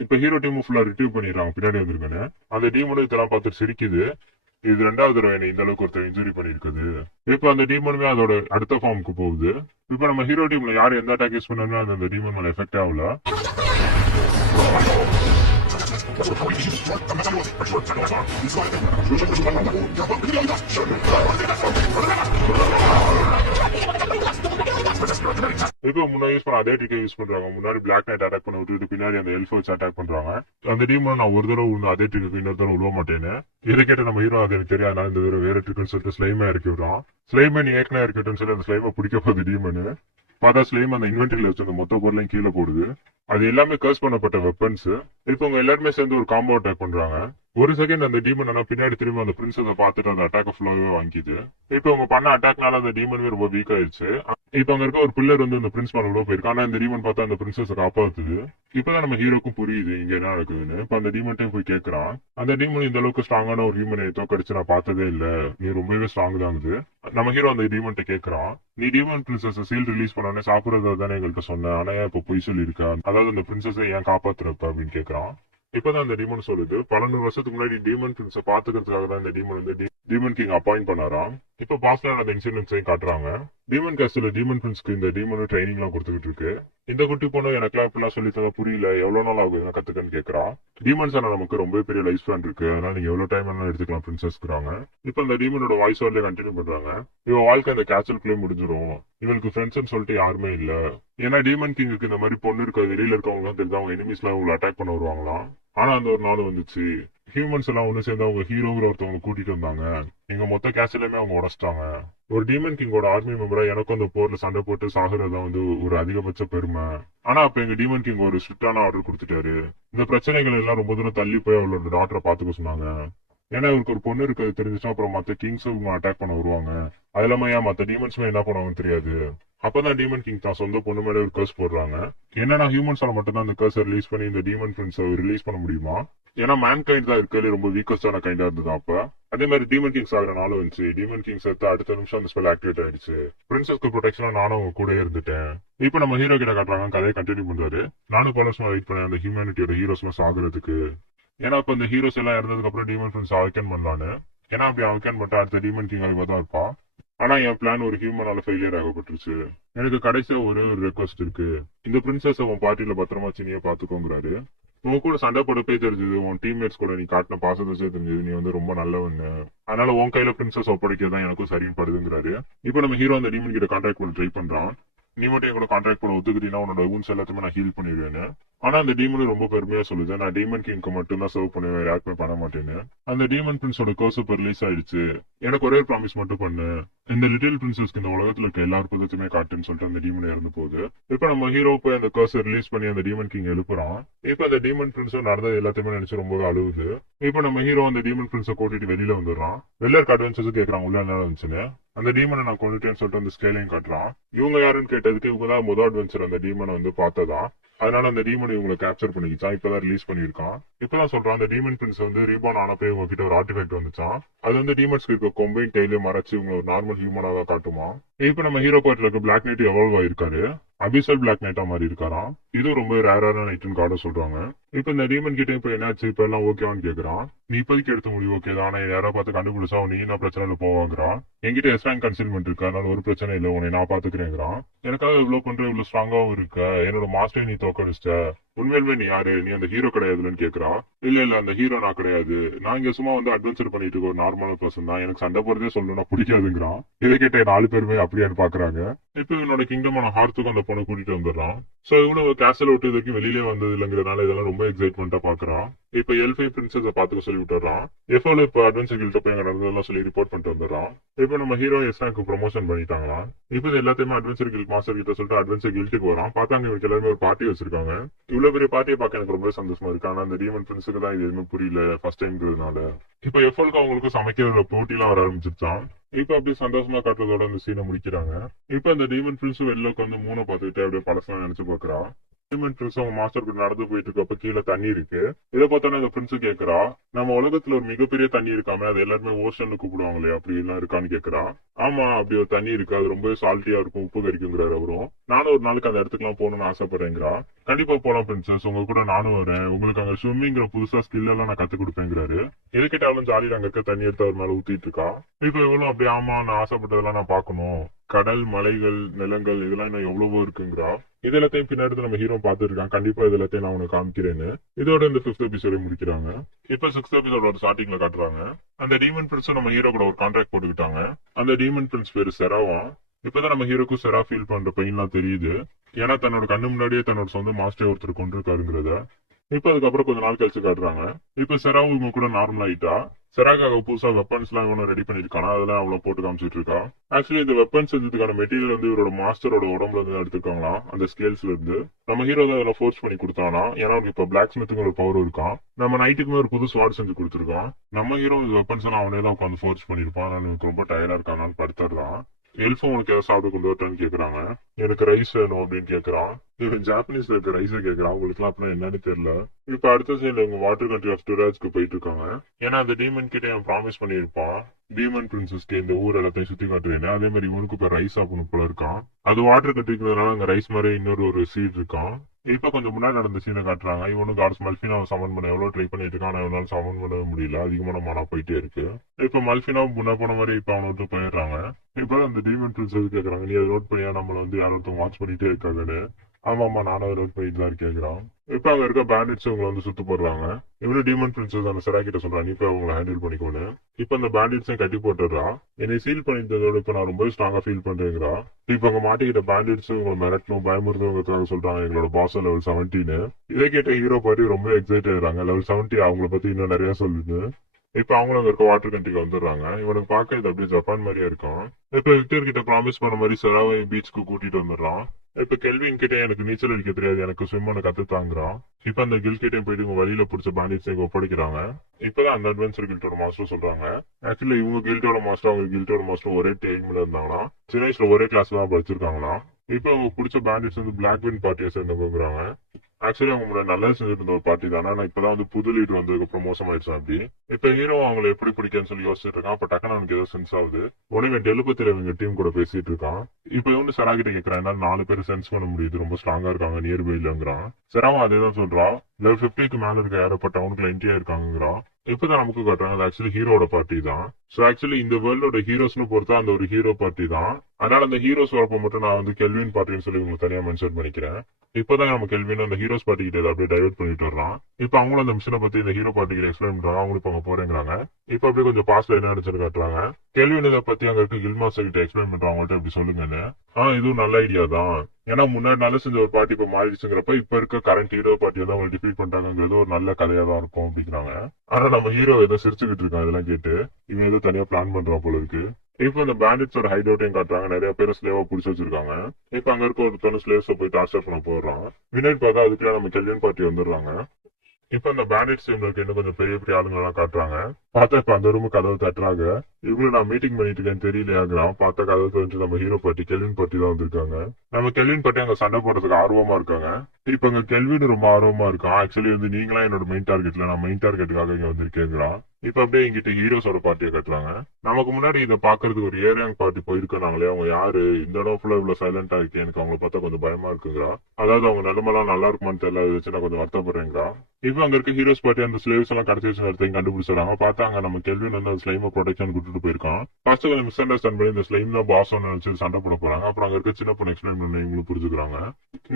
இப்ப ஹீரோ டீம் ஃபுல்லா ரிட்ரீவ் பண்ணிடுறாங்க பின்னாடி வந்திருக்கேன்னு. அந்த டீமனும் இதெல்லாம் பார்த்து சிரிக்குது. இது 2வது தடவை என்ன இந்த அளவுக்கு ஒருத்தர் இன்ஜுரி பண்ணிருக்குது. இப்ப அந்த டீமனுமே அதோட அடுத்த ஃபார்முக்கு போகுது. இப்ப நம்ம ஹீரோ டீம்ல யார் எந்த அட்டாக் யூஸ் பண்ணாலும் அது அந்த டீமன் மேல எஃபெக்ட் ஆகல. இப்ப முன்னாடி யூஸ் பண்ண அதே ட்ரிக்கை யூஸ் பண்றாங்க. முன்னாடி பிளாக் நைட் அட்டாக் பண்ண விட்டுட்டு பின்னாடி அந்த எல்ஃப் வச்சு அட்டாக் பண்றாங்க. அந்த டீமன் நான் ஒரு தடவை உள்ள அதே ட்ரிக்கு இன்னொரு தடவை உள்ள மாட்டேன்னு இதை கேட்ட நம்ம ஹீரோ அது எனக்கு தெரியாது, இந்த தடவை வேற ட்ரிக்குன்னு சொல்லிட்டு ஸ்லைமா இறக்கி விடுறான். ஸ்லைமை நீ ஏற்கனவே இருக்கட்டும்னு சொல்லி அந்த ஸ்லைமை பிடிக்க போகுது டீமனு. பார்த்தா ஸ்லைம் அந்த இன்வென்டரியில வச்சு அந்த மொத்த பொருளையும் கீழே போடுது. அது எல்லாமே கர்ஸ் பண்ணப்பட்ட வெப்பன்ஸ். இப்போ அவங்க எல்லாருமே சேர்ந்து ஒரு காம்போ அட்டாக் பண்றாங்க. ஒரு செகண்ட் அந்த டீமன் ஆனா பின்னாடி திரும்ப அந்த பிரின்ஸை பார்த்துட்டு அந்த அட்டாக் ஃபுல்லாவே வாங்கிக்குது. இப்போ அவங்க பண்ண அட்டாக்னால அந்த டீமன் ரொம்ப வீக் ஆயிடுச்சு. இப்ப அங்க இருக்க ஒரு பில்லர் வந்து அந்த பிரின்ஸ் மேல உள்ள போயிருக்கு. ஆனா இந்த டீமன் பார்த்தா அந்த பிரின்சஸை காப்பாத்துது. இப்பதான் நம்ம ஹீரோக்கும் புரியுது இங்க என்ன நடக்குதுன்னு. இப்ப அந்த டீமன்ட்டையும் போய் கேட்கறான். அந்த டீமன் இந்த அளவுக்கு ஸ்ட்ராங்கான ஒரு ஹியூமனை தோக்கடிச்சு நான் பார்த்ததே இல்ல, நீ ரொம்பவே ஸ்ட்ராங் தாங்குது. நம்ம ஹீரோ அந்த டீமன்ட்ட கேட்கறான், நீ டீமன் பிரின்சஸ் சீல் ரிலீஸ் பண்ணோன்னே சாப்பிடறதா தானே எங்கள்கிட்ட சொன்ன, ஆனா ஏன் இப்ப பொய் சொல்லியிருக்கா, அதாவது அந்த பிரின்சஸை ஏன் காப்பாத்துறப்ப அப்படின்னு கேட்கறான். இப்பதான் அந்த டீமன் சொல்லுது, பல 100 வருஷத்துக்கு முன்னாடி டீமன் பிரின்ஸை பாத்துக்கிறதுக்காக தான் இந்த டீமன் வந்து டீமன் கிங் அப்பாயிண்ட் பண்ணாராம். இப்ப பாஸ்ல அந்த இன்சிடென்ட்ஸையும் காட்டுறாங்க. டீமன் கேஸ்ட்ல டீமன் பிரின்ஸ்க்கு இந்த டீமன் ட்ரைனிங் எல்லாம் கொடுத்துக்கிட்டு இருக்கு. இந்த குட்டி பொண்ணு எனக்குலாம் இப்பெல்லாம் சொல்லி தர புரியல, எவ்வளவு நாள் ஆகுது நான் கத்துக்கன்னு கேட்கறா. டீமன்ஸ் ஆனா நமக்கு ரொம்ப பெரிய லைஃப் ஸ்பேன் இருக்கு, அதனால நீங்க எவ்வளவு டைம் வேணாலும் எடுத்துக்கலாம் பிரின்சஸ்க்குறாங்க. இப்ப இந்த டீமனோட வாய்ஸ் ஓவர்ல கண்டினியூ பண்றாங்க. இவ வாழ்க்கை அந்த கேச்சலுக்குள்ளே முடிஞ்சிரும், இவளுக்கு ஃப்ரெண்ட்ஸ்ன்னு சொல்லிட்டு யாருமே இல்ல. ஏன்னா டீமன் கிங்குக்கு இந்த மாதிரி பொண்ணு இருக்க வெளியில இருக்கவங்க எல்லாம் தெரிஞ்சு அவங்க எனிமீஸ் எல்லாம் உங்களை அட்டாக் பண்ண வருவாங்களாம். ஆனா அந்த ஒரு நாள் வந்துச்சு, ஹியூமன்ஸ் எல்லாம் ஒண்ணு சேர்ந்து அவங்க ஹீரோங்கிற ஒருத்தவங்க கூட்டிட்டு வந்தாங்க. எங்க மொத்த கேஸ்லயுமே அவங்க உடச்சிட்டாங்க. ஒரு டீமன் கிங்கோட ஆர்மி மெம்பரா எனக்கும் அந்த போர்ல சண்டை போட்டு சாகுறதா வந்து ஒரு அதிகபட்ச பெருமை. ஆனா அப்ப எங்க டீமன் கிங் ஒரு ஸ்ட்ரிக்டான ஆர்டர் கொடுத்துட்டாரு. இந்த பிரச்சனைகள் எல்லாம் ரொம்ப தூரம் தள்ளி போய் அவளோட டாக்டரை பாத்துக்க சொன்னாங்க. ஏன்னா இவருக்கு ஒரு பொண்ணு இருக்கிறது தெரிஞ்சுச்சா அப்புறம் மத்த கிங்ஸ் அட்டாக் பண்ண வருவாங்க. அது இல்லாம ஏன் மத்த டீமன்ஸ்மே என்ன பண்ணுவாங்கன்னு தெரியாது. அப்பதான் டீமன் கிங் தான் சொந்த பொண்ணு மேல ஒரு கர்ஸ் போடுறாங்க. என்னன்னா ஹியூமன்ஸால மட்டும்தான் அந்த கர்ஸை ரிலீஸ் பண்ணி இந்த டீமன் பிரின்ஸை ரிலீஸ் பண்ண முடியுமா? ஏன்னா மேன் கைண்ட் தான் இருக்கிறது ரொம்ப வீக்கஸ்டான கைண்டா இருந்தது அப்ப. அதே மாதிரி டீமன் கிங்ஸ் ஆகிற நாளும் வந்துச்சு. டீமன் கிங்ஸ் எடுத்து அடுத்த நிமிஷம் அந்த ஸ்பெல் ஆக்டிவேட் ஆயிடுச்சு. பிரின்சஸ்க்கு ப்ரொடெக்ஷனா நானும் அவங்க கூட இருந்துட்டேன். இப்ப நம்ம ஹீரோ கிட்ட காட்டுறாங்க, கதையை கண்டினியூ பண்றாரு. நானும் பல வருஷமா வெயிட் பண்ணேன் அந்த ஹியூமனிட்டியோட ஹீரோஸ்லாம் சாகுறதுக்கு. ஏன்னா இப்ப இந்த ஹீரோஸ் எல்லாம் இறந்ததுக்கு அப்புறம் டீமன் பிரின்ஸ் அவைக்கன் பண்ணலான்னு. ஏன்னா அப்படி அவைக்கன் பண்ணா அடுத்த டீமன் கிங் ஆகவே தான் இருப்பான். ஆனா என் பிளான் ஒரு ஹியூமனால ஃபெயிலியர் ஆகப்பட்டுருச்சு. எனக்கு கடைசியா ஒரு ரெக்வஸ்ட் இருக்கு, இந்த பிரின்சஸ் உன் பார்ட்டியில பத்திரமா சினிய பாத்துக்கோங்கிறாரு. உன் கூட சண்டை போடப்பே தெரிஞ்சது, உன் டீம்மேட்ஸ் கூட நீ காட்டின பாசத்தை தெரிஞ்சது, நீ வந்து ரொம்ப நல்லவன்னு, அதனால உன் கையில பிரின்சஸ் ஒப்படைக்கிறதான் எனக்கும் சரின்னு படுதுங்கிறாரு. இப்ப நம்ம ஹீரோ அந்த டீமன் கிட்ட கான்டாக்ட் பண்ண ட்ரை பண்றான். நீ மட்டும் என் கூட கான்டாக்ட் பண்ண ஒத்துக்கிட்டீங்கன்னா உன்னோட ஊன்ஸ் எல்லாத்தையுமே நான் ஹீல் பண்ணிடுவேன்னு. ஆனா அந்த டீமன் ரொம்ப பெருமையா சொல்லுது, நான் டீமன் கிங்க்கு மட்டும் தான் சர்வ் பண்ணுவேன், யாருக்குமே பண்ண மாட்டேன்னு. அந்த டீமன் பிரின்ஸோட கர்ஸ் இப்ப ரிலீஸ் ஆயிடுச்சு. எனக்கு ஒரே ப்ராமிஸ் மட்டும் பண்ணு, இந்த லிட்டில் பிரின்சஸ்க்கு இந்த உலகத்துல இருக்க எல்லா பதத்தையுமே காட்டுன்னு சொல்லிட்டு அந்த டீமன் இறந்து போகுது. இப்ப நம்ம ஹீரோ போய் அந்த கர்ஸ் ரிலீஸ் பண்ணி அந்த டீமன் கிங் எழுப்புறான். இப்ப அந்த டீமன் பிரின்ஸும் நடந்தது எல்லாத்தையுமே நினைச்சு ரொம்பவே அழுகுது. இப்ப நம்ம ஹீரோ அந்த டீமன் பிரின்ஸை கூட்டிட்டு வெளியில வந்துடுறான். வெள்ளருக்கு அட்வென்ச்சர்ஸ் கேட்கறான் உள்ள என்ன இருந்துச்சுன்னு. அந்த டீமனை நான் கொண்டுட்டேன்னு சொல்லிட்டு அந்த ஸ்கேலையும் காட்டுறான். இவங்க யாருன்னு கேட்டதுக்கு இவங்க தான் முதல் அட்வென்ச்சர் அந்த டீமனை வந்து பார்த்ததா. அதனால அந்த டீமன் இவங்களை கேப்சர் பண்ணிக்கிச்சான். இப்பதான் ரிலீஸ் பண்ணிருக்கான். இப்பதான் சொல்றான் அந்த டீமன் பிரின்ஸ் வந்து ரீபான் ஆனப்போ இவங்க கிட்ட ஒரு ஆர்டிஃபேக்ட் வந்துச்சான். அது வந்து டீமன்ஸ்க்கு இருக்க கொம்பைன் டெய்லியே மறைச்சு இவங்க ஒரு நார்மல் ஹியூமனா தான் காட்டுமா. இப்ப நம்ம ஹீரோ பார்ட்ல இருக்க பிளாக் நைட் எவால்வ் ஆயிருக்காரு. அபிசல் பிளாக் நைட்டா மாதிரி இருக்காராம். இது ரொம்ப ரேரான நைட்னு கார்ட சொல்றாங்க. இப்ப இந்த டீமன் கிட்ட இப்ப என்னாச்சு, இப்ப எல்லாம் ஓகேவான்னு கேக்குறான். நீ இப்போதைக்கு எடுத்த முடிவு ஓகே தான், ஆனா யாரா பார்த்து கண்டுபிடிச்சா நீ என்ன பிரச்சனை போவாங்கிறான். என்கிட்ட எஸ்ராங் கன்சீல்மெண்ட் இருக்கு, அதனால ஒரு பிரச்சனை இல்லை, உன்னை நான் பாத்துக்கிறேங்கிறான். எனக்காக இவ்வளவு பண்ற, இவ்வளவு ஸ்ட்ராங்காவும் இருக்க, என்னோட மாஸ்டரை நீ தோக்கடிச்சிட்ட, உண்மையிலுமே நீ யாரு, நீ அந்த ஹீரோ கிடையாதுன்னு கேக்குறா. இல்ல அந்த ஹீரோ நான் கிடையாது, நான் இங்க சும்மா வந்து அட்வென்ச்சர் பண்ணிட்டு இருக்க ஒரு நார்மலான பர்சன் தான், எனக்கு சண்டை போறதே சொல்லணும்னா பிடிக்காதுங்கிறான். இதை கேட்ட 4 பேருமே அப்படியான்னு பாக்குறாங்க. இப்ப இவனோட கிங்டமான ஹார்த்துக்கும் அந்த பொண்ணை கூட்டிட்டு வந்துடுறான். சோ இவனு கேசல் விட்டு இதுக்கு வெளியிலே வந்தது இல்லைங்கிறதுனால இதெல்லாம் ரொம்ப ரொம்ப எக்ஸைட்மெண்டா பாக்குறான். இப்ப L5 பிரின்சஸ பாத்துக்க சொல்லி விட்டுறான். F4 இப்ப அட்வென்ச்சர் கில்ட்ட போய் அங்க நடந்ததெல்லாம் சொல்லி ரிப்போர்ட் பண்ணிட்டு வந்துடுறான். இப்ப நம்ம ஹீரோ S ரேங்க் ப்ரொமோஷன் பண்ணிட்டாங்களாம். இப்ப இது எல்லாத்தையுமே அட்வென்ச்சர் கில்ட் மாஸ்டர் கிட்ட சொல்லிட்டு அட்வென்ச்சர் கில்ட்டுக்கு வரான். பார்த்தாங்க இவங்க எல்லாருமே ஒரு பார்ட்டி வச்சிருக்காங்க. இவ்வளவு பெரிய பார்ட்டியை பார்க்க எனக்கு ரொம்ப சந்தோஷமா இருக்கு. ஆனா அந்த டீமன் பிரின்ஸுக்கு தான் இது எதுவுமே புரியல ஃபர்ஸ்ட் டைம்ன்றதுனால. இப்ப F4க்கு அவங்களுக்கு சமைக்கிற போட்டிலாம் வர ஆரம்பிச்சிருச்சான். இப்ப அப்படியே சந்தோஷமா காட்டுறதோட அந்த சீனை முடிக்கிறாங்க. இப்ப அந்த டீமன் பிரின்ஸ் வெளில உட்காந்து மூணை பார்த்துக்கிட்டு அப்படியே பழசெல்லாம் நினைச்சு பாக்குறான். டீமன் பிரின்ஸ் அவங்க மாஸ்டர் கூட நடந்து போயிட்டு இருக்கப்ப கீழே தண்ணி இருக்கு. இதை பார்த்தானே அந்த பிரின்ஸ் கேக்குறா, நம்ம உலகத்துல ஒரு மிகப்பெரிய தண்ணி இருக்காம அது எல்லாருமே ஓஷன்னு கூப்பிடுவாங்களே அப்படி எல்லாம் இருக்கான்னு கேக்குறா. ஆமா அப்படி ஒரு தண்ணி இருக்கு, அது ரொம்ப சால்ட்டியா இருக்கும், உப்பு கறிக்குங்கிறாரு அவரும். நானும் ஒரு நாளைக்கு அந்த இடத்துக்கு எல்லாம் போகணும்னு ஆசைப்படுறேங்கிறா. கண்டிப்பா போலாம் பிரின்சஸ், உங்க கூட நானும் வரேன், உங்களுக்கு அங்க ஸ்விம்மிங்கிற புதுசா ஸ்கில் எல்லாம் நான் கத்து கொடுப்பேங்கிறாரு. எது கேட்டாலும் ஜாலியில அங்க இருக்க தண்ணி எடுத்து அவர் மேல ஊத்திட்டு இருக்கா. இப்ப இவளும் அப்படியே ஆமா நான் ஆசைப்பட்டதெல்லாம் நான் பாக்கணும், கடல் மலைகள் நிலங்கள் இதெல்லாம் இன்னும் எவ்வளவோ இருக்குங்கிறா. இது எல்லாத்தையும் பின்னாடி நம்ம ஹீரோ பாத்துருக்கான். கண்டிப்பா இது எல்லாத்தையும் நான் உனக்கு காமிக்கிறேன்னு இதோட இந்த 5th எபிசோட முடிக்கிறாங்க. இப்ப 6th எபிசோட ஸ்டார்டிங்ல காட்டுறாங்க. அந்த டீமன் பிரின்ஸ் நம்ம ஹீரோ கூட ஒரு கான்ட்ராக்ட் போட்டுக்கிட்டாங்க. அந்த டீமன் பிரின்ஸ் பேரு செராவா. இப்பதான் நம்ம ஹீரோக்கும் செரா ஃபீல் பண்ற பெயின்லாம் தெரியுது. ஏன்னா தன்னோட கண்ணு முன்னாடியே தன்னோட சொந்த மாஸ்டர் ஒருத்தர் கொண்டிருக்காருங்கிறத. இப்ப அதுக்கப்புறம் கொஞ்ச நாள் கழிச்சு காட்டுறாங்க. இப்ப செராவும் இவங்க கூட நார்மல் ஆயிட்டா. செராக்காக புதுசா வெப்பன்ஸ் எல்லாம் இவனும் ரெடி பண்ணிருக்கானா, அதெல்லாம் அவ்வளவு போட்டு காமிச்சிட்டு இருக்கா. ஆக்சுவலி இந்த வெப்பன்ஸ் செஞ்சதுக்கான மெட்டீரியல் வந்து இவரோட மாஸ்டரோட உடம்புல இருந்து எடுத்துருக்காங்களாம், அந்த ஸ்கேல்ஸ்ல இருந்து. நம்ம ஹீரோ தான் அதில் ஃபோர்ஸ் பண்ணி கொடுத்தானா, ஏன்னா அவனுக்கு இப்ப பிளாக் ஸ்மித்துங்கிற ஒரு பவர் இருக்கான். நம்ம நைட்டுக்குமே ஒரு புது ஸ்வாட் செஞ்சு கொடுத்துருக்கான். நம்ம ஹீரோ இந்த வெப்பன்ஸ் எல்லாம் அவனே தான் உட்காந்து ஃபோர்ஸ் பண்ணிருப்பான். ஆனா எனக்கு ரொம்ப டயர்டா இருக்கானான்னு படுத்துறான். எல்ஃபும் உனக்கு ஏதாவது சாப்பிட கொண்டு வரட்டான்னு கேக்குறாங்க. எனக்கு ரைஸ் வேணும் அப்படின்னு கேக்குறான். இவன் ஜாப்பனீஸ்ல இருக்க ரைஸை கேக்குறான். உங்களுக்கு எல்லாம் அப்படின்னா என்னன்னு தெரியல. இப்ப அடுத்த சைட்ல இவங்க வாட்டர் கண்ட்ரி ஆஃப் ஸ்டுராஜ்க்கு போயிட்டு இருக்காங்க. ஏன்னா அந்த டீமன் கிட்ட அவன் ப்ராமிஸ் பண்ணியிருப்பான், டீமன் பிரின்சஸ்க்கு இந்த ஊர் எல்லாத்தையும் சுத்தி காட்டுறேன்னு. அதே மாதிரி இவனுக்கு இப்ப ரைஸ் சாப்பிடணும் போல இருக்கான். அது வாட்டர் கண்ட்ரிக்கிறதுனால அங்க ரைஸ் மாதிரி இன்னொரு ஒரு சீட் இருக்கான். இப்ப கொஞ்சம் முன்னாடி நடந்த சீனை காட்டுறாங்க. இவனு கார்ட்ஸ் மல்ஃபினாவை சமன் பண்ண எவ்வளவு ட்ரை பண்ணிட்டு இருக்கான். ஆனா இவனால சமன் பண்ணவே முடியல, அதிகமான மனா போயிட்டே இருக்கு. இப்ப மல்ஃபினா முன்ன போன மாதிரி இப்ப அவனை விட்டு போயிடுறாங்க. இப்ப அந்த டீமன் பிரின்சஸ் கேக்குறாங்க, நீ அதை நோட் பண்ணியா நம்மள வந்து யாரும் வாட்ச் பண்ணிட்டே இருக்காங்கன்னு. ஆமா நானும் அதை நோட் பண்ணிட்டு தான் கேக்குறான். இப்ப அங்க இருக்க பேண்டிட்ஸ் இவங்களை வந்து சுத்து போடுறாங்க. இவனு டீமன் பிரின்சஸ் அந்த செரா கிட்ட சொல்றான், நீ போய் அவங்களை ஹேண்டில் பண்ணிக்கோன்னு. இப்ப அந்த பேண்டிட்ஸையும் கட்டி போட்டுறா. என்னை சீல் பண்ணிட்டதோட இப்ப நான் ரொம்ப ஸ்ட்ராங்கா ஃபீல் பண்றேங்கிறா. இப்ப அங்க மாட்டிக்கிட்ட பேண்டிட்ஸ் உங்களை மிரட்டணும் பயமுறுத்தவங்க சொல்றாங்க எங்களோட பாஸ் லெவல் 17. இதை கேட்ட ஹீரோ பார்ட்டி ரொம்ப எக்ஸைட் ஆயிடுறாங்க. லெவல் 70 அவங்கள பத்தி இன்னும் நிறைய சொல்லுது. இப்ப அவங்களும் அங்க இருக்க வாட்டர் கண்ட்ரிக்கு வந்துடுறாங்க. இவனுக்கு பார்க்க இது அப்படியே ஜப்பான் மாதிரியே இருக்கும். இப்ப விக்டர் கிட்ட ப்ராமிஸ் பண்ண மாதிரி செராவை பீச்சுக்கு கூட்டிட்டு வந்துடுறான். இப்ப கெல்வின் கிட்ட எனக்கு நீச்சல் அடிக்க தெரியாது, எனக்கு ஸ்விம் பண்ண கத்துத்தாங்கிறான். இப்ப அந்த கில் கிட்டையும் போயிட்டு இவங்க வழியில பிடிச்ச பேண்டிட்ஸ் இங்க ஒப்படைக்கிறாங்க. இப்பதான் அந்த அட்வென்ச்சர் கில்ட்டோட மாஸ்டர் சொல்றாங்க, ஆக்சுவலி இவங்க கில்ட்டோட மாஸ்டர் அவங்க கில்ட்டோட மாஸ்டர் ஒரே டீம்ல இருந்தாங்கன்னா, சின்ன வயசுல ஒரே கிளாஸ்ல தான் படிச்சிருக்காங்களா. இப்ப அவங்க பிடிச்ச பேண்டிட்ஸ் வந்து பிளாக் வின் பார்ட்டியை சேர்ந்தவங்கிறாங்க. ஆக்சுவலி அவங்க முன்னாடி நல்லா செஞ்சுட்டு இருந்த ஒரு பார்ட்டி தானே, நான் இப்பதான் வந்து புது லீட் வந்ததுக்கு அப்புறம் மோசமாயிடுச்சு. அப்படி இப்ப ஹீரோ அவங்களை எப்படி பிடிக்கன்னு சொல்லி யோசிச்சுட்டு இருக்கான். அப்ப டக்குனு அவனுக்கு ஏதோ சென்ஸ் ஆகுது. உடனே டெலிபத்தில இவங்க டீம் கூட பேசிட்டு இருக்கான். இப்ப வந்து செரா கிட்ட கேட்கறான், என்னால 4 பேர் சென்ஸ் பண்ண முடியுது, ரொம்ப ஸ்ட்ராங்கா இருக்காங்க நியர்பை இல்லங்கிறான். செராவும் அதேதான் சொல்றான், லெவல் 50க்கு மேல இருக்க ஏறப்பட்ட அவனுக்கு என்ட்ரியா இருக்காங்கிறான். இப்பதான் நமக்கு காட்டுறாங்க அது ஆக்சுவலி ஹீரோட பார்ட்டி தான். சோ ஆக்சுவலி இந்த வேர்ல்டோட ஹீரோஸ்னு பொறுத்தா அந்த ஒரு ஹீரோ பார்ட்டி தான். அதனால அந்த ஹீரோஸ் வரப்ப மட்டும் நான் வந்து கெல்வின் பார்ட்டின்னு சொல்லி உங்களுக்கு தனியா மென்ஷன் பண்ணிக்கிறேன். இப்பதான் நம்ம கெல்வின் அந்த ஹீரோஸ் பார்ட்டி கிட்ட அப்படியே டைவர்ட் பண்ணிட்டு வர்றான். இப்ப அவங்களும் அந்த மிஷனை பத்தி இந்த ஹீரோ பார்ட்டி கிட்ட எக்ஸ்பிளைன் பண்றாங்க. அவங்களுக்கு அங்க போறேங்கிறாங்க. இப்ப அப்படியே கொஞ்சம் பாஸ்ட்ல என்ன நடந்துச்சு காட்டுறாங்க. கெல்வின் இதை பத்தி அங்க இருக்க கில்மாஸ்டர் கிட்ட எக்ஸ்பிளைன் பண்றாங்க, அவங்கள்ட்ட இப்படி சொல்லுங்கன்னு. இதுவும் நல்ல ஐடியா தான். ஏன்னா முன்னாடி நல்ல செஞ்ச ஒரு பார்ட்டி இப்ப மாறிடுச்சுங்கிறப்ப இப்ப இருக்க கரண்ட் ஹீரோ பார்ட்டியை தான் அவங்க டிஃபீட் பண்றாங்கிறது ஒரு நல்ல கதையா தான் இருக்கும் அப்படிங்கிறாங்க. ஆனா நம்ம ஹீரோ ஏதோ சிரிச்சுக்கிட்டு இருக்கான் இதெல்லாம் கேட்டு. இவன் ஏதோ தனியா பிளான் பண்றான் போல இருக்கு. இப்ப இந்த பேண்டிட்ஸோட ஹைட் அவுட்டையும் காட்டுறாங்க. நிறைய பேர் ஸ்லேவா புடிச்சு வச்சிருக்காங்க. இப்ப அங்க இருக்க ஒருத்தன ஸ்லேவ்ஸை போய் டார்ச்சர் பண்ண போடுறான். வினைட் பார்த்தா அதுக்குள்ள நம்ம கெல்வின் பார்ட்டி வந்துடுறாங்க. இப்ப இந்த பேண்டிட்ஸ் டீம்ல இன்னும் கொஞ்சம் பெரிய பெரிய ஆளுங்க எல்லாம் காட்டுறாங்க. பார்த்தா இப்ப அந்த ரூமுக்கு கதவு தட்டுறாங்க. இவங்களும் நான் மீட்டிங் பண்ணிட்டு இருக்கேன்னு தெரியலையாங்கிறான். பார்த்தா கதவு தெரிஞ்சு நம்ம ஹீரோ பார்ட்டி கெல்வின் பார்ட்டி தான் வந்திருக்காங்க. நம்ம கெல்வின் பார்ட்டி அங்க சண்டை போடுறதுக்கு ஆர்வமா இருக்காங்க. இப்ப அங்க கெல்வின் ரொம்ப ஆர்வமா இருக்கான். ஆக்சுவலி வந்து நீங்களா என்னோட மெயின் டார்கெட்ல நான் மெயின் டார்கெட்டுக்காக இங்க வந்திருக்கேங்கிறான். இப்ப அப்படியே எங்கிட்ட ஹீரோஸோட பார்ட்டியை கட்டுறாங்க. நமக்கு முன்னாடி இதை பாக்குறதுக்கு ஒரு ஏரியாங் பார்ட்டி போயிருக்காங்களே, அவங்க யாரு, இந்த இடம் ஃபுல்லா இவ்வளவு சைலண்டா இருக்கு, எனக்கு அவங்களை பார்த்தா கொஞ்சம் பயமா இருக்குங்கிறா. அதாவது அவங்க நிலைமெல்லாம் நல்லா இருக்குமான்னு தெரியல, அதை வச்சு நான் கொஞ்சம் வருத்தப்படுறேங்கிறா. இப்ப அங்க இருக்க ஹீரோஸ் பார்ட்டி அந்த ஸ்லேவ்ஸ் எல்லாம் கடத்தி வச்சு இடத்தையும் கண்டுபிடிச்சாங்க. பார்த்தாங்க நம்ம கெல்வின் வந்து அந்த ஸ்லைமை ப்ரொடெக்ஷன் கூட்டிட்டு போயிருக்கான். ஃபர்ஸ்ட் கொஞ்சம் மிஸ் அண்டர்ஸ்டாண்ட் பண்ணி இந்த ஸ்லைம் தான் பாஸ் நினைச்சு சண்டை போட போறாங்க. அப்புறம் அங்க இருக்க சின்ன பொண்ணு எக்ஸ்பிளைன் பண்ணி இவங்களும் புரிஞ்சுக்கிறாங்க.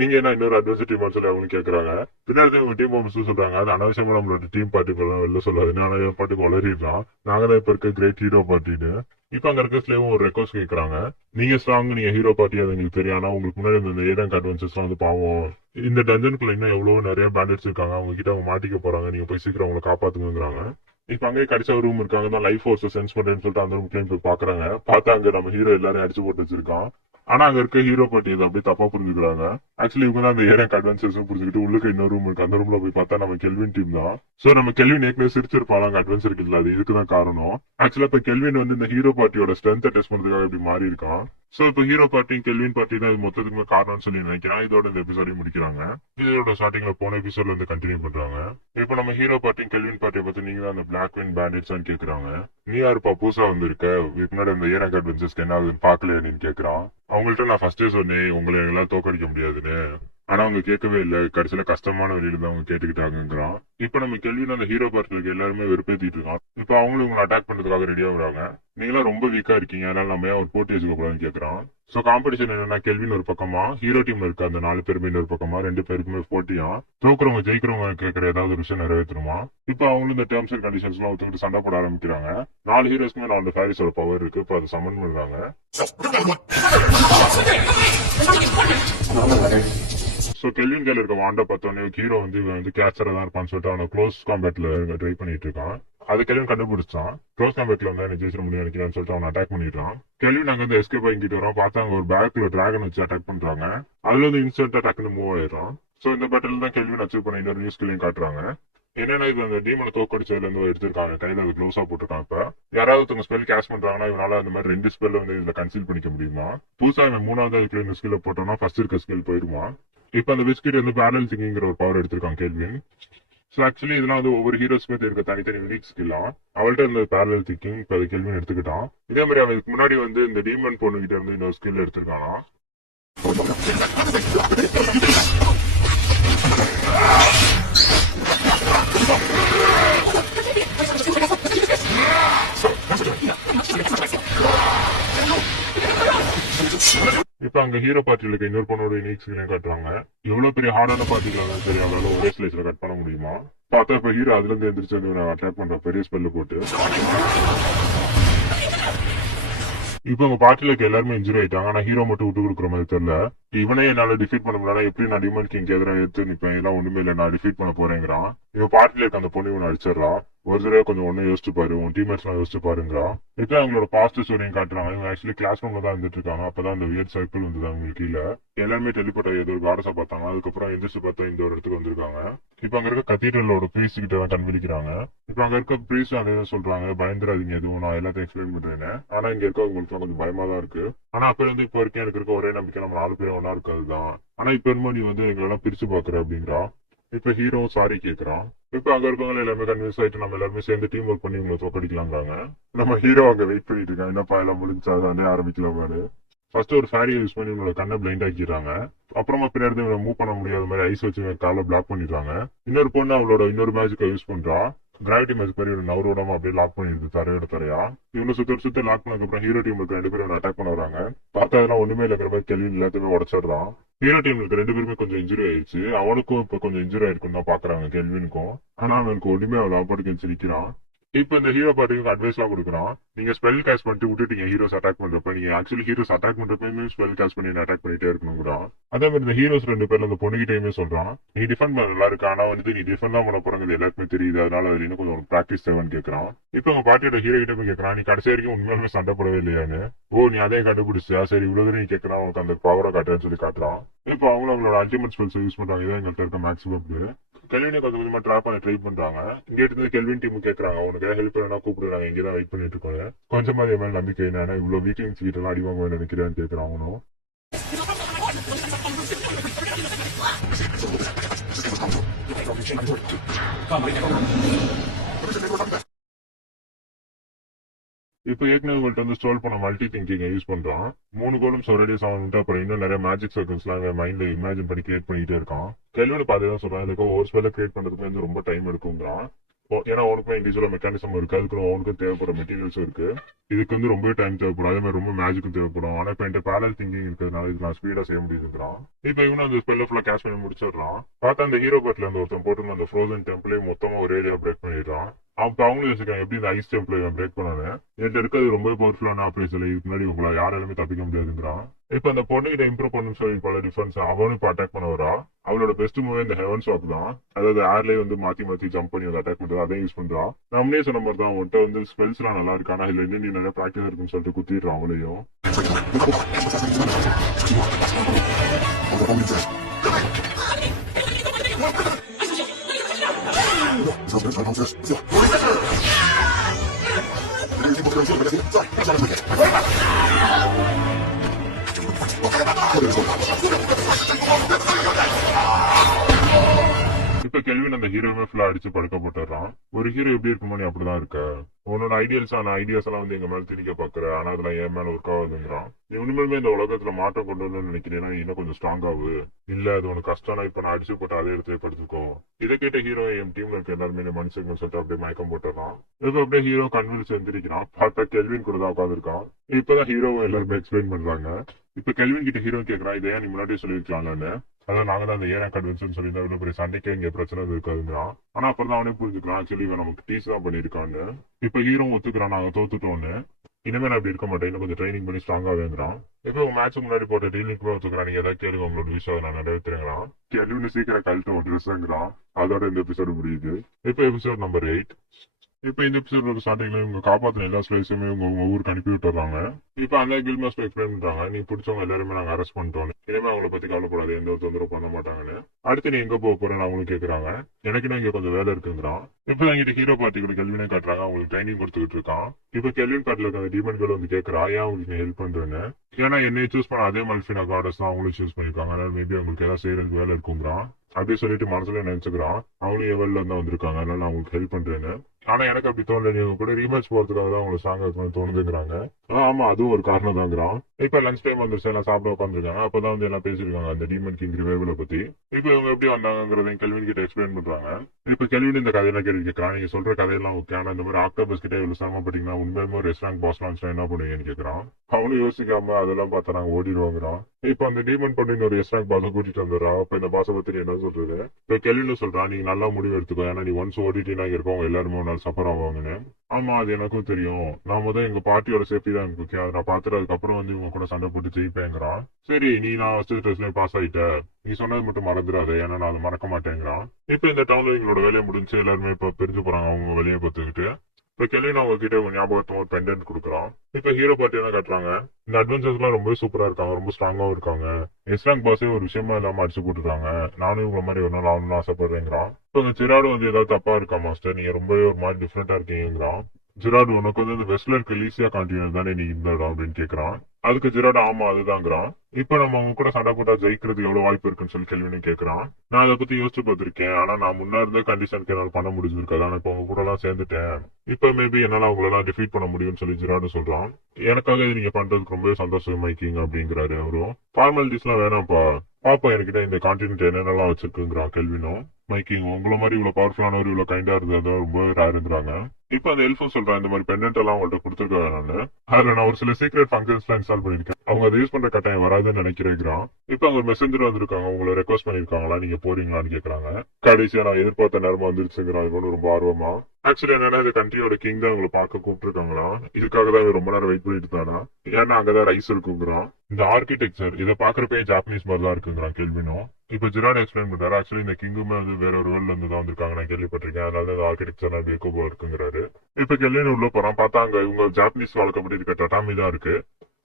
நீங்க என்ன இன்னொரு அட்வென்ச்சர் டீம் சொல்லி அவங்க கேட்கறாங்க. பின்னாடி உங்க டீம் மிஸ் சொல்றாங்க, அது அனாவசியமா நம்மளோட டீம் பார்ட்டி வெளில சொல்லாது, நான் பாட்டுக்கு வளரிடுறான், நாங்க தான் இப்ப இருக்க கிரேட் ஹீரோ பார்ட்டின்னு. இப்ப அங்க இருக்க ஸ்லேவும் ஒரு ரெக்வஸ்ட் கேட்கறாங்க. நீங்க ஸ்ட்ராங், நீங்க ஹீரோ பார்ட்டி அது எங்களுக்கு தெரியும். ஆனா உங்களுக்கு முன்னாடி இந்த ஏரியாங் அட்வென்ச்சர்ஸ் வந்து பாவம் இந்த டஞ்சனுக்குள்ள இன்னும் எவ்வளவு நிறைய பேண்டட்ஸ் இருக்காங்க, அவங்க கிட்ட அவங்க மாட்டிக்க போறாங்க, நீங்க போய் சீக்கிரம் அவங்களை காப்பாத்துங்கிறாங்க. இப்ப அங்கேயே கடைசியா ரூம் இருக்காங்க தான், லைஃப் ஃபோர்ஸ் சென்ஸ் பண்றேன்னு சொல்லிட்டு அந்த ரூம் போய் பாக்குறாங்க. பார்த்தா அங்க நம்ம ஹீரோ எல்லாரும் அடிச்சு போட்டு வச்சிருக்கான். ஆனா அங்க இருக்க ஹீரோ பாட்டி இதை அப்படியே தப்பா புரிஞ்சுக்கிறாங்க. ஆக்சுவலி இவங்க தான் அந்த ஏரியா அட்வென்ச்சர்ஸும் புரிஞ்சுக்கிட்டு உள்ளுக்கு இன்னொரு ரூம் இருக்கு, அந்த ரூம்ல போய் பார்த்தா நம்ம கெல்வின் டீம் தான். சோ நம்ம கெல்வின் ஏற்கனவே சிரிச்சிருப்பாங்க அங்க அட்வென்ச்சர் இல்ல, அது இதுக்குதான் காரணம். ஆக்சுவலா இப்ப கெல்வின் வந்து இந்த ஹீரோ பார்ட்டியோட ஸ்ட்ரென்த்தை டெஸ்ட் பண்றதுக்காக இப்படி மாறி இருக்கான். சோ இப்ப ஹீரோ பார்ட்டியும் கெல்வின் பார்ட்டி தான் இது மொத்தத்துக்குமே காரணம்னு சொல்லி நினைக்கிறேன். இதோட இந்த எபிசோடையும் முடிக்கிறாங்க. இதோட ஸ்டார்டிங்ல போன எபிசோட்ல இருந்து கண்டினியூ பண்றாங்க. இப்ப நம்ம ஹீரோ பார்ட்டியும் கெல்வின் பார்ட்டியை பத்தி நீங்க தான் அந்த பிளாக் வின் பேண்டேஜ் கேக்குறாங்க. நீ யாருப்பா புதுசா வந்திருக்க, இதுக்கு முன்னாடி அந்த ஏரங்க அட்வென்ச்சர்ஸ்க்கு என்ன ஆகுதுன்னு பாக்கலையா நீன்னு கேக்குறான். அவங்கள்ட்ட நான் ஃபர்ஸ்டே சொன்னேன் உங்களை எல்லாம் தோக்கடிக்க முடியாதுன்னு, ஆனா அவங்க கேட்கவே இல்லை, கடைசியில கஷ்டமான வழியில தான் அவங்க கேட்டுக்கிட்டாங்கிறான். இப்ப நம்ம கெல்வின் அந்த ஹீரோ பார்ட்டில எல்லாருமே வெறுப்பேத்திட்டு இருக்கான். இப்ப அவங்களும் இவங்களை அட்டாக் பண்றதுக்காக ரெடியா வராங்க. நீங்களாம் ரொம்ப வீக்கா இருக்கீங்க, அதனால நம்ம ஏன் ஒரு போட்டி வச்சுக்க கூடாதுன்னு கேக்குறான். சோ காம்படிஷன் என்னன்னா கெல்வின் ஒரு பக்கமா, ஹீரோ டீம்ல இருக்க அந்த 4 பேருமே இன்னொரு பக்கமா, 2 பேருக்குமே போட்டியா. தோக்குறவங்க ஜெயிக்கிறவங்க கேட்கற ஏதாவது ஒரு விஷயம் நிறைவேற்றணுமா. இப்ப அவங்களும் இந்த டேர்ம்ஸ் அண்ட் கண்டிஷன்ஸ் எல்லாம் ஒத்துக்கிட்டு சண்டை போட ஆரம்பிக்கிறாங்க. 4 ஹீரோஸ்க்குமே 4 ஃபேரிஸோட பவர் இருக்கு. இப்ப அதை சமன் பண்றாங்க. சோ கெல்வின் கையில இருக்க வாண்டா பார்த்தோன்னே ஹீரோ வந்து இவன் வந்து கேச்சரா தான் இருப்பான்னு சொல்லிட்டு அவனை க்ளோஸ் காம்பேட்ல ட்ரை பண்ணிட்டு இருக்கான். அது கெல்வின் கண்டுபிடிச்சான். க்ளோஸ் காம்பேட்ல வந்து எனக்கு ஜெயிச்சிட முடியும் நினைக்கிறான்னு சொல்லிட்டு அவன் அட்டாக் பண்ணிடுறான். கெல்வின் அங்க வந்து எஸ்கேப் ஆகிட்டு வரான். பார்த்தா அங்க ஒரு பேக்ல டிராகன் வச்சு அட்டாக் பண்றாங்க. அதுல வந்து இன்ஸ்டன்டா டக்குன்னு மூவ் ஆயிடுறான். சோ இந்த பேட்டில் தான் கெல்வின் அச்சீவ் பண்ண இன்னொரு நியூஸ் கிளையும் காட்டுறாங்க. என்னன்னா இது அந்த டீமனை தோக்கடிச்சதுல இருந்து எடுத்திருக்காங்க, கையில அது க்ளோஸா போட்டிருக்கான். இப்ப யாராவது ஒருத்தவங்க ஸ்பெல் கேஷ் பண்றாங்கன்னா இவனால அந்த மாதிரி 2 ஸ்பெல் வந்து இதுல கன்சீல் பண்ணிக்க முடியுமா. புதுசா இவன் 3வது இருக்கிற இந்த ஸ்கில்ல போட்டோம்னா ஃபர்ஸ்ட் இருக்க ஸ்கில் போயிடுமா. இப்ப அந்த பிஸ்கெட் வந்து பேரல் திங்கிங்கிற ஒரு பவர் எடுத்திருக்கான் கெல்வின். சோ ஆக்சுவலி இதெல்லாம் வந்து ஒவ்வொரு ஹீரோஸ்க்குமே இருக்க தனித்தனி யூனிக் ஸ்கில்லா. அவள்கிட்ட இந்த பேரல் திங்கிங் இப்ப அது கெல்வின் எடுத்துக்கிட்டான். இதே மாதிரி அவன் இதுக்கு முன்னாடி வந்து இந்த டீமன் பொண்ணு கிட்ட இருந்து இன்னொரு ஸ்கில் எடுத்திருக்கானா. இப்ப அங்க ஹீரோ பார்ட்டில இருக்க இன்னொரு பொண்ணோட யூனிக் ஸ்கில்லையும் காட்டுறாங்க. எவ்வளவு பெரிய ஹார்டான பார்ட்டிகள் சரி அவளால ஒரே ஸ்லைஸ்ல கட் பண்ண முடியுமா. பார்த்தா இப்ப ஹீரோ அதுல இருந்து எந்திரிச்சு வந்து அட்டாக் பண்ற பெரிய ஸ்பெல்ல போட்டு. இப்ப உங்க பார்ட்டில இருக்க எல்லாருமே இன்ஜுரி ஆயிட்டாங்க. ஆனா ஹீரோ மட்டும் விட்டு கொடுக்குற மாதிரி தெரியல. இவனே என்னால டிஃபீட் பண்ண முடியல, எப்படி நான் டிமன் கிங் எதிராக எடுத்து நிப்பேன், எல்லாம் ஒண்ணுமே இல்ல, நான் டிஃபீட் பண்ண போறேங்கிறான். இவன் பார்ட்டில இருக்க அந்த பொண்ணு இவனை அடிச்சிடறான். ஒரு தடவை கொஞ்சம் ஒண்ணு யோசிச்சு பாரு, உன் டீமேட்ஸ் எல்லாம் யோசிச்சு பாருங்கிறான். இப்ப அவங்களோட பாஸ்ட் ஸ்டோரியும் காட்டுறாங்க. இவங்க ஆக்சுவலி கிளாஸ் ரூம்ல தான் இருந்துட்டு இருக்காங்க. அப்பதான் அந்த வியர்ட் சர்க்கிள் வந்தது அவங்களுக்கு கீழே. எல்லாருமே டெலிபோர்ட் ஆகி ஏதோ ஒரு காடஸா பார்த்தாங்க. அதுக்கப்புறம் எந்திரிச்சு பார்த்தா இந்த ஒரு இடத்துக்கு வந்திருக்காங்க. இப்ப அங்க இருக்க கத்தீட்ரலோட பிரீஸ்ட் கிட்ட தான் கண்டுபிடிக்கிறாங்க. இப்ப அங்க இருக்க பிரீஸ்ட் அதே தான் சொல்றாங்க, பயந்துராதீங்க எதுவும், நான் எல்லாத்தையும் எக்ஸ்பிளைன் பண்றேன்னு. ஆனா இங்க இருக்கவங்களுக்கு கொஞ்சம் பயமா தான் இருக்கு. ஆனா அப்ப இருந்து இப்ப வரைக்கும் எனக்கு இருக்க ஒரே நம்பிக்கை நம்ம 4 பேரும் ஒன்னா இருக்காதுதான். ஆனா இப்ப என்னமோ நீ வந்து எங்களெல்லாம் பிரிச்சு பாக்குற அப்படிங்கிறா. இப்ப ஹீரோ சாரி கேக்குறான். இப்ப அங்க இருக்கவங்க எல்லாமே கன்வின்ஸ் ஆயிட்டு நம்ம எல்லாருமே சேர்ந்து டீம் ஒர்க் பண்ணி உங்களை தோக்கடிக்கலாங்கிறாங்க. நம்ம ஹீரோ அங்க வெயிட் பண்ணிட்டு இருக்கான், என்னப்பா எல்லாம் முடிஞ்சாதானே ஆரம்பிக்கலாமாரு. ஃபர்ஸ்ட் ஒரு ஃபேரியை யூஸ் பண்ணி உங்களோட கண்ணை பிளைண்ட் ஆக்கிடுறாங்க. அப்புறமா பின்னாடி இவனை மூவ் பண்ண முடியாத மாதிரி ஐஸ் வச்சு காலை பிளாக் பண்ணிடுறாங்க. இன்னொரு பொண்ணு அவளோட இன்னொரு மேஜிக்கை யூஸ் பண்றா. கிராவிட்டி மேஜிக் மாதிரி ஒரு நவரோடாம அப்படியே லாக் பண்ணிடுது தரையோட தரையா. இவனு சுத்த லாக் பண்ணதுக்கு அப்புறம் ஹீரோ டீம் இருக்க 2 பேரும் அட்டாக் பண்ண வராங்க. பார்த்தா அதெல்லாம் ஒண்ணுமே இருக்கிற மாதிரி கெல்வின் எல்லாத்தையுமே உடச்சிடுறான். ஹீரோ டீம் இருக்க 2 பேருமே கொஞ்சம் இன்ஜுரி ஆயிடுச்சு. அவனுக்கும் இப்ப கொஞ்சம் இன்ஜுரி ஆயிருக்கும் தான் பாக்குறாங்க கெல்வினுக்கும். ஆனா அவனுக்கு ஒண்ணுமே அவன் லாபடுக்கு நிக்கிறான். இப்ப இந்த ஹீரோ பார்ட்டிக்கு அட்வைஸ் எல்லாம் கொடுக்குறான். நீங்க ஸ்பெல் கேஷ் பண்ணிட்டு விட்டுட்டீங்க ஹீரோஸ் அட்டாக் பண்றப்ப, நீங்க ஆக்சுவலி ஹீரோஸ் அட்டாக் பண்றப்பயுமே ஸ்பெல் கேஷ் பண்ணி அட்டாக் பண்ணிட்டே இருக்கணுங்கிறான். அதே மாதிரி இந்த ஹீரோஸ் 2 பேர்ல அந்த பொண்ணுகிட்டயுமே சொல்றான், நீ டிஃபெண்ட் பண்ண நல்லா இருக்கு, ஆனா வந்து நீ டிஃபெண்ட் தான் பண்ண போறது எல்லாருக்குமே தெரியுது, அதனால அதுல இன்னும் கொஞ்சம் பிராக்டிஸ் தேவைன்னு கேட்கறான். இப்ப உங்க பார்ட்டியோட ஹீரோ கிட்ட போய் கேட்கறான், நீ கடைசி வரைக்கும் உண்மையாலுமே சண்டை போடவே இல்லையான்னு. ஓ நீ அதையும் கண்டுபிடிச்சா, சரி இவ்வளவு தூரம் நீ கேட்கறான், உனக்கு அந்த பவரை காட்டுறேன்னு சொல்லி காட்டுறான். இப்ப அவங்களும் அவங்களோட அல்டிமேட் ஸ்பெல்ஸ் யூஸ் பண்றாங்க. இதான் எங்கள்கிட்ட இருக்க மேக்ஸிமம். கெல்வினை கொஞ்சம் கொஞ்சமா ட்ராப் பண்ண ட்ரை பண்றாங்க. இங்க இருந்து கெல்வின் டீம் கேட்கறாங்க, உனக்கு ஹெல்ப் வேணா கூப்பிடுறாங்க, இங்கதான் வெயிட் பண்ணிட்டு இருக்கோம். கொஞ்சமா என் மேல நம்பிக்கை என்ன, இவ்வளவு வீக்லிங்ஸ் கிட்ட எல்லாம் அடிவாங்க நினைக்கிறேன்னு கேட்கறான் அவனும். இப்ப ஏற்கனவே உங்கள்ட்ட வந்து ஸ்டோல் பண்ண மல்டி திங்கிங் யூஸ் பண்றான். 3 கோலும் சொரடியா சாப்பிட்டு அப்புறம் இன்னும் நிறைய மேஜிக் சர்க்கிள்ஸ் எல்லாம் மைண்ட்ல இமேஜின் பண்ணி கிரியேட் பண்ணிட்டே இருக்கான். கெல்வின் பாத்ததான் சொல்றான், இதுக்கு ஒரு ஸ்பெல்ல கிரியேட் பண்றதுக்கு வந்து ரொம்ப டைம் எடுக்குங்கிறான். ஏன்னா அவனுக்கும் இண்டிவிஜுவல் மெக்கானிசம் இருக்கு, அதுக்கு அவனுக்கும் தேவைப்படுற மெட்டீரியல்ஸும் இருக்கு. இதுக்கு வந்து ரொம்ப டைம் தேவைப்படும், அதே மாதிரி ரொம்ப மேஜிக்கும் தேவைப்படும். ஆனா இப்ப என்கிட்ட பேரல் திங்கிங் இருக்கிறதுனால இது நான் ஸ்பீடா செய்ய முடியுதுங்கிறான். இப்ப இவனும் அந்த ஸ்பெல்ல ஃபுல்லா கேஷ் பண்ணி முடிச்சிடறான். பார்த்தா அந்த ஹீரோ பார்ட்ல இருந்து ஒருத்தன் போட்டு அந்த ஃப்ரோசன் டெம்பிளே மொத்தமா ஒரு ஏரியா பிரேக் பண்ணிடுறான். அப்ப அவங்களும் யோசிக்கிறாங்க, எப்படி இந்த ஐஸ் டெம்பிளை பிரேக் பண்ணானு, என்கிட்ட இருக்கிறது ரொம்ப பவர்ஃபுல்லான ஆபரேஷன், இதுக்கு முன்னாடி உங்களை யாராலுமே தப்பிக்க முடியாதுங்கிறான். இப்ப அந்த பொண்ணுகிட்ட இம்ப்ரூவ் பண்ணணும்னு சொல்லி பல டிஃபென்ஸ் அவனும் இப்ப அட்டாக் பண்ண வரா. அவளோட பெஸ்ட் மூவே இந்த ஹெவன் ஷாக் தான். அதாவது ஏர்லயே வந்து மாத்தி மாத்தி ஜம்ப் பண்ணி வந்து அட்டாக் பண்றது அதையும் யூஸ் பண்றா. நம்மளே சொன்ன மாதிரி தான் உன்கிட்ட வந்து ஸ்பெல்ஸ் எல்லாம் நல்லா இருக்கு, ஆனா இதுல இன்னும் நீ நிறைய பிராக்டிஸ் இருக்குன்னு சொல்லிட்டு குத்திடுறான் அவளையும். இப்ப கெல்வின் அந்த ஹீரோவே ஃபுல்லா அடிச்சு படுக்க போட்டுறான். ஒரு ஹீரோ எப்படி இருக்குமோ நீ அப்படிதான் இருக்க. உன்னோட ஐடியாஸ் எல்லாம் வந்து எங்க மேல திணிக்க பாக்குற, ஆனா அதெல்லாம் என் மேல ஒர்க் ஆகுதுங்கிறான். நீ உண்மையுமே இந்த உலகத்துல மாற்றம் கொண்டு வரணும்னு நினைக்கிறேன்னா நீ இன்னும் கொஞ்சம் ஸ்ட்ராங் ஆகு. இல்ல அது உனக்கு கஷ்டம்னா இப்ப நான் அடிச்சு போட்டு அதே இடத்துல படுத்துக்கோ. இதை கேட்ட ஹீரோ என் டீம்ல இருக்க எல்லாருமே மனுஷங்க சொல்லிட்டு அப்படியே மயக்கம் போட்டுறான். இப்ப அப்படியே ஹீரோ கன்வின்ஸ் எந்திரிக்கிறான். பார்த்தா கெல்வின் கூட தான் உட்காந்துருக்கான். இப்பதான் ஹீரோவை எல்லாருமே எக்ஸ்பிளைன் பண்றாங்க. இப்ப கெல்வின் கிட்ட ஹீரோ கேக்குறான், இதை ஏன் நீ முன்னாடியே சொல்லிருக்கலாம்னு. அதான் நாங்க தான் அந்த ஏன் கன்வென்ஷன் சொல்லி இவ்வளவு பெரிய சண்டைக்கே இங்க பிரச்சனை இருக்காதுங்கிறான். ஆனா அப்புறம் தான் அவனே புரிஞ்சுக்கிறான், ஆக்சுவலி இவன் நமக்கு டீஸ் தான் பண்ணிருக்கான்னு. இப்ப ஹீரோ ஒத்துக்கிறான், நாங்க தோத்துட்டோன்னு. இனிமே நான் அப்படி இருக்க மாட்டேன், இன்னும் கொஞ்சம் ட்ரைனிங் பண்ணி ஸ்ட்ராங்கா வேங்குறான். இப்ப உங்க மேட்ச் முன்னாடி போட்ட டீலிங் கூட ஒத்துக்கிறான், நீங்க ஏதாவது கேளுங்க உங்களோட விஷயம் நான் நிறைவேற்றுறான். கெல்வின் சீக்கிரம் கழட்ட ஒரு ட்ரெஸ்ங்கிறான். அதோட இந்த எபிசோடு முடியுது. இப்ப எபிசோட் நம்பர் 8. இப்ப இந்த எபிசோட் ஸ்டார்டிங்ல இவங்க காப்பாத்தின எல்லா ஸ்பைஸுமே உங்க ஊருக்கு அனுப்பி விட்டுறாங்க. இப்ப அந்த கில் மாஸ்டர் எக்ஸ்பிளைன் பண்றாங்க, நீ பிடிச்சவங்க எல்லாருமே நாங்க அரெஸ்ட் பண்ணிட்டோம், இனிமே அவங்கள பத்தி கவலைப்படாது, எந்த ஒரு தொந்தரவு பண்ண மாட்டாங்கன்னு. அடுத்து நீ எங்க போக போறேன்னு அவங்களும் கேக்குறாங்க. எனக்கு இங்க கொஞ்சம் வேலை இருக்குங்கிறான். இப்ப எங்கிட்ட ஹீரோ பார்ட்டி கூட கெல்வினே காட்டுறாங்க, அவங்களுக்கு ட்ரைனிங் கொடுத்துக்கிட்டு இருக்கான். இப்ப கெல்வின் பார்ட்டில இருக்க அந்த டீமன் கேர்ள் வந்து கேக்குறா, ஏன் அவங்களுக்கு நீ ஹெல்ப் பண்றேன்னு. ஏன்னா என்னைய சூஸ் பண்ண அதே மல்ஃபினா கார்டஸ் தான் அவங்களும் சூஸ் பண்ணிருக்காங்க, அதனால மேபி அவங்களுக்கு ஏதாவது செய்யறதுக்கு வேலை இருக்குங்கிறான். அப்படியே சொல்லிட்டு மனசுல நினைச்சுக்கிறான், அவங்களும் எவல்ல இருந்தா வந்திருக்காங்க, அதனால நான் அவங்களுக்கு ஹெல்ப் பண்றேன்னு. ஆனா எனக்கு அப்படி தோணல, நீங்க கூட ரீமேட்ச் போறதுக்காக தான் அவங்க ஸ்ட்ராங்கா இருக்கணும்னு தோணுதுங்கிறாங்க. ஆமா அதுவும் ஒரு காரணம் தாங்கிறான். இப்ப லஞ்ச் டைம் வந்துருச்சு, எல்லாம் சாப்பிட உட்காந்துருக்காங்க. அப்பதான் வந்து எல்லாம் பேசிருக்காங்க அந்த டீமன் கிங் ரிவைவல பத்தி. இப்ப இவங்க எப்படி வந்தாங்கிறதையும் கெல்வின் கிட்ட எக்ஸ்பிளைன் பண்றாங்க. இப்ப கெல்வின் இந்த கதையெல்லாம் கேள்வி கேட்கறான், நீங்க சொல்ற கதையெல்லாம் ஓகே, ஆனா இந்த மாதிரி ஆக்டோபஸ் கிட்ட இவ்வளவு சிரமப்பட்டீங்கன்னா உண்மையுமே ஒரு ரெஸ்டாரண்ட் பாஸ் லான்ச் என்ன பண்ணுவீங்கன்னு கேட்கறான். அவனும் யோசிக்காம அதெல்லாம் பார்த்தா நாங்க ஓடிடுவாங்கிறான். இப்ப அந்த டீமன் பண்ணி ஒரு ரெஸ்டாரண்ட் பாஸை கூட்டிட்டு வந்துடுறா. அப்ப இந்த பாஸை பத்தி என்ன சொல்றது. இப்ப கெல்வின் சொல்றான், நீங்க நல்லா முடிவு எடுத்துக்கோ, ஏன்னா நீ ஒன்ஸ் ஓடிட்டீங்கன்னா இருக்கவங்க எல்லாருமே ஒரு நாள் சஃபர் ஆவாங்கன்னு. ஆமா அது எனக்கும் தெரியும், நான் முதல் எங்க பார்ட்டியோட சேஃப்டி தான் எனக்கு முக்கியம், அதை நான் பாத்துட்டு அதுக்கப்புறம் வந்து இவங்க கூட சண்டை போட்டு ஜெயிப்பேங்கிறான். சரி நீ நான் ஃபர்ஸ்ட் டெஸ்ட்ல பாஸ் ஆயிட்ட, நீ சொன்னது மட்டும் மறந்துடாத, ஏன்னா நான் அதை மறக்க மாட்டேங்கிறான். இப்ப இந்த டவுன்ல இவங்களோட வேலையை முடிஞ்சு எல்லாருமே இப்ப பிரிஞ்சு போறாங்க அவங்க வேலையை பார்த்துக்கிட்டு. இப்ப கெல்வின் அவங்க கிட்ட ஞாபகத்துவம் ஒரு பெண்டன்ட் கொடுக்குறான். இப்ப ஹீரோ பார்ட்டி என்ன காட்டுறாங்க, இந்த அட்வென்ச்சர்ஸ் எல்லாம் ரொம்ப சூப்பரா இருக்காங்க, ரொம்ப ஸ்ட்ராங்காவும் இருக்காங்க. எஸ்ராங் பாஸே ஒரு விஷயமா இல்லாம அடிச்சு போட்டுருக்காங்க, நானும் இவங்க மாதிரி ஒரு நாள் ஆகணும்னு ஆசைப்படுறேங்கிறான். இப்ப இந்த ஜெராடு வந்து ஏதாவது தப்பா இருக்கா மாஸ்டர், நீங்க ரொம்பவே ஒரு மாதிரி டிஃப்ரெண்டா இருக்கீங்கிறான். ஜெராடு உனக்கு வந்து இந்த வெஸ்ட்ல இருக்க லீசியா கான்டினென்ட் தானே நீ இந்த இடம் அப்படின்னு கேட்கறான். அதுக்கு ஜெராடு ஆமா அதுதாங்கிறான். இப்ப நம்ம அவங்க கூட சண்டை போட்டா ஜெயிக்கிறதுக்கு எவ்வளவு வாய்ப்பு இருக்குன்னு சொல்லி கேள்வின்னு கேட்கறான். நான் அதை பத்தி யோசிச்சு பார்த்திருக்கேன், ஆனா நான் முன்ன இருந்த கண்டிஷனுக்கு என்னால பண்ண முடிஞ்சிருக்காது, ஆனா இப்ப அவங்க கூட எல்லாம் சேர்ந்துட்டேன், இப்ப மேபி என்னால அவங்களெல்லாம் டிஃபீட் பண்ண முடியும்னு சொல்லி ஜெராடு சொல்றான். எனக்காக இது நீங்க பண்றதுக்கு ரொம்பவே சந்தோஷமாயிக்கீங்க அப்படிங்கிறாரு அவரும். ஃபார்மாலிட்டிஸ் எல்லாம் வேணாம்ப்பா, பாப்பா என்கிட்ட இந்த கான்டினென்ட் என்னென்னலாம் வச்சிருக்குங்கிறான் கெல்வினும். மைக்கிங் உங்களை மாதிரி இவ்வளவு பவர்ஃபுல்லானவர் இவ்வளவு கைண்டா இருந்தது ரொம்ப ரேருங்கிறாங்க. இப்ப அந்த எல்ஃபும் சொல்றான், இந்த மாதிரி பெண்டன்ட் எல்லாம் அவங்கள்ட்ட கொடுத்துருக்க வேணாம்னு. அதுல நான் ஒரு சில சீக்ரெட் ஃபங்க்ஷன்ஸ் எல்லாம் இன்ஸ்டால் பண்ணிருக்கேன், அவங்க அதை யூஸ் பண்ற கட்டாயம் வராதுன்னு நினைக்கிறேங்கிறான். இப்ப அவங்க ஒரு மெசஞ்சர் வந்திருக்காங்க, உங்களை ரெக்வஸ்ட் பண்ணிருக்காங்களா, நீங்க போறீங்களான்னு கேக்குறாங்க. கடைசியா நான் எதிர்பார்த்த நேரமா வந்துருச்சுங்கிறான் இவனு ரொம்ப ஆர்வமா. ஆக்சுவலி என்னன்னா இந்த கண்ட்ரியோட கிங் தான் உங்களை பார்க்க கூப்பிட்டுருக்காங்களா, இதுக்காக தான் ரொம்ப நேரம் வெயிட் பண்ணிட்டு தானா, ஏன்னா அங்கதான் ரைஸ் இருக்குங்கிறான். இந்த ஆர்கிடெக்சர் இதை பாக்குறப்பே ஜாப்பனீஸ் மாதிரி தான் இருக்குங்கிறான் கெல்வினும். இப்ப ஜெராட் எக்ஸ்பிளைன் பண்றாரு, ஆக்சுவலி இந்த கிங்குமே வந்து வேற ஒரு வேர்ல்ட்ல இருந்து தான் வந்திருக்காங்க, நான் கேள்விப்பட்டிருக்கேன், அதனால இந்த ஆர்கிடெக்சர் வேக்கோ போல இருக்குங்கிறாரு. இப்ப கெல்வின் உள்ள போறான், பார்த்தா அங்க இவங்க ஜாப்பனீஸ் வழக்கப்படி இருக்க டட்டாமி தான் இருக்கு.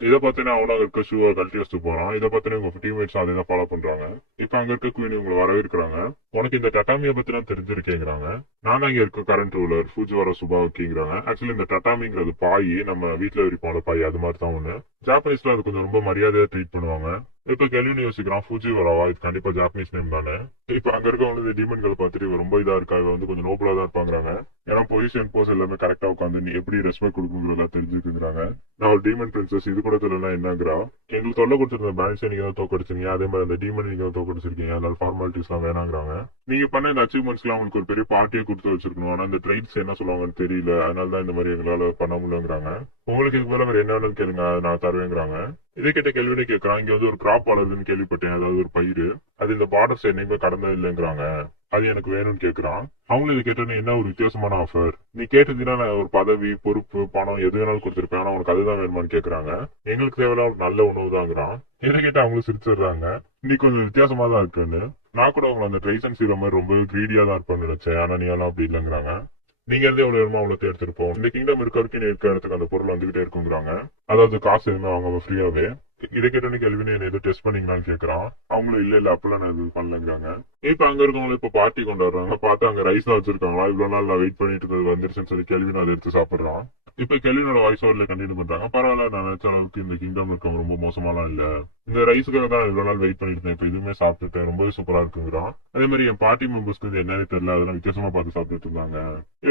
இதை பார்த்தீங்கன்னா அவனும் அங்க இருக்க ஷூவை கழட்டி வச்சுட்டு போறான். இதை பார்த்தீங்கன்னா உங்க டீம்மேட்ஸ் அதை தான் ஃபாலோ பண்றாங்க. இப்ப அங்க இருக்க குவீன் உங்களை வரவேற்கிறாங்க. உனக்கு இந்த டட்டாமியை பத்தி தான் தெரிஞ்சிருக்கேங்கிறாங்க. நான் அங்க இருக்க கரண்ட் ரூலர் ஃபூஜிவாரா சுபாவுக்கிங்கிறாங்க. ஆக்சுவலி இந்த டட்டாமிங்கிறது பாய், நம்ம வீட்டுல விரிப்போம்ல பாய், அது மாதிரி தான் ஒண்ணு. ஜாப்பனீஸ்ல அது கொஞ்சம் ரொம்ப மரியாதையா ட்ரீட் பண்ணுவாங்க. இப்ப கெல்வின் யோசிக்கிறான், ஃபூஜிவாராவா, இது கண்டிப்பா ஜாப்பனீஸ் நேம் தானே. இப்ப அங்க இருக்கவங்க டீமன்களை பார்த்துட்டு இவ ரொம்ப இதா இருக்கா, இவ வந்து கொஞ்சம் நோபலா தான் இருப்பாங்கிறாங்க. ஏன்னா பொசிஷன் போஸ் எல்லாமே கரெக்டா உட்காந்து நீ எப்படி ரெஸ்பெக்ட் கொடுக்குங்கிறதா தெரிஞ்சுக்குங்கிறாங்க. நான் ஒரு டீமன் பிரின்சஸ், இது கூட தெரியல என்னங்கிறா. எங்களுக்கு தொல்லை கொடுத்துருந்த பேலன்ஸை நீங்க தான் தோக்கடிச்சிருக்கீங்க, அதே மாதிரி அந்த டீமன் நீங்க தான் தோக்கடிச்சிருக்கீங்க, அதனால ஃபார்மாலிட்டிஸ் எல்லாம் வேணாங்கிறாங்க. நீங்க பண்ண இந்த அச்சீவ்மெண்ட்ஸ் எல்லாம் உங்களுக்கு ஒரு பெரிய பார்ட்டியை கொடுத்து வச்சிருக்கணும், ஆனா இந்த ட்ரைட்ஸ் என்ன சொல்லுவாங்கன்னு தெரியல, அதனால தான் இந்த மாதிரி எங்களால பண்ண முடியலங்கிறாங்க. உங்களுக்கு இதுக்கு மேல வேற என்ன வேணும்னு கேளுங்க, நான் தருவேங்கிறாங்க. இதை கேட்ட கேள்வினே கேட்கறான், இங்க வந்து ஒரு கிராப் வளருதுன்னு கேள்விப்பட்டேன், அதாவது ஒரு பயிர், அது இந்த பார்டர்ஸ் என்னைக்குமே கடந்தது இல்லைங்கிறாங்க. அது எனக்கு வேணும்னு கேக்குறான். அவங்களும் இது கேட்டோன்னு என்ன ஒரு வித்தியாசமான ஆஃபர், நீ கேட்டதுன்னா நான் ஒரு பதவி பொறுப்பு பணம் எது வேணாலும் கொடுத்துருப்பேன், ஆனா உனக்கு அதுதான் வேணுமான்னு கேக்குறாங்க. எங்களுக்கு தேவையான ஒரு நல்ல உணவு தாங்கிறான். இதை கேட்டு அவங்களும் சிரிச்சிடுறாங்க. நீ கொஞ்சம் வித்தியாசமா தான் இருக்குன்னு. நான் கூட உங்களை அந்த ட்ரைசன் சீரோ மாதிரி ரொம்ப கிரீடியா தான் இருப்பேன்னு நினைச்சேன், ஆனா நீ எல்லாம் அப்படி இல்லைங்கிறாங்க. நீங்க இருந்து எவ்வளவு வேணுமோ அவ்வளவு எடுத்துருப்போம், இந்த கிங்டம் இருக்க வரைக்கும் இருக்க இடத்துக்கு அந்த பொருள் வந்துகிட்டே இருக்குங்கிறாங்க. அதாவது காசு எதுவுமே அவங்க ஃப்ரீயாவே. இதை கேட்டோன்னு கேள்வின்னு என்ன எதுவும் டெஸ்ட் பண்ணீங்களான்னு கேக்குறான். அவங்களும் இல்ல அப்பெல்லாம் நான் எதுவும் பண்ணலங்கிறாங்க. இப்ப அங்க இருக்கவங்களும் இப்ப பார்ட்டி கொண்டாடுறாங்க. பார்த்து அங்க ரைஸ் தான் வச்சிருக்காங்களா, இவ்வளவு நாள் நான் வெயிட் பண்ணிட்டு இருந்தது வந்துருச்சுன்னு சொல்லி கேள்வின்னு அதை எடுத்து சாப்பிடுறான். இப்ப கேள்வினோட வாய்ஸ் ஓவர்ல கண்டினியூ பண்றாங்க. பரவாயில்ல, நான் நினைச்ச அளவுக்கு இந்த கிங்டம் இருக்கவங்க ரொம்ப மோசமாலாம் இல்ல, இந்த ரைஸுக்காக தான் இவ்வளவு நாள் வெயிட் பண்ணிட்டு இருந்தேன், இப்ப இதுவுமே சாப்பிட்டுட்டேன், ரொம்பவே சூப்பரா இருக்குங்கிறான். அதே மாதிரி என் பார்ட்டி மெம்பர்ஸ்க்கு இது என்னன்னு தெரியல, அதெல்லாம் வித்தியாசமா பார்த்து சாப்பிட்டுட்டு இருந்தாங்க.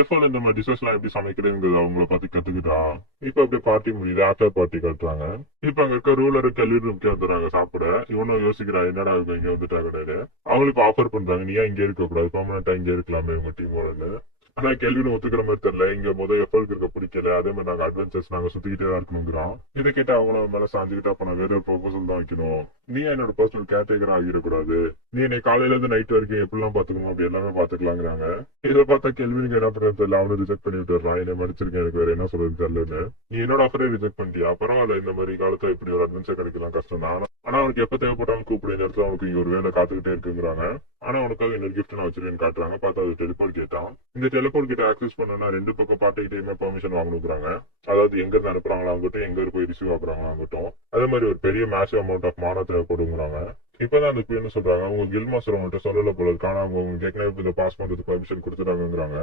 எஃப்எல் இந்த மாதிரி டிஷஸ் எல்லாம் எப்படி சமைக்கிறதுங்கிறது அவங்கள பார்த்து கத்துக்கிட்டா. இப்ப அப்படியே பார்ட்டி முடியுது, ஆஃப்டர் பார்ட்டி கட்டுறாங்க. இப்ப அங்க இருக்க ரூலர் கல்வி ரூம்க்கே வந்துடுறாங்க சாப்பிட. இவனும் யோசிக்கிறா என்னடா இவங்க இங்க வந்துட்டாங்க. அவங்களுக்கு இப்ப ஆஃபர் பண்றாங்க, நீ ஏன் இங்க இருக்க கூடாது, பெர்மனண்டா இங்க இருக்கலாமே உங்க டீமோட. ஆனா கேள்வின்னு ஒத்துக்கிற மாதிரி தெரியல, இங்க முதல் எஃப்எல்க்கு இருக்க பிடிக்கல, அதே மாதிரி நாங்க அட்வென்ச்சர்ஸ் நாங்க சுத்திக்கிட்டே தான் இருக்கணுங்கிறோம். இதை கேட்டு அவங்கள மேல சாஞ்சுக்கிட்டு அப்ப நான் வேற ஒரு ப்ரொபோசல் தான் வைக்கணும், நீ என்னோட பர்சனல் கேர்டேக்கரா ஆகிடக்கூடாது, நீ என்னை காலையில இருந்து நைட் வரைக்கும் எப்படிலாம் பாத்துக்கணும் அப்படி எல்லாமே பாத்துக்கலாங்கிறாங்க. இதை பார்த்தா கேள்வினுக்கு என்ன பண்றது தெரியல, அவனு ரிஜெக்ட் பண்ணி விட்டுறான். என்னை மடிச்சிருக்கேன், எனக்கு வேற என்ன சொல்றது தெரியலன்னு. நீ என்னோட ஆஃபரே ரிஜெக்ட் பண்ணிட்டியா, பரவாயில்ல, இந்த மாதிரி காலத்துல இப்படி ஒரு அட்வென்ச்சர் கிடைக்கலாம் கஷ்டம் தான், ஆனா அவனுக்கு எப்ப தேவைப்பட்டாலும் கூப்பிட, இந்த இடத்துல அவனுக்கு இங்க ஒரு வேலை காத்துக்கிட்டே இருக்குங்கிறாங்க. ஆனா உனக்காக இன்னொரு கிஃப்ட் நான் வச்சிருக்கேன்னு காட்டுறாங்க. பார்த்தா அது டெலிபோர்ட் கேட்டான். இந்த டெலிபோர்ட் கிட்ட ஆக்சஸ் பண்ணா ரெண்டு பக்கம் பார்ட்டிகிட்டே பெர்மிஷன் வாங்கணுங்கிறாங்க. அதாவது எங்க இருந்து அனுப்புறாங்களா ஆகட்டும், எங்க போய் ரிசீவ் ஆகுறாங்களா ஆகட்டும், அதே மாதிரி ஒரு பெரிய மேசிவ் அமௌண்ட் ஆஃப் மானா தேவைப்படுங்கிறாங்க. இப்பதான் அந்த என்ன சொல்றாங்க, அவங்க கில் மாஸ்டர் அவங்கள்ட்ட சொல்லல போல இருக்கு, ஆனா அவங்க ஏற்கனவே இதை பாஸ் பண்றதுக்கு பர்மிஷன் கொடுத்துட்டாங்கிறாங்க.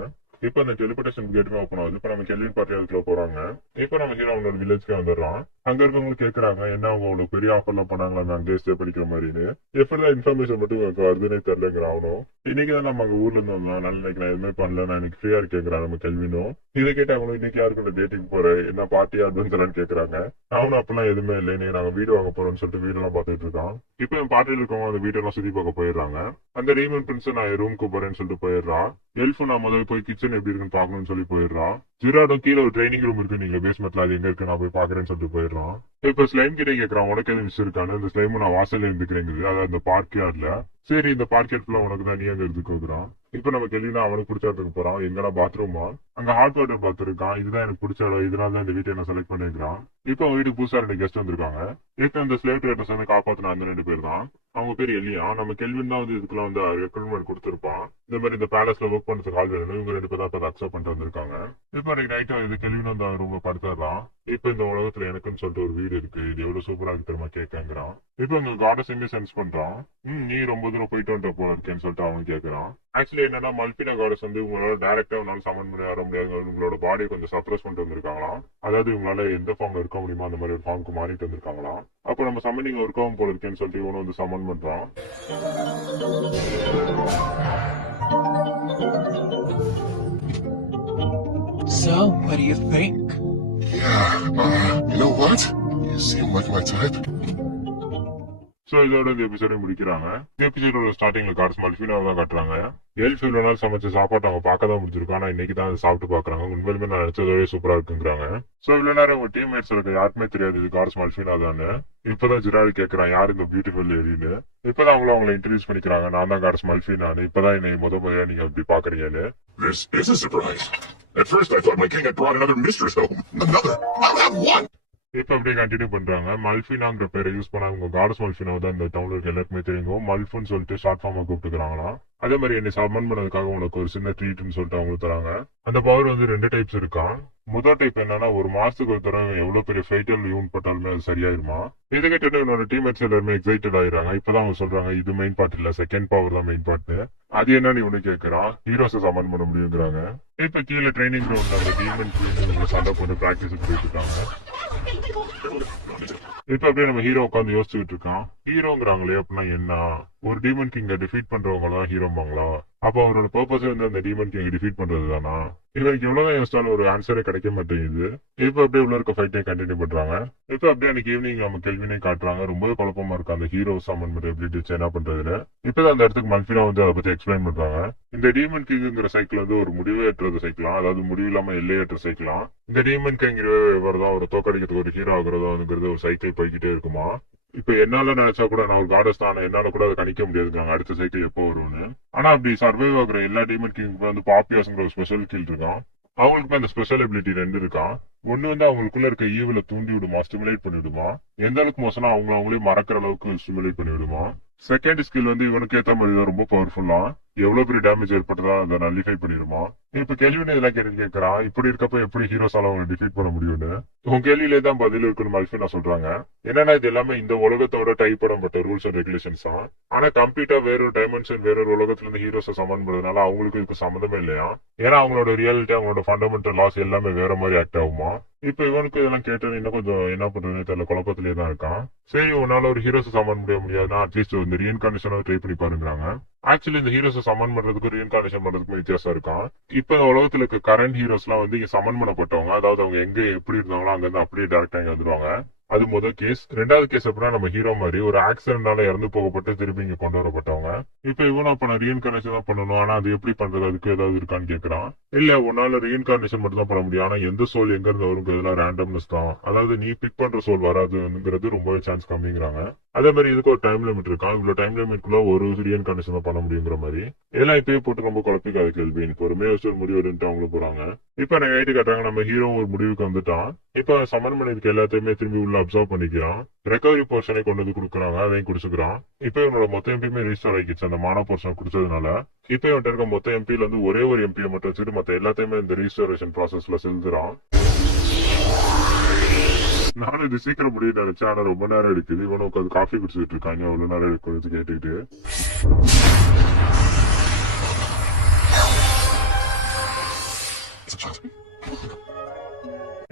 இப்ப அந்த டெலிபோர்டேஷன் கேட்டுமே ஓப்பன் ஆகுது. இப்ப நம்ம கெல்வின் பார்ட்டி அதுக்குள்ள போறாங்க. இப்ப நம்ம ஹீரோ அவங்களோட வில்லேஜ்க்கே வந்துடுறான். அங்க இருக்கவங்க கேக்குறாங்க என்ன அவங்க அவ்வளவு பெரிய ஆஃபர்லாம் பண்ணாங்களா அங்கே ஸ்டே படிக்கிற மாதிரின்னு. எப்படிதான் இன்ஃபர்மேஷன் மட்டும் எனக்கு வருதுன்னே தெரியலங்கிறான் அவனும். இன்னைக்குதான் நம்ம அங்க ஊர்ல இருந்து வந்தோம், நல்ல இன்னைக்கு நான் எதுவுமே பண்ணல, நான் எனக்கு ஃப்ரீயா இருக்கேங்கிறான் நம்ம கெல்வினும். இதை கேட்டு அவங்களும் இன்னைக்கு யாருக்கு டேட்டிங் போறேன், என்ன பார்ட்டியா அட்வென்ச்சரான்னு கேக்குறாங்க. அவனும் அப்பெல்லாம் எதுவுமே இல்லை, நீங்க நாங்க வீடு வாங்க போறோம்னு சொல்லிட்டு வீடு எல்லாம் பாத்துட்டு இருக்கான். இப்ப என் பார்ட்டியில இருக்கவங்க அந்த வீட்டெல்லாம் சுத்தி பார்க்க போயிடுறாங்க. அந்த ரீமன் பிரின்ஸ் நான் என் ரூமுக்கு போறேன்னு சொல்லிட்டு போயிடுறான். எல்ஃபு நான் முதல்ல போய் கிச்சன் எப்படி இருக்குன்னு பாக்கணும்னு சொல்லி போயிடுறான். ஜிராடும் கீழே ஒரு ட்ரைனிங் ரூம் இருக்கு நீங்க பேஸ்மெண்ட்ல, அது எங்க இருக்கு நான் போய் பாக்குறேன்னு சொல்லிட்டு போயிடுறான். இப்ப ஸ்லைம் கிட்ட கேக்குறான், உனக்கு எதுவும் விஷயம் இருக்கான்னு. இந்த ஸ்லைம் நான் வாசல்ல இருந்துக்கிறேங்குது, அதாவது அந்த பார்க் யார்ட்ல. சரி இந்த பார்க்கெட் ஃபுல்லா உனக்கு தான், நீ அங்க எடுத்துக்கோக்குறான். இப்ப நம்ம கேள்வினா அவனுக்கு பிடிச்ச இடத்துக்கு போறான். எங்கன்னா பாத்ரூமா, அங்க ஹாட் வாட்டர் பாத் இருக்கான். இதுதான் எனக்கு பிடிச்ச இடம், இதனால தான் இந்த வீட்டை நான் செலக்ட் பண்ணிருக்கான். இப்ப அவன் வீட்டுக்கு புதுசா 2 கெஸ்ட் வந்திருக்காங்க. இப்ப இந்த ஸ்லேவ் ட்ரேடர்ஸ் வந்து காப்பாத்தின அந்த 2 பேர் தான். அவங்க பேர் எல்லியா. நம்ம கெல்வின் தான் வந்து இதுக்குள்ள வந்து ரெக்ரூட்மெண்ட் கொடுத்திருப்பான். இந்த மாதிரி இந்த பேலஸ்ல ஒர்க் பண்றதுக்கு ஆள் வேணும், இவங்க 2 பேர் தான் இப்ப அக்செப்ட் பண்ணிட்டு வந்திருக்காங்க. இப்ப அன்னைக்கு நைட் இது கெல்வின் வந்து ரொம்ப படுத்துறான். இப்ப இந்த உலகத்துல எனக்குன்னு சொல்லிட்டு ஒரு வீடு இருக்கு, இது எவ்வளவு சூப்பரா இருக்கு தெரியுமா கேட்கங்கிறான். இப்ப உங்க காடஸையுமே சென்ஸ் பண்றான். நீ ரொம்ப தூரம் போயிட்டு வந்துட்ட போல இருக்கேன்னு சொல்லிட்டு அவன் கேட்கறான். ஆக்சுவலி என்னன்னா மல்பினா காடஸ் வந்து உங்களால டைரக்டா உங்களால சமன் பண்ணி வர முடியாது, உங்களோட பாடியை கொஞ்சம் சப்ரஸ் பண்ணிட்டு வந்திருக்காங்களாம். அதாவது உங்களால எந்த ஃபார்ம்ல இருக்க முடியுமோ அந்த மாதிரி ஒரு ஃபார்முக்கு மாறிட்டு வந்திருக்காங்களாம். அப்ப நம்ம சம்மனிங் ஒர்க் ஆகும் போல இருக்கேன்னு சொல்லிட்டு இவனும் வந்து சமன் பண்றான். So, what do you think? Yeah, you know what? You seem like my type. So இதோட இந்த எபிசோட முடிக்கிறாங்க. இந்த எபிசோட ஸ்டார்டிங்ல கார்ட்ஸ் மல்பினாவை தான் காட்டுறாங்க. எல்ஃப் இவ்வளவு நாள் சமைச்ச சாப்பாடு அவங்க பார்க்க தான் முடிஞ்சிருக்கும், ஆனா இன்னைக்கு தான் அதை சாப்பிட்டு பாக்குறாங்க. உண்மையிலுமே நான் நினைச்சதோட சூப்பரா இருக்குங்கிறாங்க. சோ இவ்வளவு நேரம் உங்க டீம்மேட்ஸ் இருக்க யாருக்குமே தெரியாது இது கார்ட்ஸ் மல்பினா தான். இப்பதான் ஜிரால் கேக்குறான் யார் இந்த பியூட்டிஃபுல் லேடின்னு. இப்பதான் அவங்கள இன்ட்ரடியூஸ் பண்ணிக்கிறாங்க, நான் தான் கார்ட்ஸ் மல்பினான்னு. இப்பதான் என்னை முறையா நீங்க அப்படி பாக்குறீங்கன்னு. This is a surprise. At first I thought my king had brought another mistress home. Another? I'll have one! இப்ப அப்படியே கண்டினியூ பண்றாங்க. மல்பினாங்கிற பேரை யூஸ் பண்ணா உங்க கார்ட்ஸ் மல்பினாவை தான் இந்த டவுன்ல இருக்க எல்லாருக்குமே தெரியும். மல்ஃபுன்னு சொல்லிட்டு ஷார்ட் ஃபார்மா கூப்பிட்டுக்கிறாங்களாம். அதே மாதிரி என்னை சமன் பண்ணதுக்காக உனக்கு ஒரு சின்ன ட்ரீட்னு சொல்லிட்டு அவங்களுக்கு தராங்க. அந்த பவர் வந்து 2 டைப்ஸ் இருக்கான். முதல் டைப் என்னன்னா ஒரு மாசத்துக்கு ஒரு தடவை எவ்வளவு பெரிய ஃபைட்டல் யூன் பட்டாலுமே அது சரியாயிருமா. இதை கேட்டு என்னோட டீம்மேட்ஸ் எல்லாருமே எக்ஸைட்டட் ஆயிடுறாங்க. இப்பதான் அவங்க சொல்றாங்க இது மெயின் பார்ட் இல்ல, செகண்ட் பவர் தான் மெயின் பார்ட். அது என்னன்னு இவனு கேட்கறான். ஹீரோஸை சமன் பண்ண முடியுங்கிறாங்க. இப்ப கீழே ட்ரைனிங் கிரவுண்ட்ல அந்த டீமன் குயின் சண்டை போட்டு பிராக்டிஸ் போயிட்டு இருக்காங்க. இப்ப அப்படியே நம்ம ஹீரோ உட்காந்து யோசிச்சுட்டு இருக்கான். ஹீரோங்கிறாங்களே அப்படின்னா என்ன, ஒரு டீமன் கிங்க டிஃபீட் பண்றவங்க தான் ஹீரோம்பாங்களா? அப்ப அவரோட பர்பஸ் வந்து அந்த டீமன் கிங்க டிஃபீட் பண்றது தானா? இவருக்கு எவ்வளவுதான் யோசிச்சாலும் ஒரு ஆன்சரே கிடைக்க மாட்டேங்குது. இப்ப அப்படியே உள்ள இருக்க ஃபைட்டை கண்டினியூ பண்றாங்க. இப்ப அப்படியே அன்னைக்கு ஈவினிங் நம்ம கெல்வினே காட்டுறாங்க. ரொம்பவே குழப்பமா இருக்கு அந்த ஹீரோ சமன் பண்ற எபிலிட்டிஸ் என்ன பண்றதுல. இப்பதான் அந்த இடத்துக்கு மல்பினா வந்து அதை பத்தி எக்ஸ்பிளைன் பண்றாங்க. இந்த டீமன் கிங்குங்கிற சைக்கிள் வந்து ஒரு முடிவேற்றது சைக்கிளாம், அதாவது முடிவில்லாம எல்லையற்ற சைக்கிளாம். இந்த டீமன் கிங்கிற வரதான் ஒரு தோக்கடிக்கிறதுக்கு ஒரு ஹீரோ ஆகுறதோங்கிறது ஒரு சைக்கிள் போய்கிட்டே இருக்குமா. இப்ப என்னால நினைச்சா கூட நான் ஒரு காடஸ் தான், என்னால கூட அதை கணிக்க முடியாதுங்க அடுத்த சைக்கிள் எப்போ வரும்னு. ஆனா அப்படி சர்வைவ் ஆகுற எல்லா டீமன் கிங்க்கு வந்து பாப்பியாஸ்ங்கிற ஒரு ஸ்பெஷல் ஸ்கில் இருக்கான். அவங்களுக்குமே அந்த ஸ்பெஷல் எபிலிட்டி 2 இருக்கான். ஒண்ணு வந்து அவங்களுக்குள்ள இருக்க ஈவில தூண்டி விடுமா, ஸ்டிமுலேட் பண்ணி விடுமா. எந்த அளவுக்கு மோசம்னா அவங்களே மறக்கிற அளவுக்கு ஸ்டிமுலேட் பண்ணி விடுமா. செகண்ட் ஸ்கில் வந்து இவனுக்கு ஏத்த மாதிரி தான் ரொம்ப பவர்ஃபுல்லா. எவ்வளவு பெரிய டேமேஜ் ஏற்பட்டதா அதை நல்லிஃபை பண்ணிடுமா. இப்ப கேள்வின்னு இதெல்லாம் கேட்கறான், இப்படி இருக்கப்ப எப்படி ஹீரோஸால அவங்க டிஃபீட் பண்ண முடியும்னு. உன் கேள்வியிலே தான் பதில் இருக்குன்னு அல்ஃபினா சொல்றாங்க. என்னன்னா இது எல்லாமே இந்த உலகத்தோட டைப் பண்ணப்பட்ட ரூல்ஸ் அண்ட் ரெகுலேஷன்ஸ் தான். ஆனா கம்ப்ளீட்டா வேற ஒரு டைமென்ஷன் வேற ஒரு உலகத்துல இருந்து ஹீரோஸை சமன் பண்றதுனால அவங்களுக்கு இதுக்கு சம்மந்தமே இல்லையா. ஏன்னா அவங்களோட ரியாலிட்டி அவங்களோட ஃபண்டமெண்டல் லாஸ் எல்லாமே வேற மாதிரி ஆக்ட் ஆகுமா. இப்ப இவனுக்கு இதெல்லாம் கேட்டது இன்னும் கொஞ்சம் என்ன பண்றதுன்னு தெரியல, குழப்பத்திலே தான் இருக்கான். சரி உன்னால ஒரு ஹீரோஸை சமன் முடியாதுன்னா அட்லீஸ்ட் இந்த ரீஇன்கார்னேஷனை ட்ரை பண்ணி பாருங்கிறாங்க. ஆக்சுவலி இந்த ஹீரோஸை சமன் பண்றதுக்கும் ரீஇன்கார்னேஷன் பண்றதுக்கும் வித்தியாசம் இருக்கான். இப்ப இந்த உலகத்துல இருக்க கரண்ட் ஹீரோஸ் எல்லாம் வந்து இங்க சமன் பண்ணப்பட்டவங்க, அதாவது அவங்க எங்க எப்படி இருந்தாங்களோ அங்க இருந்து அப்படியே டேரக்டா இங்க வந்துருவாங்க. அது முதல் கேஸ். ரெண்டாவது கேஸ் எப்படின்னா நம்ம ஹீரோ மாதிரி ஒரு ஆக்சிடென்ட்னால இறந்து போகப்பட்டு திருப்பி இங்க கொண்டு வரப்பட்டவங்க. இப்ப இவனும் அப்ப நான் ரீஇன்கார்னேஷன் தான் பண்ணணும், ஆனா அது எப்படி பண்றது, அதுக்கு ஏதாவது இருக்கான்னு கேட்கறான். இல்ல உன்னால ரீஇன்கார்னேஷன் மட்டும் தான் பண்ண முடியும், ஆனா எந்த சோல் எங்க இருந்து வரும் இதெல்லாம் ரேண்டம்னஸ் தான், அதாவது நீ பிக் பண்ற சோல் வராதுங்கிறது ரொம்பவே சான்ஸ் கம்மிங்கிறாங்க. அதே மாதிரி இதுக்கு ஒரு டைம் லிமிட் இருக்கான். இவ்வளவு டைம் லிமிட்குள்ள ஒரு ரீஇன்கார்னேஷன் தான் பண்ண முடியுங்கிற மாதிரி. இதெல்லாம் இப்பயே போட்டு ரொம்ப குழப்பிக்காது கேள்வி. பொறுமையா வச்சு ஒரு முடிவு எடுத்து அவங்களும் போறாங்க. இப்ப எனக்கு ஐடி காட்டுறாங்க, நம்ம ஹீரோ ஒரு முடிவுக்கு வந்துட்டான். இப்ப சமன் பண்ணிருக்க எல்லாத்தையுமே திரும்பி உள்ள அப்சர்வ் பண்ணிக்கிறான். ரெக்கவரி போர்ஷனை கொண்டு வந்து கொடுக்குறாங்க, அதையும் குடிச்சுக்கிறான். இப்ப இவனோட மொத்த எம்பியுமே ரிஜிஸ்டர் ஆகிடுச்சு அந்த மானா போர்ஷன் குடிச்சதுனால. இப்ப இவன்ட்ட இருக்க மொத்த எம்பியில இருந்து ஒரே ஒரு எம்பியை மட்டும் வச்சுட்டு மத்த எல்லாத்தையுமே இந்த ரிஜிஸ்டரேஷன் ப்ராசஸ்ல செலுத்துறான். நானும் இது சீக்கிரம் முடியும் நினைச்சேன், ஆனா ரொம்ப நேரம் எடுக்குது. இவனும் உட்காந்து காஃபி குடிச்சிட்டு இருக்காங்க, அவ்வளவு நேரம் எடுக்கிறது கேட்டுக்கிட்டு.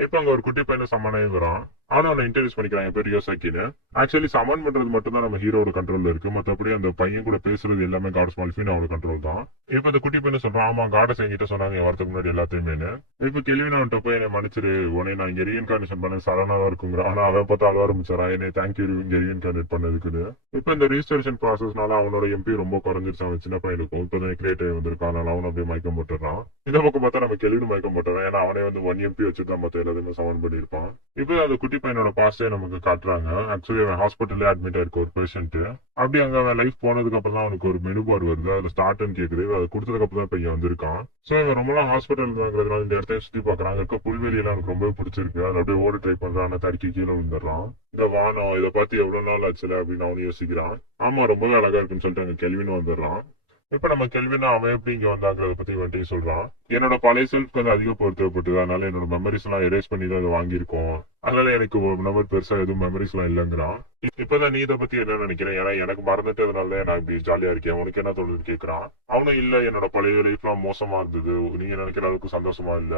இப்ப அங்க ஒரு குட்டி பையனை சமனாயும் வரான். ஆனா அவனை இன்ட்ரடியூஸ் பண்ணிக்கிறான், என் பேர் யோசாக்கின்னு. ஆக்சுவலி சமன் பண்றது மட்டும் தான் நம்ம ஹீரோட கண்ட்ரோல்ல இருக்கு, மத்தபடி அந்த பையன் கூட பேசுறது எல்லாமே காடஸ் மால்ஃபின் அவனோட கண்ட்ரோல் தான். இப்ப அந்த குட்டி பையனை சொல்றான், ஆமா காடஸ் என்கிட்ட சொன்னாங்க என் வரதுக்கு முன்னாடி எல்லாத்தையுமே. இப்ப கேள்வினா அவன்கிட்ட போய் என்னை மன்னிச்சிரு, உன்னை நான் இங்க ரீஇன்கார்னேஷன் பண்ண சடனா தான் இருக்குங்கிற. ஆனா அவன் பார்த்து அழ ஆரம்பிச்சாரா, என்னை தேங்க்யூ இங்க ரீஇன்கார்னேட் பண்ணதுக்குன்னு. இப்ப இந்த ரிஜிஸ்ட்ரேஷன் ப்ராசஸ்னால அவனோட எம்பி ரொம்ப குறைஞ்சிருச்சு. அவன் சின்ன பையனுக்கும் இப்பதான் கிரியேட் ஆகி வந்திருக்கான், அதனால அவன் அப்படியே மயக்கம் போட்டுறான். இந்த பக்கம் பார்த்தா நம்ம கேள்வி மயக்கம் போட்டுறான், ஏன்னா அவனே வந்து 1 MP வச்சுதான் மத்த எல்லாத்தையுமே சமன் பண்ணிருப்பான். இப்ப அந்த குட்டி பையனோட பாஸ்டே நமக்கு காட்டுறாங்க. ஆக்சுவலி அவன் ஹாஸ்பிட்டல்ல அட்மிட் ஆயிருக்க ஒரு பேஷண்ட். அப்படி அங்க அவன் லைஃப் போனதுக்கு அப்புறம் தான் அவனுக்கு ஒரு மெனு பார் வருது, அதுல ஸ்டார்ட்னு கேக்குது. அதை கொடுத்ததுக்கு அப்புறம் தான் பையன் வந்திருக்கான். சோ இவன் ரொம்ப நாள் ஹாஸ்பிட்டல் தாங்கிறதுனால இந்த இடத்தையும் சுத்தி பாக்குறாங்க. இருக்க புல்வெளி எல்லாம் எனக்கு ரொம்பவே பிடிச்சிருக்கு, அதுல அப்படியே ஓட ட்ரை பண்றான், ஆனா தடுக்கி கீழே விழுந்துடுறான். இந்த வானம் இதை பார்த்து எவ்வளவு நாள் ஆச்சுல அப்படின்னு அவனு யோசிக்கிறான். ஆமா ரொம்பவே அழகா இருக்குன்னு சொல்லிட்டு அங்க கெல்வின் வந்துடுறான். இப்ப நம்ம கேள்வினா அவன் எப்படி இங்க வந்தாங்கிறத பத்தி வந்துட்டு சொல்றான். என்னோட பழைய செல்ஃப்க்கு வந்து அதிக பொருள் தேவைப்பட்டது, அதனால என்னோட மெமரிஸ் எல்லாம் எரேஸ் பண்ணி தான் அதை வாங்கியிருக்கோம், அதனால எனக்கு நம்பர் பெருசா எதுவும் மெமரிஸ் எல்லாம் இல்லங்கிறான். இப்பதான் நீ இதை பத்தி என்ன நினைக்கிறேன், ஏன்னா எனக்கு மறந்துட்டதுனாலதான் நான் இப்படி ஜாலியா இருக்கேன், உனக்கு என்ன தோணுது கேட்கறான். அவனும் இல்ல என்னோட பழைய லைஃப் எல்லாம் மோசமா இருந்தது, நீங்க நினைக்கிற அளவுக்கு சந்தோஷமா இல்ல,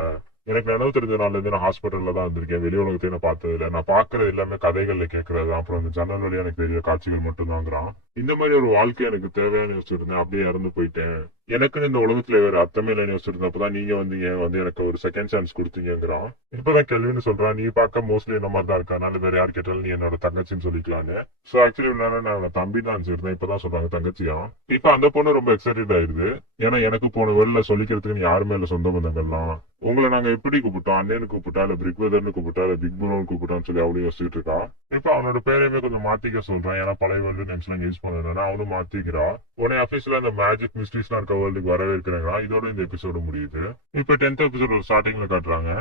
எனக்கு நினைவு தெரிஞ்சதுனால இருந்து நான் ஹாஸ்பிட்டல்ல தான் இருந்திருக்கேன், வெளி உலகத்தையும் நான் பார்த்தது இல்ல, நான் பாக்குறது எல்லாமே கதைகள்ல கேட்கறது, அப்புறம் அந்த ஜன்னல் வழியா எனக்கு தெரிய காட்சிகள் மட்டும் தாங்கிறான். இந்த மாதிரி ஒரு வாழ்க்கை எனக்கு தேவையான யோசிச்சிருந்தேன், அப்படியே இறந்து போயிட்டேன், எனக்குன்னு இந்த உலகத்துல வேற அர்த்தமே இல்லைன்னு யோசிச்சிருந்தப்பதான் நீங்க வந்து எனக்கு ஒரு செகண்ட் சான்ஸ் கொடுத்தீங்கிறான். இப்பதான் கேள்வின்னு சொல்றான், நீ பார்க்க மோஸ்ட்லி என்ன மாதிரி தான் இருக்கா, அதனால வேற யார் கேட்டாலும் நீ என்னோட தங்கச்சின்னு சொல்லிக்கலான்னு. சோ ஆக்சுவலி நான் தம்பி தான் நினைச்சிருந்தேன், இப்பதான் சொல்றாங்க தங்கச்சியா. இப்ப அந்த பொண்ணு ரொம்ப எக்ஸைட்டட் ஆயிருது, ஏன்னா எனக்கு போன வெளில சொல்லிக்கிறதுக்கு யாருமே இல்ல சொந்த பந்தங்கள்லாம். உங்களை நாங்க எப்படி கூப்பிட்டோம், அண்ணனு கூப்பிட்டா இல்ல பிக் பிரதர்னு கூப்பிட்டா இல்ல பிக் ப்ரோன்னு கூப்பிட்டான்னு சொல்லி அவளையும் யோசிச்சுட்டு இருக்கா. இப்ப அவனோட பேரையுமே கொஞ்சம் மாத்திக்க சொல்றான், ஏன்னா பழைய வேர்ல்டு நேம்ஸ் எல்லாம் யூஸ் பண்ணதுனா அவனும் மாத்திக்கிறா. உடனே அபிஷியலா அந்த மேஜிக் மிஸ்ட்ரிஸ் எல்லாம் இருக்க வேர்ல்டுக்கு வரவேற்கிறாங்க. இதோட இந்த எபிசோடு முடியுது. இப்ப 10th எபிசோட் ஸ்டார்டிங்ல காட்டுறாங்க.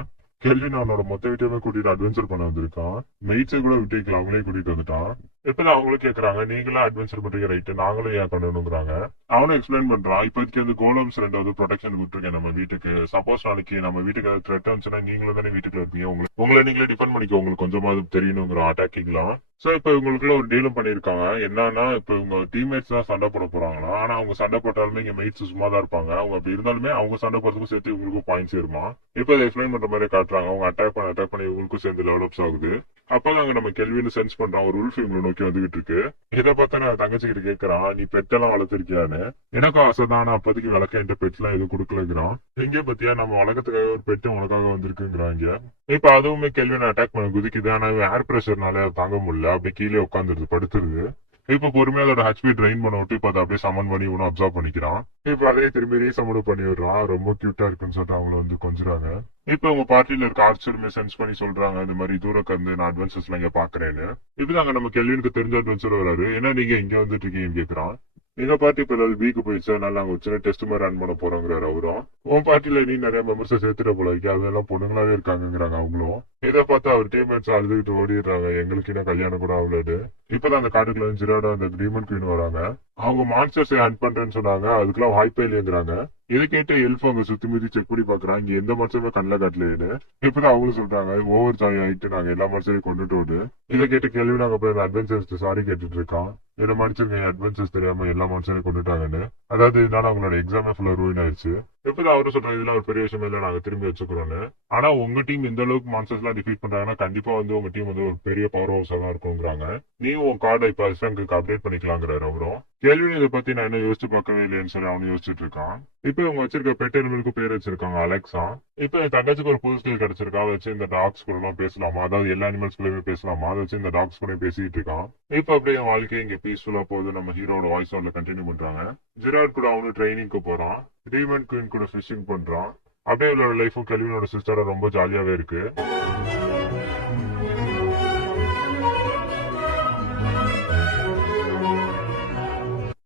கெல்வின் அவனோட மொத்த வீட்டையுமே கூட்டிட்டு அட்வென்ச்சர் பண்ண வந்திருக்கான். மெய்ட்ஸை கூட விட்டுக்கலாம், அவங்களே கூட்டிட்டு வந்துட்டான். இப்பதான் அவங்களும் கேக்குறாங்க, நீங்களும் அட்வென்ச்சர் பண்றீங்க ரைட்டு, நாங்களும் ஏன் பண்ணணுங்கிறாங்க. அவனும் எக்ஸ்பிளைன் பண்றான், இப்போதைக்கு வந்து கோலம்ஸ் 2 ப்ரொடெக்ஷன் விட்டுருக்கேன் நம்ம வீட்டுக்கு, சப்போஸ் நாளைக்கு நம்ம வீட்டுக்கு ஏதாவது த்ரெட் வந்துச்சுன்னா நீங்களும் தானே வீட்டுக்கு இருப்பீங்க, உங்களை நீங்களே டிஃபெண்ட் பண்ணிக்க, உங்களுக்கு கொஞ்சமாவது தெரியணுங்கிறோம் அட்டாக்கிங்லாம். சோ இப்ப இவங்களுக்குள்ள ஒரு டீலும் பண்ணிருக்காங்க. என்னன்னா இப்ப இவங்க டீம்மேட்ஸ் தான் சண்டை போட போறாங்களா, ஆனா அவங்க சண்டை போட்டாலுமே இங்க மெய்ட்ஸ் சும்மா தான் இருப்பாங்க, அவங்க அப்படி இருந்தாலுமே அவங்க சண்டை போறதுக்கும் சேர்த்து இவங்களுக்கும் பாயிண்ட்ஸ் ஏறுமா. இப்ப இதை எக்ஸ்பிளைன் பண்ற மாதிரி காட்டுறாங்க. அவங்க அட்டாக் பண்ணி இவங்களுக்கும் சேர்ந்து டெவலப்ஸ் ஆகுது. அப்பதான் நம்ம கேள்வின்னு சென்ஸ் பண்றான், ஒரு உல்ஃப் இவங்களை நோக்கி வந்துகிட்டு இருக்கு. இதை பார்த்தா நான் தங்கச்சி கிட்ட கேட்கறான், நீ பெட்டெல்லாம் வளர்த்திருக்கியான்னு. எனக்கும் ஆசைதான், ஆனா அப்போதைக்கு விளக்க என்ற பெட் எல்லாம் எதுவும் கொடுக்கலங்கிறான். எங்கே பத்தியா நம்ம வளர்க்கறதுக்காக ஒரு பெட்டு உனக்காக வந்திருக்குங்கிறாங்க. இப்ப அதுவுமே கேள்வின்னு அட்டாக் பண்ண குதிக்குது, ஆனா ஏர் பிரஷர்னால தாங்க முடியல, அப்படி கீழே உட்காந்துருது, படுத்துருது. இப்ப பொறுமையா அதோட ஹெச்பி ட்ரெயின் பண்ண விட்டு இப்ப அதை அப்படியே சமன் பண்ணி இவனும் அப்சர்வ் பண்ணிக்கிறான். இப்ப அதே திரும்பி ரீசமனும் பண்ணி விடுறான், ரொம்ப கியூட்டா இருக்குன்னு சொல்லிட்டு அவங்கள வந்து கொஞ்சுறாங்க. இப்ப உங்க பார்ட்டில இருக்க ஆர்ச்சருமே சென்ஸ் பண்ணி சொல்றாங்க, இந்த மாதிரி தூரம் கந்து நான் அட்வென்ச்சர்ஸ்ல இங்க பாக்குறேன்னு. இப்பதாங்க நம்ம கெல்வினுக்கு தெரிஞ்ச அட்வென்ச்சர் வராரு, ஏன்னா நீங்க இங்க வந்துட்டு இருக்கீங்கன்னு கேக்குறான். எங்க பார்ட்டி இப்ப ஏதாவது வீக்கு போயிடுச்சு, அதனால நாங்க ஒரு சின்ன டெஸ்ட் மாதிரி ரன் பண்ண போறோங்கிறாரு அவரும். உன் பார்ட்டில நீ நிறைய மெம்பர்ஸை சேர்த்துட்ட போல இருக்கு, அதெல்லாம் பொண்ணுங்களாவே இருக்காங்கிறாங்க அவங்களும். இதை பார்த்து அவர் டீம்மேட்ஸ் அழுதுகிட்டு ஓடிடுறாங்க, எங்களுக்கு இன்னும் கல்யாணம் கூட ஆகலடு. இப்பதான் அந்த காட்டுக்குள்ள ஜிராடோ அந்த டீமன் குயின் வராங்க. அவங்க மான்ஸ்டர்ஸை ஹண்ட் பண்றேன்னு சொன்னாங்க, அதுக்கெல்லாம் வாய்ப்பே இல்லைங்கிறாங்க. இதை கேட்டு எல்ஃப் அவங்க சுத்தி முத்தி செக் பண்ணி பாக்குறாங்க, இங்க எந்த மனுஷனுமே கண்ணில் காட்டலைன்னு. இப்பதான் அவங்களும் சொல்றாங்க, ஓவர் ஜாய் ஆயிட்டு நாங்க எல்லா மனுஷனையும் கொண்டுட்டு ஓடு. இதை கேட்டு கேள்வி நாங்க போய் அட்வென்ச்சர்ஸ் சாரி கேட்டுட்டு இருக்கான். என்ன மனுஷங்க அட்வென்ச்சர்ஸ் தெரியாம எல்லா மனுஷனையும் கொண்டுட்டாங்கன்னு. அதாவது இதனால அவங்களோட எக்ஸாமே ஃபுல்லா ரூயின் ஆயிடுச்சு. இப்பதான் அவரும் சொல்றாங்க, இதெல்லாம் ஒரு பெரிய விஷயம் இல்ல, நாங்க திரும்பி வச்சுக்கிறோம்னு. ஆனா உங்க டீம் எந்த அளவுக்கு மான்ஸ்டர்ஸ் எல்லாம் டிஃபீட் பண்றாங்கன்னா கண்டிப்பா வந்து உங்க டீம் வந்து ஒரு பெரிய பவர் ஹவுஸா தான் இருக்குங்கிறாங்க. நீ உன் கார்டை இப்ப அஸ்டாங்க்கு அப்டேட் பண்ணிக்கலாங்கிறாரு அவரும். கேள்வி இதை பத்தி நான் என்ன யோசிச்சு பார்க்கவே இல்லைன்னு சொல்லி அவனு யோசிச்சுட்டு இருக்கான். இப்ப இவங்க வச்சிருக்க பெட் அனிமலுக்கு பேர் வச்சிருக்காங்க அலெக்ஸா. இப்ப என் தங்கச்சிக்கு ஒரு புது ஸ்கில் கிடைச்சிருக்கா, அதை வச்சு இந்த டாக்ஸ் கூட எல்லாம் பேசலாமா, அதாவது எல்லா அனிமல்ஸ் கூடயுமே பேசலாமா, அதை வச்சு இந்த டாக்ஸ் கூட பேசிட்டு இருக்கான். இப்ப அப்படியே என் வாழ்க்கை இங்க பீஸ்ஃபுல்லா போகுது. நம்ம ஹீரோட வாய்ஸ் ஓவர்ல கண்டினியூ பண்றாங்க. ஜிராட் கூட அவனு ட்ரைனிங்க்கு போறான், டீமன் குயின் கூட ஃபிஷிங் பண்றான். அப்படியே இவளோட லைஃபும் கெல்வினோட சிஸ்டரோட ரொம்ப ஜாலியாவே இருக்கு.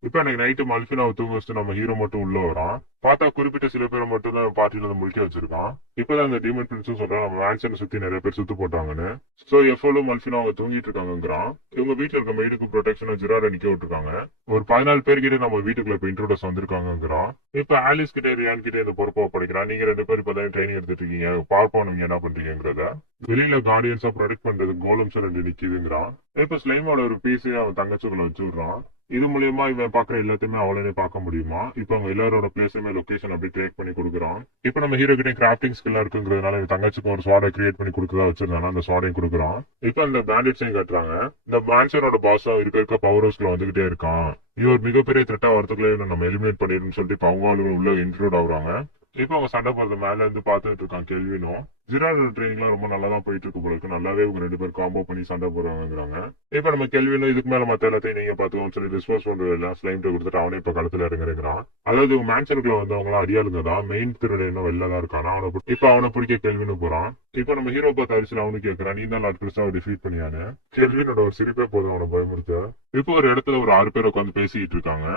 இப்ப எனக்கு நைட்டு மல்ஃபினாவை தூங்க வச்சுட்டு நம்ம ஹீரோ மட்டும் உள்ள வரான். பார்த்தா குறிப்பிட்ட சில பேரை மட்டும் தான் பார்ட்டியில இருந்து முழிக்க வச்சிருக்கான். இப்பதான் அந்த டீமன் பிரின்ஸும் சொல்றான், நம்ம மேன்ஷனை சுத்தி நிறைய பேர் சுத்து போட்டாங்கன்னு. சோ எஃப்ஓலும் மல்ஃபினா அவங்க தூங்கிட்டு இருக்காங்கிறான். இவங்க வீட்டுல இருக்க மெய்டுக்கு ப்ரொடெக்ஷனா ஜிராட நிக்க விட்டுருக்காங்க. ஒரு 14 பேர் கிட்ட நம்ம வீட்டுக்குள்ள இப்ப இன்ட்ரோடஸ் வந்திருக்காங்கிறான். இப்ப ஆலிஸ் கிட்ட ரியான் கிட்ட இந்த பொறுப்பா படிக்கிறான். நீங்க 2 பேர் இப்பதான் ட்ரைனிங் எடுத்துட்டு இருக்கீங்க, பார்ப்போம் நீங்க என்ன பண்றீங்கிறத. வெளியில கார்டியன்ஸா ப்ரொடெக்ட் பண்றது கோலம்ஸ் 2 நிக்குதுங்கிறான். இப்ப ஸ்லைமோட ஒரு பீஸே அவன் தங்கச்சிக்குள்ள வச்சு விடுறான். இது மூலியமா இவன் பாக்குற எல்லாத்தையுமே அவளே பார்க்க முடியுமா. இப்ப அவங்க எல்லாரோட பிளேஸுமே லொகேஷன் அப்படி கிரியேட் பண்ணி கொடுக்குறான். இப்ப நம்ம ஹீரோ கிட்ட கிராஃப்டிங் ஸ்கில்லா இருக்குங்கிறதுனால இவன் தங்கச்சிக்கு ஒரு ஸ்வாடை கிரியேட் பண்ணி கொடுக்கறதா வச்சிருந்தானா அந்த ஸ்வாடையும் கொடுக்குறான். இப்ப இந்த பேண்டிட்ஸையும் கட்டுறாங்க. இந்த மான்சனோட பாஸா இருக்க பவர் ஹவுஸ்ல வந்துகிட்டே இருக்கான். இது ஒரு மிகப்பெரிய த்ரெட்டா வரதுக்குள்ளே நம்ம எலிமினேட் பண்ணிடணும்னு சொல்லிட்டு இப்ப அவங்க உள்ள இன்க்ளூட் ஆகுறாங்க. இப்ப அவங்க சண்டை போறது மேல இருந்து பாத்துட்டு இருக்கான் கெல்வினும். ஜிராடோட ட்ரைனிங்லாம் ரொம்ப நல்லா தான் போயிட்டு இருக்கு போல இருக்கு. நல்லாவே இவங்க 2 பேர் காம்போ பண்ணி சண்டை போடுறாங்கிறாங்க. இப்ப நம்ம கெல்வினும் இதுக்கு மேல மத்த எல்லாத்தையும் நீங்க பாத்துக்கோன்னு சொல்லி டிஸ்போஸ் பண்றது எல்லாம் ஸ்லைம் கொடுத்துட்டு அவனே இப்ப களத்துல இறங்குறான். அதாவது இவங்க மேன்சனுக்குள்ள வந்தவங்க எல்லாம் அடியாளுங்க தான், மெயின் திருட இன்னும் வெளில தான் இருக்கானா. இப்ப அவனை பிடிக்க கெல்வினு போறான். இப்ப நம்ம ஹீரோ பார்த்து அரிசியில் அவனு கேட்கறான், நீ தான் லார்ட் கிறிஸ்டாவை டிஃபீட் பண்ணியானு. கெல்வினோட ஒரு சிரிப்பே போதும் அவனை பயமுறுத்த. இப்போ ஒரு இடத்துல ஒரு 6 பேர் உட்காந்து பேசிட்டு இருக்காங்க.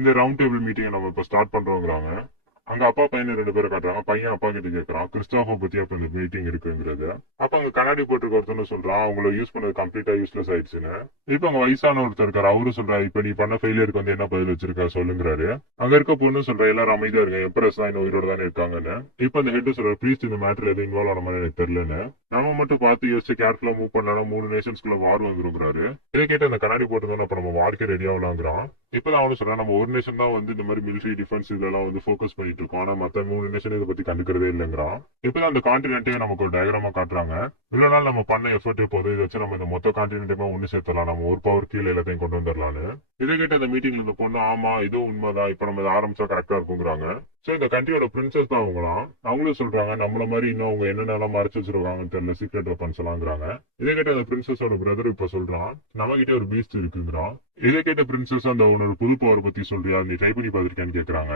இந்த ரவுண்ட் டேபிள் மீட்டிங் நம்ம இப்ப ஸ்டார்ட் பண்றோங்கிறாங்க. அங்க அப்பா பையன் 2 பேரை காட்டுறாங்க. பையன் அப்பா கிட்ட கேட்கறான் கிறிஸ்டாஃபோ பத்தி அப்ப இந்த மீட்டிங் இருக்குங்கிறது. அப்ப அங்க கண்ணாடி போட்டுருக்க ஒருத்தர் சொல்றான், அவங்கள யூஸ் பண்ணது கம்ப்ளீட்டா யூஸ்லெஸ் ஆயிடுச்சுன்னு. இப்ப அங்க வயசான ஒருத்தர் இருக்காரு, அவரு சொல்றாரு, இப்ப நீ பண்ண ஃபெயிலியருக்கு வந்து என்ன பதில் வச்சிருக்க சொல்லுங்கிறாரு. அங்க இருக்க பொண்ணு சொல்ற, எல்லாரும் அமைதியா இருங்க, எம்பரஸ் தான் இன்னும் உயிரோட தானே இருக்காங்கன்னு. இப்ப அந்த ஹெட் சொல்ற, ப்ளீஸ் இந்த மேட்டர் எதுவும் இன்வால்வ் ஆன மாதிரி எனக்கு தெரியலன்னு. நம்ம மட்டும் பார்த்து யோசிச்சு கேர்ஃபுல்லா மூவ் பண்ணலாம், 3 நேஷன்ஸ்குள்ள வார் வந்துருங்கிறாரு. இதை கேட்டு அந்த கண்ணாடி போட்டுதான் அப்ப நம்ம வார்க்கே ரெடி ஆகலாங்கிறான். இப்பதான் அவனு சொல்றான், நம்ம ஒரு நேஷன் தான் வந்து இந்த மாதிரி மிலிட்டரி டிஃபென்ஸ் இதெல்லாம் வந்து ஃபோக்கஸ் பண்ணிட்டு இருக்கோம், ஆனா மத்த 3 நேஷன் இதை பத்தி கண்டுக்கிறதே இல்லைங்கிறான். இப்பதான் அந்த கான்டினென்ட்டே நமக்கு ஒரு டயக்ராமா காட்டுறாங்க. இவ்வளவு நாள் நம்ம பண்ண எஃபர்ட்டே போதும், இதை வச்சு நம்ம இந்த மொத்த கான்டினென்ட்டுமே ஒண்ணு சேர்த்தலாம், நம்ம ஒரு பவர் கீழே எல்லாத்தையும் கொண்டு வந்துடலான்னு. இதை கேட்டு அந்த மீட்டிங்ல இந்த பொண்ணு, ஆமா இதுவும் உண்மைதான், இப்ப நம்ம இதை ஆரம்பிச்சா கரெக்டா இருக்குங்கிறாங்க. சோ இந்த கண்ட்ரியோட பிரின்சஸ் தான் அவங்களாம். அவங்களும் சொல்றாங்க, நம்மள மாதிரி இன்னும் அவங்க என்னென்னலாம் மறைச்சு வச்சிருக்காங்கன்னு தெரியல, சீக்ரெட் வெப்பன்ஸ் எல்லாம்ங்கிறாங்க. இதை கேட்ட அந்த பிரின்சஸோட பிரதர் இப்ப சொல்றான், நம்ம கிட்ட ஒரு பீஸ்ட் இருக்குங்கிறான். இதை கேட்ட பிரின்சஸ் அந்த உன்னோட புது பவர் பத்தி சொல்றியா, நீ ட்ரை பண்ணி பாத்திருக்கேன்னு கேக்குறாங்க.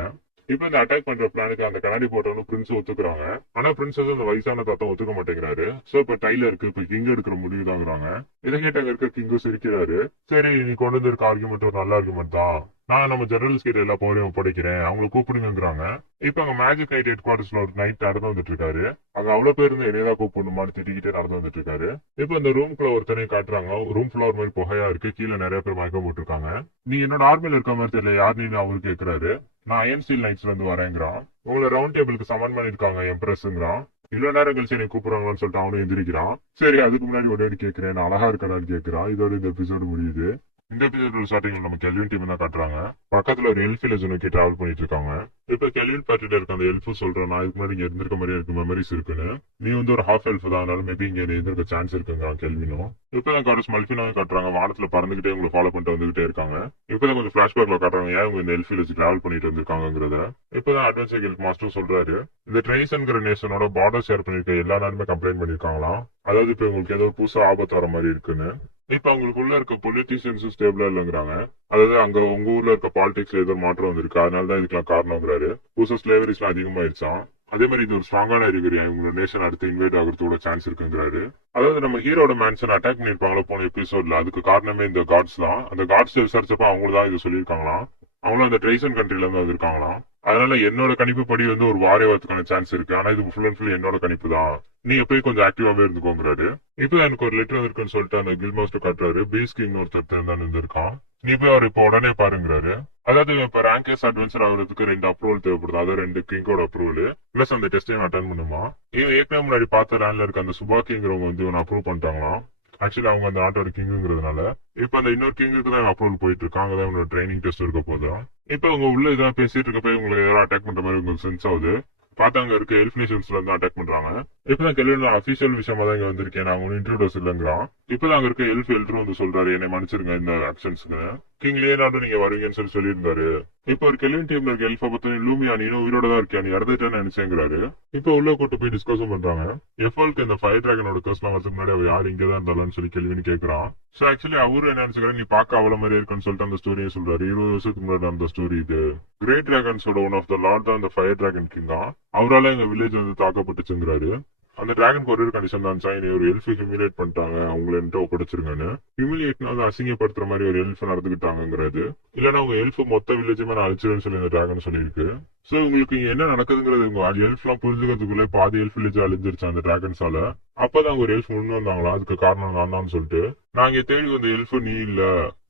இப்ப இந்த அட்டாக் பண்ற பிளானுக்கு அந்த கண்ணாடி போட்டவனு பிரின்ஸ் ஒத்துக்குறாங்க. ஆனா பிரின்சஸ் அந்த வயசான தாத்தா ஒத்துக்க மாட்டேங்கிறாரு. சோ இப்ப டைலருக்கு இப்ப கிங் எடுக்கிற முடிவு தாங்கிறாங்க. இதை கேட்ட அங்க இருக்க கிங்கும் சிரிக்கிறாரு. சரி நீ கொண்டு வந்திருக்க ஆர்குமெண்ட் ஒரு நல்ல ஆர்குமெண்ட் தான், நான் நம்ம ஜெனரல்ஸ் கிட்ட எல்லா பவரையும் ஒப்படைக்கிறேன், அவங்களை கூப்பிடுங்கிறாங்க. இப்ப அங்க மேஜிக் நைட் ஹெட் குவார்டர்ஸ்ல ஒரு நைட் நடந்து வந்துட்டு இருக்காரு. அங்க அவ்வளவு பேர் இருந்து என்னதான் கூப்பிடணுமான்னு திட்டிக்கிட்டே நடந்து வந்துட்டு இருக்காரு. இப்ப இந்த ரூம்குள்ள ஒருத்தனை காட்டுறாங்க. ரூம் ஃபுல்லா ஒரு மாதிரி புகையா இருக்கு, கீழே நிறைய பேர் மயக்கம் போட்டிருக்காங்க. நீ என்னோட ஆர்மியில இருக்க மாதிரி தெரியல, யார் நீ அவரு கேக்குறாரு. நான் அயன் ஸ்டீல் நைட்ஸ்ல இருந்து வரேங்கிறான். உங்களை ரவுண்ட் டேபிளுக்கு சமன் பண்ணிருக்காங்க எம்ப்ரஸ்ங்கிறான். இவ்வளவு நேரம் கழிச்சு என்னை கூப்பிடுறாங்கன்னு சொல்லிட்டு அவனும் எந்திரிக்கிறான். சரி அதுக்கு முன்னாடி ஒரு கேட்கிறேன், நான் அழகா இருக்கடான்னு கேட்கிறான். இதோட இந்த எபிசோடு முடியுது. இந்த எபிசோட ஸ்டார்டிங்ல நம்ம கெல்வின் டீம் தான் காட்டுறாங்க. பக்கத்துல ஒரு எல்ஃப் வில்லேஜ் நோக்கி டிராவல் பண்ணிட்டு இருக்காங்க. இப்ப கெல்வின் பார்ட்டில இருக்க அந்த எல்ஃபு சொல்றேன், நான் இதுக்கு முன்னாடி இங்க இருந்திருக்க மாதிரி இருக்கு, மெமரிஸ் இருக்குன்னு. நீ வந்து ஒரு ஹாஃப் எல்ஃப் தான், அதனால மேபி இங்க இருந்திருக்க சான்ஸ் இருக்குங்கிறான் கெல்வினும். இப்பதான் கார்டஸ் மல்ஃபினாவும் காட்டுறாங்க, வானத்துல பறந்துகிட்டே உங்களை ஃபாலோ பண்ணிட்டு வந்துகிட்டே இருக்காங்க. இப்பதான் கொஞ்சம் பிளாஷ்பேக்ல காட்டுறாங்க ஏன் இவங்க இந்த எல்ஃப் வில்லேஜ் டிராவல் பண்ணிட்டு வந்திருக்காங்கிறத. இப்பதான் அட்வென்ச்சர் கில்ட் மாஸ்டர் சொல்றாரு, இந்த ட்ரைசன்கிற நேஷனோட பார்டர் ஷேர் பண்ணிருக்க எல்லா நாளுமே கம்ப்ளைண்ட் பண்ணிருக்காங்களாம். அதாவது இப்ப உங்களுக்கு ஏதோ புதுசா ஆபத்து வர மாதிரி இருக்குன்னு. இப்ப அவங்களுக்குள்ள இருக்க பொலிட்டிஷியன்ஸும் ஸ்டேபிளா இல்லைங்கிறாங்க. அதாவது அங்க உங்க ஊர்ல இருக்க பாலிடிக்ஸ்ல ஏதோ மாற்றம் வந்திருக்கு, அதனாலதான் இதுக்கெல்லாம் காரணங்கிறாரு. புதுசா ஸ்லேவரிஸ் எல்லாம் அதிகமாயிருச்சான். அதே மாதிரி இது ஒரு ஸ்ட்ராங்கான அறிகுறியா இவங்களோட நேஷன் அடுத்து இன்வைட் ஆகிறதோட சான்ஸ் இருக்குங்கிறாரு. அதாவது நம்ம ஹீரோட மேன்ஷன் அட்டாக் பண்ணிருப்பாங்களோ போன எபிசோட்ல, அதுக்கு காரணமே இந்த காட்ஸ் தான். அந்த காட்ஸ் விசாரிச்சப்ப அவங்களும் தான் இது சொல்லியிருக்காங்களாம். அவங்களும் அந்த ட்ரைசன் கண்ட்ரில இருந்து வந்திருக்காங்களாம். அதனால என்னோட கணிப்பு படி வந்து ஒரு வாரே வரதுக்கான சான்ஸ் இருக்கு. ஆனா இது ஃபுல் அண்ட் ஃபுல் என்னோட கணிப்பு தான். நீங்க போய் கொஞ்சம் ஆக்டிவாவே இருந்துக்கோங்கிறாரு. இப்போ எனக்கு ஒரு லெட்டர் வந்திருக்குன்னு சொல்லிட்டு அந்த கில் மாஸ்டர் காட்டுறாரு. பீஸ் கிங் ஒருத்தர் தான் இருந்திருக்கான். நீ போய் அவர் இப்போ உடனே பாருங்கிறாரு. அதாவது இப்ப ரேங்கர்ஸ் அட்வென்ச்சர் ஆகுறதுக்கு 2 அப்ரூவல் தேவைப்படுது. அதாவது 2 கிங்கோட அப்ரூவல் பிளஸ் அந்த டெஸ்டையும் அட்டன் பண்ணுமா. இவன் ஏற்கனவே முன்னாடி பார்த்த ரேண்ட்ல இருக்க அந்த சுபா கிங்கிறவங்க வந்து இவன் அப்ரூவ் பண்ணிட்டாங்களாம். ஆக்சுவலி அவங்க அந்த நாட்டோட கிங்குங்கிறதுனால இப்ப அந்த இன்னொரு கிங்குக்கு தான் அப்ரூவல் போயிட்டு இருக்காங்க. அங்கதான் இவனோட ட்ரைனிங் டெஸ்ட் இருக்க போதும். இப்ப அவங்க உள்ள இதான் பேசிட்டு இருக்கப்ப உங்களுக்கு ஏதாவது அட்டாக் பண்ற மாதிரி உங்களுக்கு சென்ஸ் ஆகுது. பார்த்தா அங்க இருக்க எல்ஃப் நேஷன்ஸ்ல இருந்து அட்டாக் பண்றாங்க. இப்பதான் கேள்வி அபிஷியல் விஷயமா தான் இங்க வந்திருக்கேன். நான் ஒன்னும் இன்ட்ரோடோஸ் இல்லைங்கிறான். இப்பதான் அங்க இருக்க எல்ஃப் எல்டரும் வந்து சொல்றாரு, என்னை மன்னிச்சிருங்க இந்த ஆக்ஷன்ஸ்க்கு. கிங் லியோனார்டோ நீங்க வருவீங்கன்னு சொல்லியிருந்தாரு. இப்ப ஒரு கெல்வின் டீம்ல இருக்க எல்ஃப பத்தி லூமியா நீ உயிரோட தான் இருக்கியா, நீ இறந்துட்டேன்னு நினைச்சேங்கிறாரு. இப்ப உள்ள கூட்டு போய் டிஸ்கஸும் பண்றாங்க. எஃப்எல்க்கு இந்த ஃபயர் டிராகனோட கர்ஸ்லாம் வரதுக்கு முன்னாடி அவ யார் இங்கதான் இருந்தாலும் சொல்லி கெல்வின் கேட்கறான். சோ ஆக்சுவலி அவரு என்ன நினைச்சுக்கிறேன், நீ பாக்க அவ்வளவு மாதிரி இருக்குன்னு சொல்லிட்டு அந்த ஸ்டோரியை சொல்றாரு. 20 வருஷத்துக்கு முன்னாடி அந்த ஸ்டோரி இது. கிரேட் டிராகன்ஸோட ஒன் ஆஃப் த லார்ட் தான் இந்த ஃபயர் டிராகன் கிங் தான். அவரால எங்க வில்லேஜ் வந்து தாக்கப்பட்டுச்சுங்கிறாரு. அந்த டிராகன் ஒரே கண்டிஷன் தான் சார், ஒரு எல்ஃப் ஹியூமிலேட் பண்ணிட்டாங்க, அவங்கள என்கிட்ட ஒப்படைச்சிருங்கன்னு. ஹியூமிலேட்னா வந்து அசிங்கப்படுத்துற மாதிரி ஒரு எல்ஃப் நடந்துகிட்டாங்கிறது. இல்லன்னா அவங்க எல்ஃப் மொத்த வில்லேஜுமே நான் அழிச்சிருன்னு சொல்லி இந்த டிராகன் சொல்லியிருக்கு. சோ உங்களுக்கு இங்க என்ன நடக்குதுங்கிறது உங்க எல்ஃப் எல்லாம் புரிஞ்சுக்கிறதுக்குள்ளே பாதி எல்ஃப் வில்லேஜ் அழிஞ்சிருச்சு அந்த டிராகன்ஸால. அப்பதான் ஒரு எல்ஃப் முன்னு வந்தாங்களா, அதுக்கு காரணம் நான் தான் சொல்லிட்டு நான் இங்க தேடி வந்த எல்ஃப் நீ இல்ல,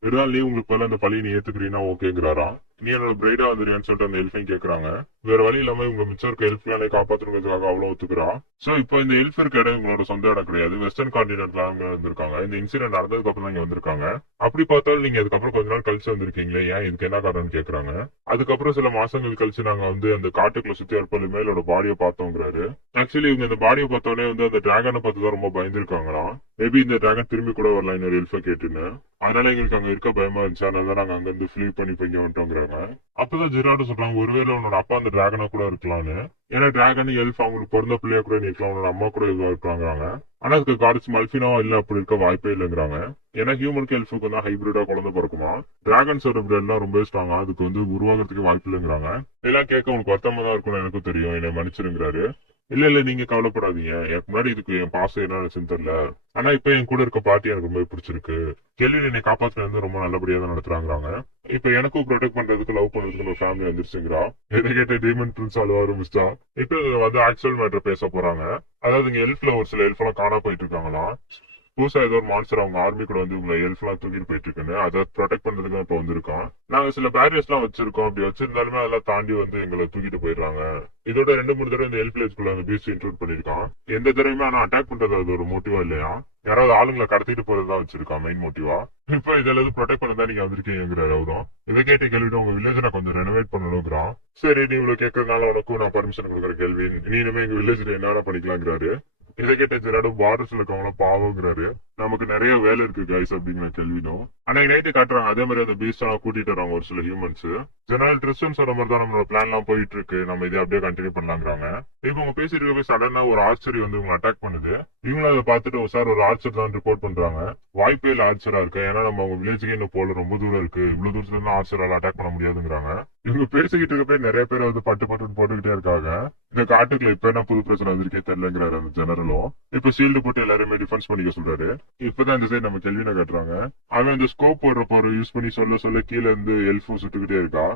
இருந்தாலும் நீ உங்களுக்கு பதில் அந்த பழியை நீ ஏத்துக்கிறீங்கன்னா ஓகேங்கிறாராம். நீ என்னோட பிரைடா வந்துருன்னு சொல்லிட்டு அந்த எல்ஃபையும் கேட்கறாங்க. வேற வழி இல்லாம இவங்க மிச்சம் இருக்க எல்ஃப்லானே காப்பாற்றணுங்கிறதுக்காக அவ்வளவு ஒத்துக்கிறா. சோ இப்போ இந்த எல்ஃப் இருக்க இடம் இவங்களோட சொந்த இடம் கிடையாது, வெஸ்டர்ன் கான்டினென்ட்ல அவங்க வந்திருக்காங்க. இந்த இன்சிடென்ட் நடந்ததுக்கு அப்புறம் தான் இங்க வந்திருக்காங்க. அப்படி பார்த்தாலும் நீங்க அதுக்கப்புறம் கொஞ்ச நாள் கழிச்சு வந்திருக்கீங்களே, ஏன் இதுக்கு என்ன காரணம்னு கேக்குறாங்க. அதுக்கப்புறம் சில மாசங்கள் கழிச்சு நாங்க வந்து அந்த காட்டுக்குள்ள சுத்தி இருப்ப மேலோட பாடியை பார்த்தோங்கிறாரு. ஆக்சுவலி இவங்க இந்த பாடியை பார்த்தோன்னே வந்து அந்த டிராகனை பார்த்து தான் ரொம்ப பயந்துருக்காங்களாம். மேபி இந்த டிராகன் திரும்பி கூட வரலாம் இன்னொரு எல்ஃபை கேட்டுன்னு. அதனால எங்களுக்கு அங்க இருக்க பயமா இருந்துச்சு, அதனால நாங்க அங்க இருந்து ஃபிளீ பண்ணி இங்க வந்துட்டோங்கிறாங்க. அப்பதான் ஜெராடோ சொல்றாங்க, ஒருவேளை உன்னோட அப்பா அந்த டிராகனா கூட இருக்கலாம்னு. ஏன்னா டிராகன் எல்ஃப் அவங்களுக்கு பிறந்த பிள்ளையா கூட இருக்கலாம், உன்னோட அம்மா கூட இதுவா இருக்காங்கிறாங்க. ஆனா அதுக்கு கார்ட்ஸ் மல்பினாவா இல்ல, அப்படி இருக்க வாய்ப்பே இல்லைங்கிறாங்க. ஏன்னா ஹியூமனுக்கு எல்ஃபுக்கு வந்து ஹைபிரிடா குழந்தை பிறக்குமா. டிராகன்ஸோட பிரெட்லாம் ரொம்ப ஸ்ட்ராங்கா, அதுக்கு வந்து உருவாகிறதுக்கு வாய்ப்பு இல்லைங்கிறாங்க. எல்லாம் கேட்க உங்களுக்கு வருத்தமா தான் இருக்கும்னு எனக்கும் தெரியும், என்னை மன்னிச்சிருங்கிறாரு. இல்ல நீங்க கவலைப்படாதீங்க, எனக்கு முன்னாடி இதுக்கு என் பாசம் என்ன தெரியல, ஆனா இப்ப என் கூட இருக்க பாட்டி எனக்கு ரொம்ப பிடிச்சிருக்கு. கேள்வி என்னை காப்பாத்துறது ரொம்ப நல்லபடியா தான் நடத்துறாங்க. இப்ப எனக்கும் ப்ரொடெக்ட் பண்றதுக்கு லவ் பண்றதுக்கு ஒரு ஃபேமிலி வந்துருச்சுங்கிறா. இதை கேட்ட டீமன் பிரின்ஸ் அழுவ ஆரம்பிச்சிட்டா. இப்ப வந்து ஆக்சுவல் மேட்டர் பேச போறாங்க. அதாவது இங்க எல்ஃப்ல ஒரு சில எல்ஃப் எல்லாம் காணா போயிட்டு இருக்காங்களாம். புதுசா ஏதோ ஒரு மான்ஸ்டர் அவங்க ஆர்மி கூட வந்து உங்களை எல்ஃப் எல்லாம் தூக்கிட்டு போயிட்டு இருக்குன்னு, அதை ப்ரொடெக்ட் பண்றதுக்கு இப்ப வந்திருக்கோம். நாங்க சில பேரியர்ஸ் எல்லாம் வச்சிருக்கோம், அப்படி வச்சிருந்தாலுமே அதெல்லாம் தாண்டி வந்து எங்களை தூக்கிட்டு போயிடுறாங்க. இதோட 2-3 தடவை இந்த எல்ஃப் வில்லேஜ்குள்ள அந்த பீச் இன்க்ளூட் பண்ணிருக்கான். எந்த தடவையுமே ஆனா அட்டாக் பண்றது அது ஒரு மோட்டிவா இல்லையா, யாராவது ஆளுங்களை கடத்திட்டு போறதுதான் வச்சிருக்கான் மெயின் மோட்டிவா. இப்ப இதெல்லாம் ப்ரொடெக்ட் பண்ணதான் நீங்க வந்திருக்கீங்கிறாரு அவரும். இதை கேட்டு கேள்விட்டு உங்க வில்லேஜ் நான் கொஞ்சம் ரெனோவேட் பண்ணணுங்கிறான். சரி நீ இவ்வளவு கேட்கறதுனால உனக்கும் நான் பர்மிஷன் கொடுக்குற கேள்வி, நீ இனிமே எங்க வில்லேஜ்ல என்னென்ன பண்ணிக்கலாங்கிறாரு. இதை கேட்ட ஜெராடோ பார்டர்ஸ்ல இருக்கவங்கள பாவங்கிறாரு. நமக்கு நிறைய வேலை இருக்கு கைஸ் அப்படிங்கிற கேள்வினும். அன்னைக்கு நைட்டு காட்டுறாங்க அதே மாதிரி அந்த பீச் எல்லாம் கூட்டிட்டு வராங்க ஒரு சில ஹியூமன்ஸ். ஜெனரல் ட்ரிஸ்டன் சொல்ற மாதிரி தான் நம்மளோட பிளான் எல்லாம் போயிட்டு இருக்கு, நம்ம இதே அப்படியே கண்டினியூ பண்ணலாங்கிறாங்க. இப்ப உங்க பேசிட்டு இருக்க போய் சடனா ஒரு ஆர்ச்சரி வந்து இவங்க அட்டாக் பண்ணுது. இவங்களும் அதை பார்த்துட்டு சார் ஒரு ஆர்ச்சர் தான் ரிப்போர்ட் பண்றாங்க. வாய்ப்பே இல்ல ஆர்ச்சரா இருக்கு, ஏன்னா நம்ம அவங்க வில்லேஜுக்கு இன்னும் போல ரொம்ப தூரம் இருக்கு, இவ்வளவு தூரத்துல இருந்து ஆர்ச்சரால அட்டாக் பண்ண முடியாதுங்கிறாங்க. இவங்க பேசிக்கிட்டு இருக்க போய் நிறைய பேர் வந்து பட்டு போட்டுக்கிட்டே இருக்காங்க. இந்த காட்டுக்குள்ள இப்ப என்ன புது பிரச்சனை வந்திருக்கே தெரியலங்கிறாரு அந்த ஜெனரலும். இப்ப ஷீல்டு போட்டு எல்லாருமே டிஃபென்ஸ் பண்ணிக்க சொல்றாரு. இப்பதான் இந்த சைடு நம்ம கேள்வினை காட்டுறாங்க. அவன் இந்த ஸ்கோப் போடுறப்ப யூஸ் பண்ணி சொல்ல கீழே இருந்து எல்ஃபும் சுட்டுக்கிட்டே இருக்கா.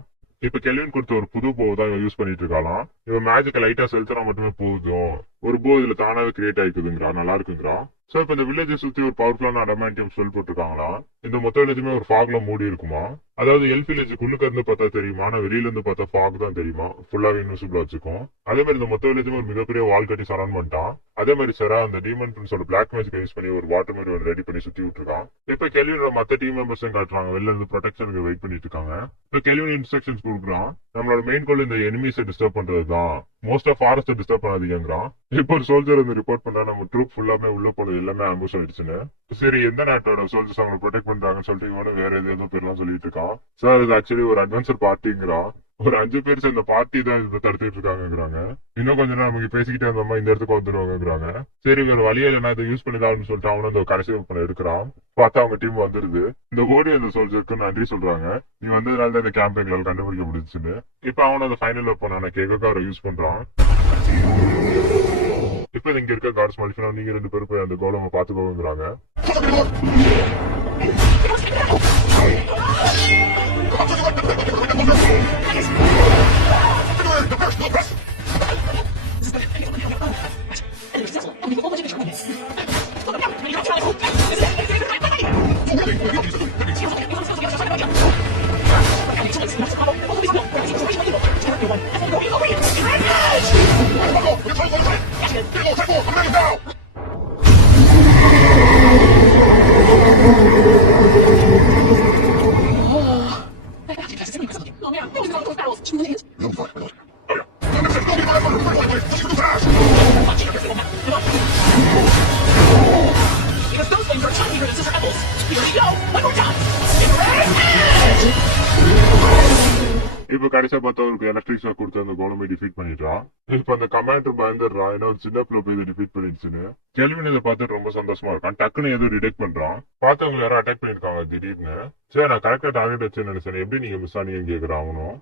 இப்ப கெல்வின் கொடுத்த ஒரு புது போ தான் இவன் யூஸ் பண்ணிட்டு இருக்காளாம். இவன் மேஜிக்க லைட்டா செலுத்தினா மட்டுமே போதும், ஒரு போ இதுல தானாவே கிரியேட் ஆயிக்குதுங்கிறா, நல்லா இருக்குங்கிறா. சோ இப்ப இந்த வில்லேஜை சுத்தி ஒரு பவர்ஃபுல்லான அடமாண்டியம் சொல் போட்டுருக்காங்களா. இந்த மொத்த வில்லேஜுமே ஒரு ஃபாக்ல மூடி இருக்குமா. அதாவது எல்ஃப் வில்லேஜ் உள்ளுக்க இருந்து பார்த்தா தெரியுமா, ஆனா வெளியில இருந்து பார்த்தா ஃபாக் தான் தெரியுமா, ஃபுல்லாவே இன்விசிபிளா வச்சுக்கும். அதே மாதிரி இந்த மொத்த வில்லேஜுமே ஒரு மிகப்பெரிய வால் கட்டி சரௌண்ட் பண்ணிட்டான். அதே மாதிரி சரா அந்த டீமன் பிரின்ஸோட பிளாக் மேஜிக் யூஸ் பண்ணி ஒரு வாட்டர் மாதிரி ரெடி பண்ணி சுத்தி விட்டுருக்கான். இப்ப கெல்வினோட மத்த டீம் மெம்பர்ஸ் காட்டுறாங்க, வெளில இருந்து ப்ரொடெக்ஷனுக்கு வெயிட் பண்ணிட்டு இருக்காங்க. இப்ப கெல்வின் இன்ஸ்ட்ரக்ஷன்ஸ் கொடுக்குறான், நம்மளோட மெயின் கோல் இந்த எனிமீஸை டிஸ்டர்ப் பண்றதுதான், மோஸ்ட் ஆஃப் ஃபாரஸ்ட்டை டிஸ்டர்ப் பண்ணாதீங்கிறான். இப்போ ஒரு சோல்ஜர் வந்து ரிப்போர்ட் பண்ணா நம்ம ட்ரூப் ஃபுல்லாமே உள்ள போனது எல்லாமே ஆம்புஷ் ஆயிடுச்சுன்னு. சரி எந்த நாட்டோட சோல்ஜர்ஸ் அவங்க ப்ரொடெக்ட் பண்றாங்கன்னு சொல்லிட்டு இவனும் வேற ஏதோ பேர்லாம் சொல்லிட்டு இருக்கான். சார் இது ஆக்சுவலி ஒரு அட்வென்ச்சர் பார்ட்டிங்கிறான். ஒரு 5 பேர் சேர்ந்த பார்ட்டி தான் இதை தடுத்துட்டு இருக்காங்கிறாங்க. இன்னும் கொஞ்ச நேரம் நமக்கு பேசிக்கிட்டே இருந்தோமா இந்த இடத்துக்கு வந்துருவாங்கிறாங்க. சரி வேற வழியா இல்லைன்னா இதை யூஸ் பண்ணிதான்னு சொல்லிட்டு அவனும் அந்த கடைசி பண்ண எடுக்கிறான். பார்த்தா அவங்க டீம் வந்துருது. இந்த ஓடி அந்த சோல்ஜருக்கு நன்றி சொல்றாங்க, நீ வந்ததுனால தான் இந்த கேம்ப் எங்களால் கண்டுபிடிக்க முடிச்சுன்னு. இப்ப அவனும் அந்த ஃபைனல் போன கேக்கார யூஸ் பண்றான். இப்ப இங்க இருக்க கார்ட்ஸ் மல்பினா நீங்க 2 பேரும் போய் அந்த கோலமா பாத்துக்கோங்கிறாங்க. Because those things are tinier than Sister Apples. Here we go. One more time. இப்ப கடைசியா பார்த்தா அவருக்கு எலக்ட்ரிக் ஷாக் கொடுத்து அந்த கோலமை டிஃபீட் பண்ணிட்டான். இப்ப அந்த கமாண்டர் பயந்துடுறான், ஏன்னா ஒரு சின்ன பிள்ளை போய் டிஃபீட் பண்ணிடுச்சுன்னு. கெல்வின் இதை பார்த்துட்டு ரொம்ப சந்தோஷமா இருக்கான். டக்குன்னு ஏதோ டிடெக்ட் பண்றான். பார்த்தவங்க யாரும் அட்டாக் பண்ணிருக்காங்க திடீர்னு. சரி, நான் கரெக்டா டார்கெட் வச்சேன்னு நினைச்சேன், எப்படி நீங்க மிஸ் ஆனீங்கன்னு கேக்குறான் அவனும்.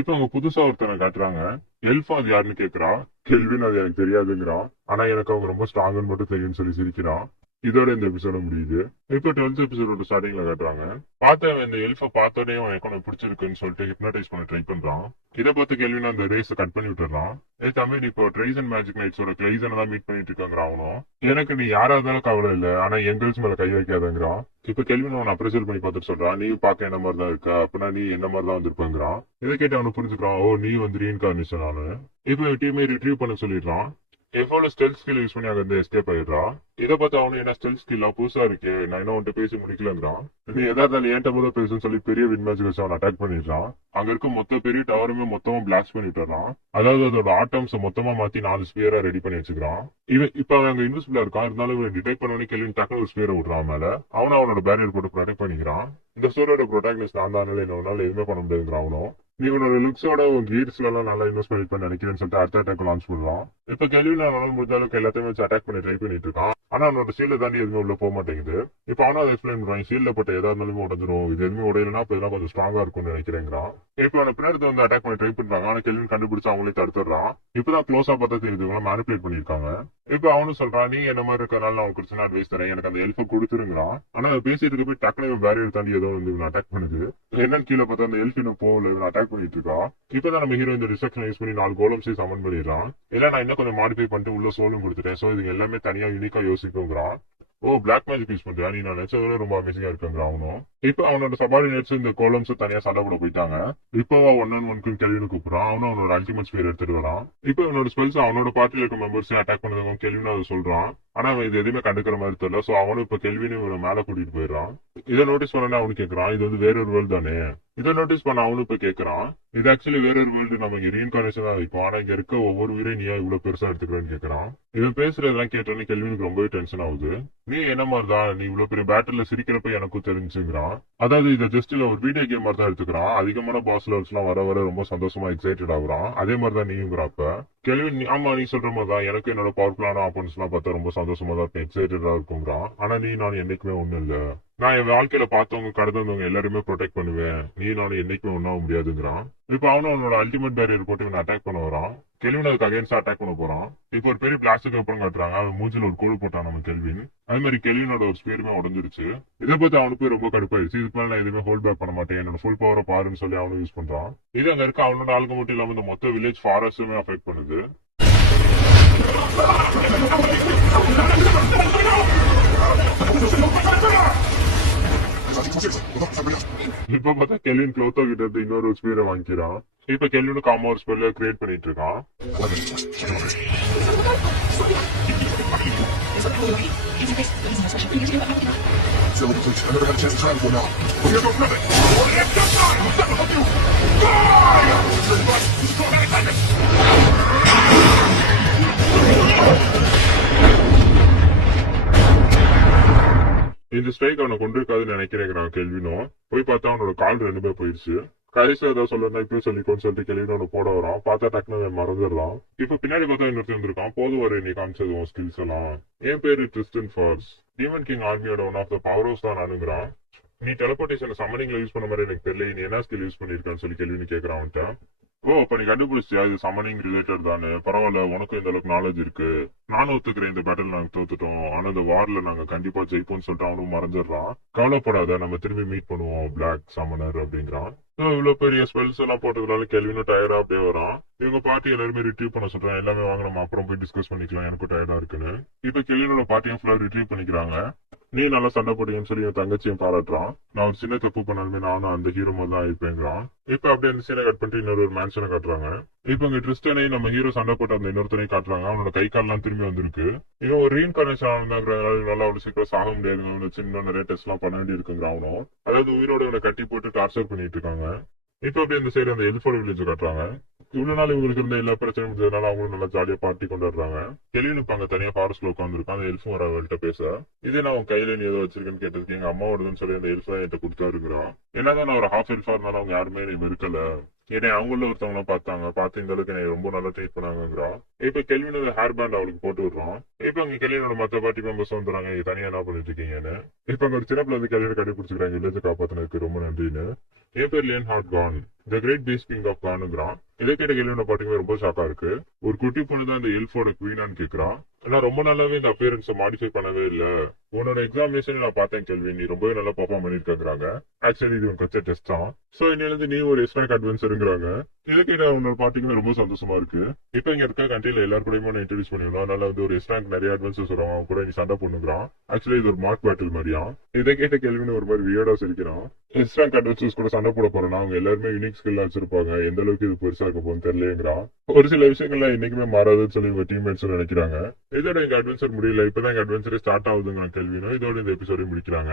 இப்ப அவங்க புதுசா ஒருத்தனை காட்டுறாங்க. எல்ஃபா அது யாருன்னு கேக்குறா. கெல்வின் அது எனக்கு தெரியாதுங்கிறான். ஆனா எனக்கு அவங்க ரொம்ப ஸ்ட்ராங்குன்னு மட்டும் தெரியும்னு சொல்லி சிரிக்கிறான். இதோட இந்த எபிசோட முடியுது. இப்ப 12th எபிசோட ஸ்டார்டிங்ல காட்டுறாங்க. பார்த்தவன் இந்த எல்ஃபை பார்த்தோடனே எனக்கு உனக்கு பிடிச்சிருக்குன்னு சொல்லிட்டு ஹிப்னடைஸ் பண்ண ட்ரை பண்றான். இதை பார்த்து கெல்வின் அந்த ரேஸை கட் பண்ணி விட்டுறான். தமிழ் இப்போ ட்ரைசன் மேஜிக் நைட்ஸோட கிளைசனை தான் மீட் பண்ணிட்டு இருக்காங்கிறான் அவனும். எனக்கு நீ யாரா இருந்தாலும் கவலை இல்லை, ஆனா எங்கல்ஸ் மேல கை வைக்காதங்கிறான். இப்ப கெல்வின் அவனை அப்ரெசல் பண்ணி பார்த்துட்டு சொல்றான், நீ பார்க்க என்ன மாதிரி தான் இருக்க, அப்படின்னா நீ என்ன மாதிரி தான் வந்திருப்பாங்கிறான். இதை கேட்டு அவனு புரிஞ்சுக்கிறான், ஓ நீ வந்து ரீஇன்கார்னேஷன் ஆனு. இப்ப டீமே ரிட்ரீவ் பண்ண சொல்லிடுறான். எஃபோல ஸ்டெல்த் ஸ்கில் யூஸ் பண்ணி அங்க இருந்து எஸ்கேப் ஆயிடுறான். இதை பார்த்து அவனு என்ன ஸ்டெல்த் ஸ்கில்லா புதுசா இருக்கு, நான் இன்னும் உன்ட்டு பேசி முடிக்கலங்கிறான். நீ எதாவது ஏன்ட்ட போத பேசுன்னு சொல்லி பெரிய வின் மேட்ச் வச்சு அவன் அட்டாக் பண்ணிடுறான். அங்க இருக்க மொத்த பெரிய டவருமே மொத்தமா பிளாஸ்ட் பண்ணிட்டுறான். அதாவது அதோட ஆட்டம்ஸ் மொத்தமா மாத்தி 4 ஸ்பியரா ரெடி பண்ணி வச்சுக்கிறான். இப்ப அவன் அங்க இன்விசிபிளா இருக்கான். இருந்தாலும் இவன் டிடெக்ட் பண்ணி கெல்வின் டக்குனு ஒரு ஸ்பியரை விடுறான் மேல. அவனோட பேரியர் போட்டு ப்ரொடெக்ட் பண்ணிக்கிறான். இந்த ஸ்டோரியோட ப்ரொட்டாகனிஸ்ட் நான் தான், என்னால எதுவுமே பண்ண முடியாதுங்கிறான் அவனும். நீ உன்னோட லுக்ஸோட உன் கீர்ஸ்ல எல்லாம் நல்லா இன்வெஸ்ட் பண்ணி நினைக்கிறேன்னு சொல்லிட்டு அடுத்த அட்டாக் லான்ச் பண்றான். இப்ப கெல்வின் அவனால முடிஞ்ச அளவுக்கு எல்லாத்தையுமே வச்சு அட்டாக் பண்ணி ட்ரை பண்ணிட்டு இருக்கான். ஆனா அவனோட சீல்ட தாண்டி எதுவுமே உள்ள போக மாட்டேங்குது. இப்ப அவனும் அதை எக்ஸ்பிளைன் பண்றான், சீல்ட பட்ட எதா இருந்தாலுமே உடஞ்சிரும், இது எதுவுமே உடையலன்னா இப்ப இதெல்லாம் கொஞ்சம் ஸ்ட்ராங்கா இருக்கும்னு நினைக்கிறேங்கிறான். இப்ப அவனை பின்னாடி வந்து அட்டாக் பண்ணி ட்ரை பண்றாங்க. ஆனா கெல்வின் கண்டுபிடிச்சு அவங்களே தடுத்துறான். இப்பதான் க்ளோஸா பார்த்தா தெரியுது இவங்க மேனிபுலேட் பண்ணிருக்காங்க. இப்ப அவனும் சொல்றான், நீ என்ன மாதிரி இருக்கனால நான் உங்களுக்கு சின்ன அட்வைஸ் தரேன், எனக்கு அந்த ஹெல்ப் கொடுத்துருங்கிறான். ஆனா அதை பேசிட்டு போய் டக்குனு பேரியர் தாண்டி ஏதோ வந்து இவன் அட்டாக் பண்ணுது. என்னன்னு கீழே பார்த்தா அந்த ஹெல்ப் இன்னும் போகல, இவன் அட்டாக் பண்ணிட்டு இருக்கா. இப்பதான் நம்ம ஹீரோ இந்த டிஸ்ட்ரக்ஷன் யூஸ் பண்ணி 4 கோலம்ஸை சமன் பண்ணிடுறான். இல்ல நான் இன்னும் கொஞ்சம் மாடிஃபை பண்ணிட்டு உள்ள சோலும் கொடுத்துட்டேன், சோ இது எல்லாமே தனியா யூனிக்கா யோசிக்குங்கிறான். ஓ பிளாக் மேஜிக் யூஸ் பண்றியா, நீ நான் நினைச்சதோட ரொம்ப அமேசிங்கா இருக்குங்கிறான் அவனும். இப்ப அவனோட சபார்டினேட்ஸ் இந்த கோலம்ஸ் தனியா சண்டை போட போயிட்டாங்க. இப்போ 1-on-1 கெல்வின் கூப்பிடுறான். அவனும் அவனோட அல்டிமேட் ஸ்பியர் எடுத்துட்டு வரான். இப்ப அவனோட ஸ்பெல்ஸ் அவனோட பார்ட்டில இருக்க மெம்பர்ஸ் அட்டாக் பண்ணதும் கெல்வின் அதை சொல்றான். ஆனா அவன் இது எதுவுமே கண்டுக்கிற மாதிரி தெரியல. சோ அவனும் இப்ப கெல்வின் இவனை மேல கூட்டிட்டு போயிடறான். இதை நோட்டீஸ் பண்ணா அவனு கேட்கறான், இது வந்து வேற ஒரு வேர்ல்டு தானே. இதை நோட்டீஸ் பண்ண அவனும் இப்ப கேட்கறான், இது ஆக்சுவலி வேற ஒரு வேர்ல்டு, நம்ம இங்க ரீஇன்கார்னேஷன் தான் வைப்போம், ஆனா இங்க இருக்க ஒவ்வொரு உயிரையும் நீயா இவ்வளவு பெருசா எடுத்துக்கிறேன்னு கேட்கறான். இவன் பேசுறதெல்லாம் கேட்டோன்னு கெல்வினுக்கு ரொம்பவே டென்ஷன் ஆகுது. நீ என்ன மாதிரிதான், நீ இவ்வளவு பெரிய பேட்டில் சிரிக்கிறப்ப எனக்கும் தெரிஞ்சுங்கிறான். அதாவது இதை ஜஸ்ட் ஒரு வீடியோ கேம் மாதிரி தான் எடுத்துக்கிறான். அதிகமான பாஸ் லெவல்ஸ் எல்லாம் வர வர ரொம்ப சந்தோஷமா எக்ஸைட்டட் ஆகுறான். அதே மாதிரிதான் நீங்கிறப்ப கெல்வின், ஆமா நீ சொல்ற மாதிரிதான் எனக்கு என்னோட பவர்ஃபுல்லான ஆப்பன்ஸ் எல்லாம் பார்த்தா ரொம்ப சந்தோஷமா தான் இருப்பேன், எக்ஸைட்டடா இருக்குங்கிறான். ஆனா நீ நான் என்னைக்குமே ஒண்ணு இல்ல, நான் என் வாழ்க்கையில பார்த்தவங்க கடந்தவங்க எல்லாருமே ப்ரொடெக்ட் பண்ணுவேன், நீ நானும் என்னைக்குமே ஒன்னாக முடியாதுங்கிறான். இப்ப அவனும் அவனோட அல்டிமேட் பேரியர் போட்டு இவன் அட்டாக் பண்ண வரான். கெல்வின் அதுக்கு அகைன்ஸ்டா அட்டாக் பண்ண போறான். இப்போ ஒரு பெரிய பிளாஸ்டிக் அப்புறம் காட்டுறாங்க. அவன் மூஞ்சில ஒரு கோடு போட்டான் நம்ம கெல்வின். அது மாதிரி கெல்வினோட ஒரு ஸ்பியருமே உடஞ்சிருச்சு. இதை பத்தி அவனுக்கு ரொம்ப கடுப்பாயிருச்சு. இதுக்கு மேல நான் எதுவுமே ஹோல்ட் பேக் பண்ண மாட்டேன், என்னோட ஃபுல் பவரை பாருன்னு சொல்லி அவனும் யூஸ் பண்றான். இது அங்க இருக்க அவனோட ஆளுங்க மட்டும் இல்லாம இந்த மொத்த வில்லேஜ் ஃபாரஸ்டுமே அஃபெக்ட் பண்ணுது. இப்ப பார்த்தா கெல்வின் க்ளோத்தோ கிட்ட இருந்து இன்னொரு ஸ்பியரை வாங்கிக்கிறான். இப்ப கெல்வினுக்கு அம்மா ஒரு ஸ்பெல்ல கிரியேட் பண்ணிட்டு இருக்கான். Silly, please. I never had a chance to try before now. We're here to go nothing. இந்த ஸ்ட்ரைக் அவனை கொண்டிருக்காதுன்னு நினைக்கிறேங்கிறான் கெல்வினும். போய் பார்த்தா அவனோட கால் 2 போயிடுச்சு. கடைசியா ஏதாவது சொல்லணும் இப்பயும் சொல்லிக்கோன்னு சொல்லிட்டு கெல்வின் அவனை போட வரான். பார்த்தா டக்குனு மறந்துடுறான். இப்ப பின்னாடி பார்த்தா இன்னொருத்தர் வந்திருக்கான். போதும் வர நீ காமிச்சது உன் ஸ்கில்ஸ் எல்லாம். என் பேரு ட்ரிஸ்டன் ஃபார்ஸ், டீமன் கிங் ஆர்மியோட ஒன் ஆஃப் த பவர்ஸ் தான் நானுங்கிறான். நீ டெலிபோர்டேஷன் சம்மனிங்ல யூஸ் பண்ண மாதிரி எனக்கு தெரியல, நீ என்ன ஸ்கில் யூஸ் பண்ணிருக்கான்னு சொல்லி கெல்வின் கேட்கறான் அவன்கிட்ட. ஓ, அப்ப நீ கண்டுபிடிச்சியா இது சம்மனிங் ரிலேட்டட் தானே? பரவாயில்ல, உனக்கும் இந்த அளவுக்கு நாலேஜ் இருக்கு. நானும் ஒத்துக்கிறேன், இந்த பேட்டில் நாங்க தோத்துட்டோம். ஆனா இந்த வார்ல நாங்க கண்டிப்பா ஜெயிப்போம்னு சொல்லிட்டு அவனும் மறைஞ்சிடறான். கவலைப்படாத, நம்ம திரும்பி மீட் பண்ணுவோம் பிளாக் சம்மனர் அப்படிங்கிறான். இவ்வளவு பெரிய ஸ்பெல்ஸ் எல்லாம் போட்டதுனால கெல்வினும் டயர்டா அப்படியே வரான். இவங்க பார்ட்டி எல்லாருமே ரிட்ரீவ் பண்ண சொல்றான். எல்லாமே வாங்க, நம்ம அப்புறம் போய் டிஸ்கஸ் பண்ணிக்கலாம், எனக்கும் டயர்டா இருக்குன்னு. இப்ப கெல்வினோட பார்ட்டியும் ஃபுல்லா ரிட்ரீவ் பண்ணிக்கிறாங்க. நீ நல்லா சண்டை போட்டீங்கன்னு சொல்லி என் தங்கச்சியும் பாராட்டுறான். நான் ஒரு சின்ன தப்பு பண்ணாலுமே நானும் அந்த ஹீரோ மாதிரி தான் இருப்பேங்கிறான். இப்ப அப்படியே அந்த சீனை கட் பண்ணிட்டு இன்னொரு மேன்ஷனை காட்டுறாங்க. இப்ப இங்க ட்ரிஸ்டனை நம்ம ஹீரோ சண்டை போட்டு அந்த இன்னொருத்தனையும் காட்டுறாங்க. அவனோட கை கால்லாம் திரும்பி வந்திருக்கு. இவன் ஒரு ரீஇன்கார்னேஷன் ஆனதாங்கிறதுனால நல்லா அவ்வளவு சீக்கிரம் சாக முடியாது. அவனை வச்சு இன்னும் நிறைய டெஸ்ட் எல்லாம் பண்ண வேண்டி இருக்குங்கிற அவனும். அதாவது உயிரோட இவனை கட்டி போட்டு டார்ச்சர் பண்ணிட்டு இருக்காங்க. இப்ப அப்படியே இந்த சைடு அந்த எல்ஃபோட வில்லேஜ் காட்டுறாங்க. இவ்வளவு நாள் இவங்களுக்கு இருந்த எல்லா பிரச்சனையும் முடிஞ்சதுனால அவங்களும் நல்லா ஜாலியா பார்ட்டி கொண்டாடுறாங்க. கெல்வின் இப்ப அங்க தனியா ஃபாரஸ்ட்ல உட்காந்துருக்கான். அந்த எல்ஃபும் வர அவள்கிட்ட பேச, இதே நான் உன் கையில நீ ஏதோ வச்சிருக்கேன்னு கேட்டதுக்கு எங்க அம்மாவோடதுன்னு சொல்லி அந்த எல்ஃபா என்கிட்ட கொடுத்தாருங்கிறான். என்னதான் நான் ஒரு ஹாஃப் எல்ஃபா இருந்தாலும் அவங்க யாருமே நீ இருக்கல. என்னை அவங்கள ஒருத்தவங்களும் பார்த்து இந்த அளவுக்கு என்னை ரொம்ப நல்லா ட்ரீட் பண்ணாங்கிறா. இப்ப கெல்வினோட ஹேர் பேண்ட் அவளுக்கு போட்டு விடுறான். இப்ப அங்க கெல்வினோட மத்த பார்ட்டி மெம்பர்ஸ் வந்துடுறாங்க. நீங்க தனியா என்ன பண்ணிட்டு இருக்கீங்கன்னு. இப்ப அங்க ஒரு சின்ன பிள்ளை வந்து கெல்வினை கட்டி பிடிச்சிக்கிறாங்க. வில்லேஜ் காப்பாத்தினதுக்கு ரொம்ப நன்றின்னு. என் பேர் Leon Hart Khan, the great beast king of கானுங்கிறான். இதை கேட்ட கெல்வினோட பாட்டுமே ரொம்ப ஷாக்கா இருக்கு. ஒரு குட்டி பொண்ணு தான் இந்த எல்ஃபோட குவீனான்னு கேக்குறான். ஆனா ரொம்ப நல்லாவே இந்த அப்பியரன்ஸை மாடிஃபை பண்ணவே இல்ல. உன்னோட எக்ஸாமினேஷன் நான் பார்த்தேன் கெல்வின், நீ ரொம்பவே நல்லா பர்ஃபார்ம் பண்ணிருக்காங்க. ஆக்சுவலி இது உனக்கு டெஸ்ட் தான். சோ இன்னில இருந்து நீ ஒரு எக்ஸ்ட்ரா அட்வென்ச்சருங்கிறாங்க. இதை கேட்ட உன்னோட பாட்டிக்குமே ரொம்ப சந்தோஷமா இருக்கு. இப்ப இங்க இருக்க கண்ட்ரில எல்லாரும் கூடயுமே நான் இன்ட்ரடியூஸ் பண்ணிடலாம். அதனால வந்து ஒரு எக்ஸ்ட்ரா நிறைய அட்வென்ச்சர்ஸ் வருவாங்க. அவங்க கூட நீ சண்டை பண்ணுங்கிறான். ஆக்சுவலி இது ஒரு மார்க் பேட்டில் மாதிரியா. இதை கேட்ட கெல்வின் ஒரு மாதிரி வியர்டா சிரிக்கிறான். எக்ஸ்ட்ரா அட்வென்ச்சர்ஸ் கூட சண்டை போட போறேன்னா அவங்க எல்லாருமே யூனிக் ஸ்கில் வச்சிருப்பாங்க. எந்த அளவுக்கு இது பெருசா இருக்க போகுன்னு தெரியலங்கிறான். ஒரு சில விஷயங்கள்லாம் என்னைக்குமே மாறாதுன்னு சொல்லி உங்க டீம்மேட்ஸ் நினைக்கிறாங்க. இதோட எங்க அட்வென்ச்சர் முடியல, இப்பதான் எங்க அட்வென்ச்சரே ஸ்டார்ட் ஆகுதுங்கிற கேள்வினும் இதோட இந்த எபிசோடையும் முடிக்கிறாங்க.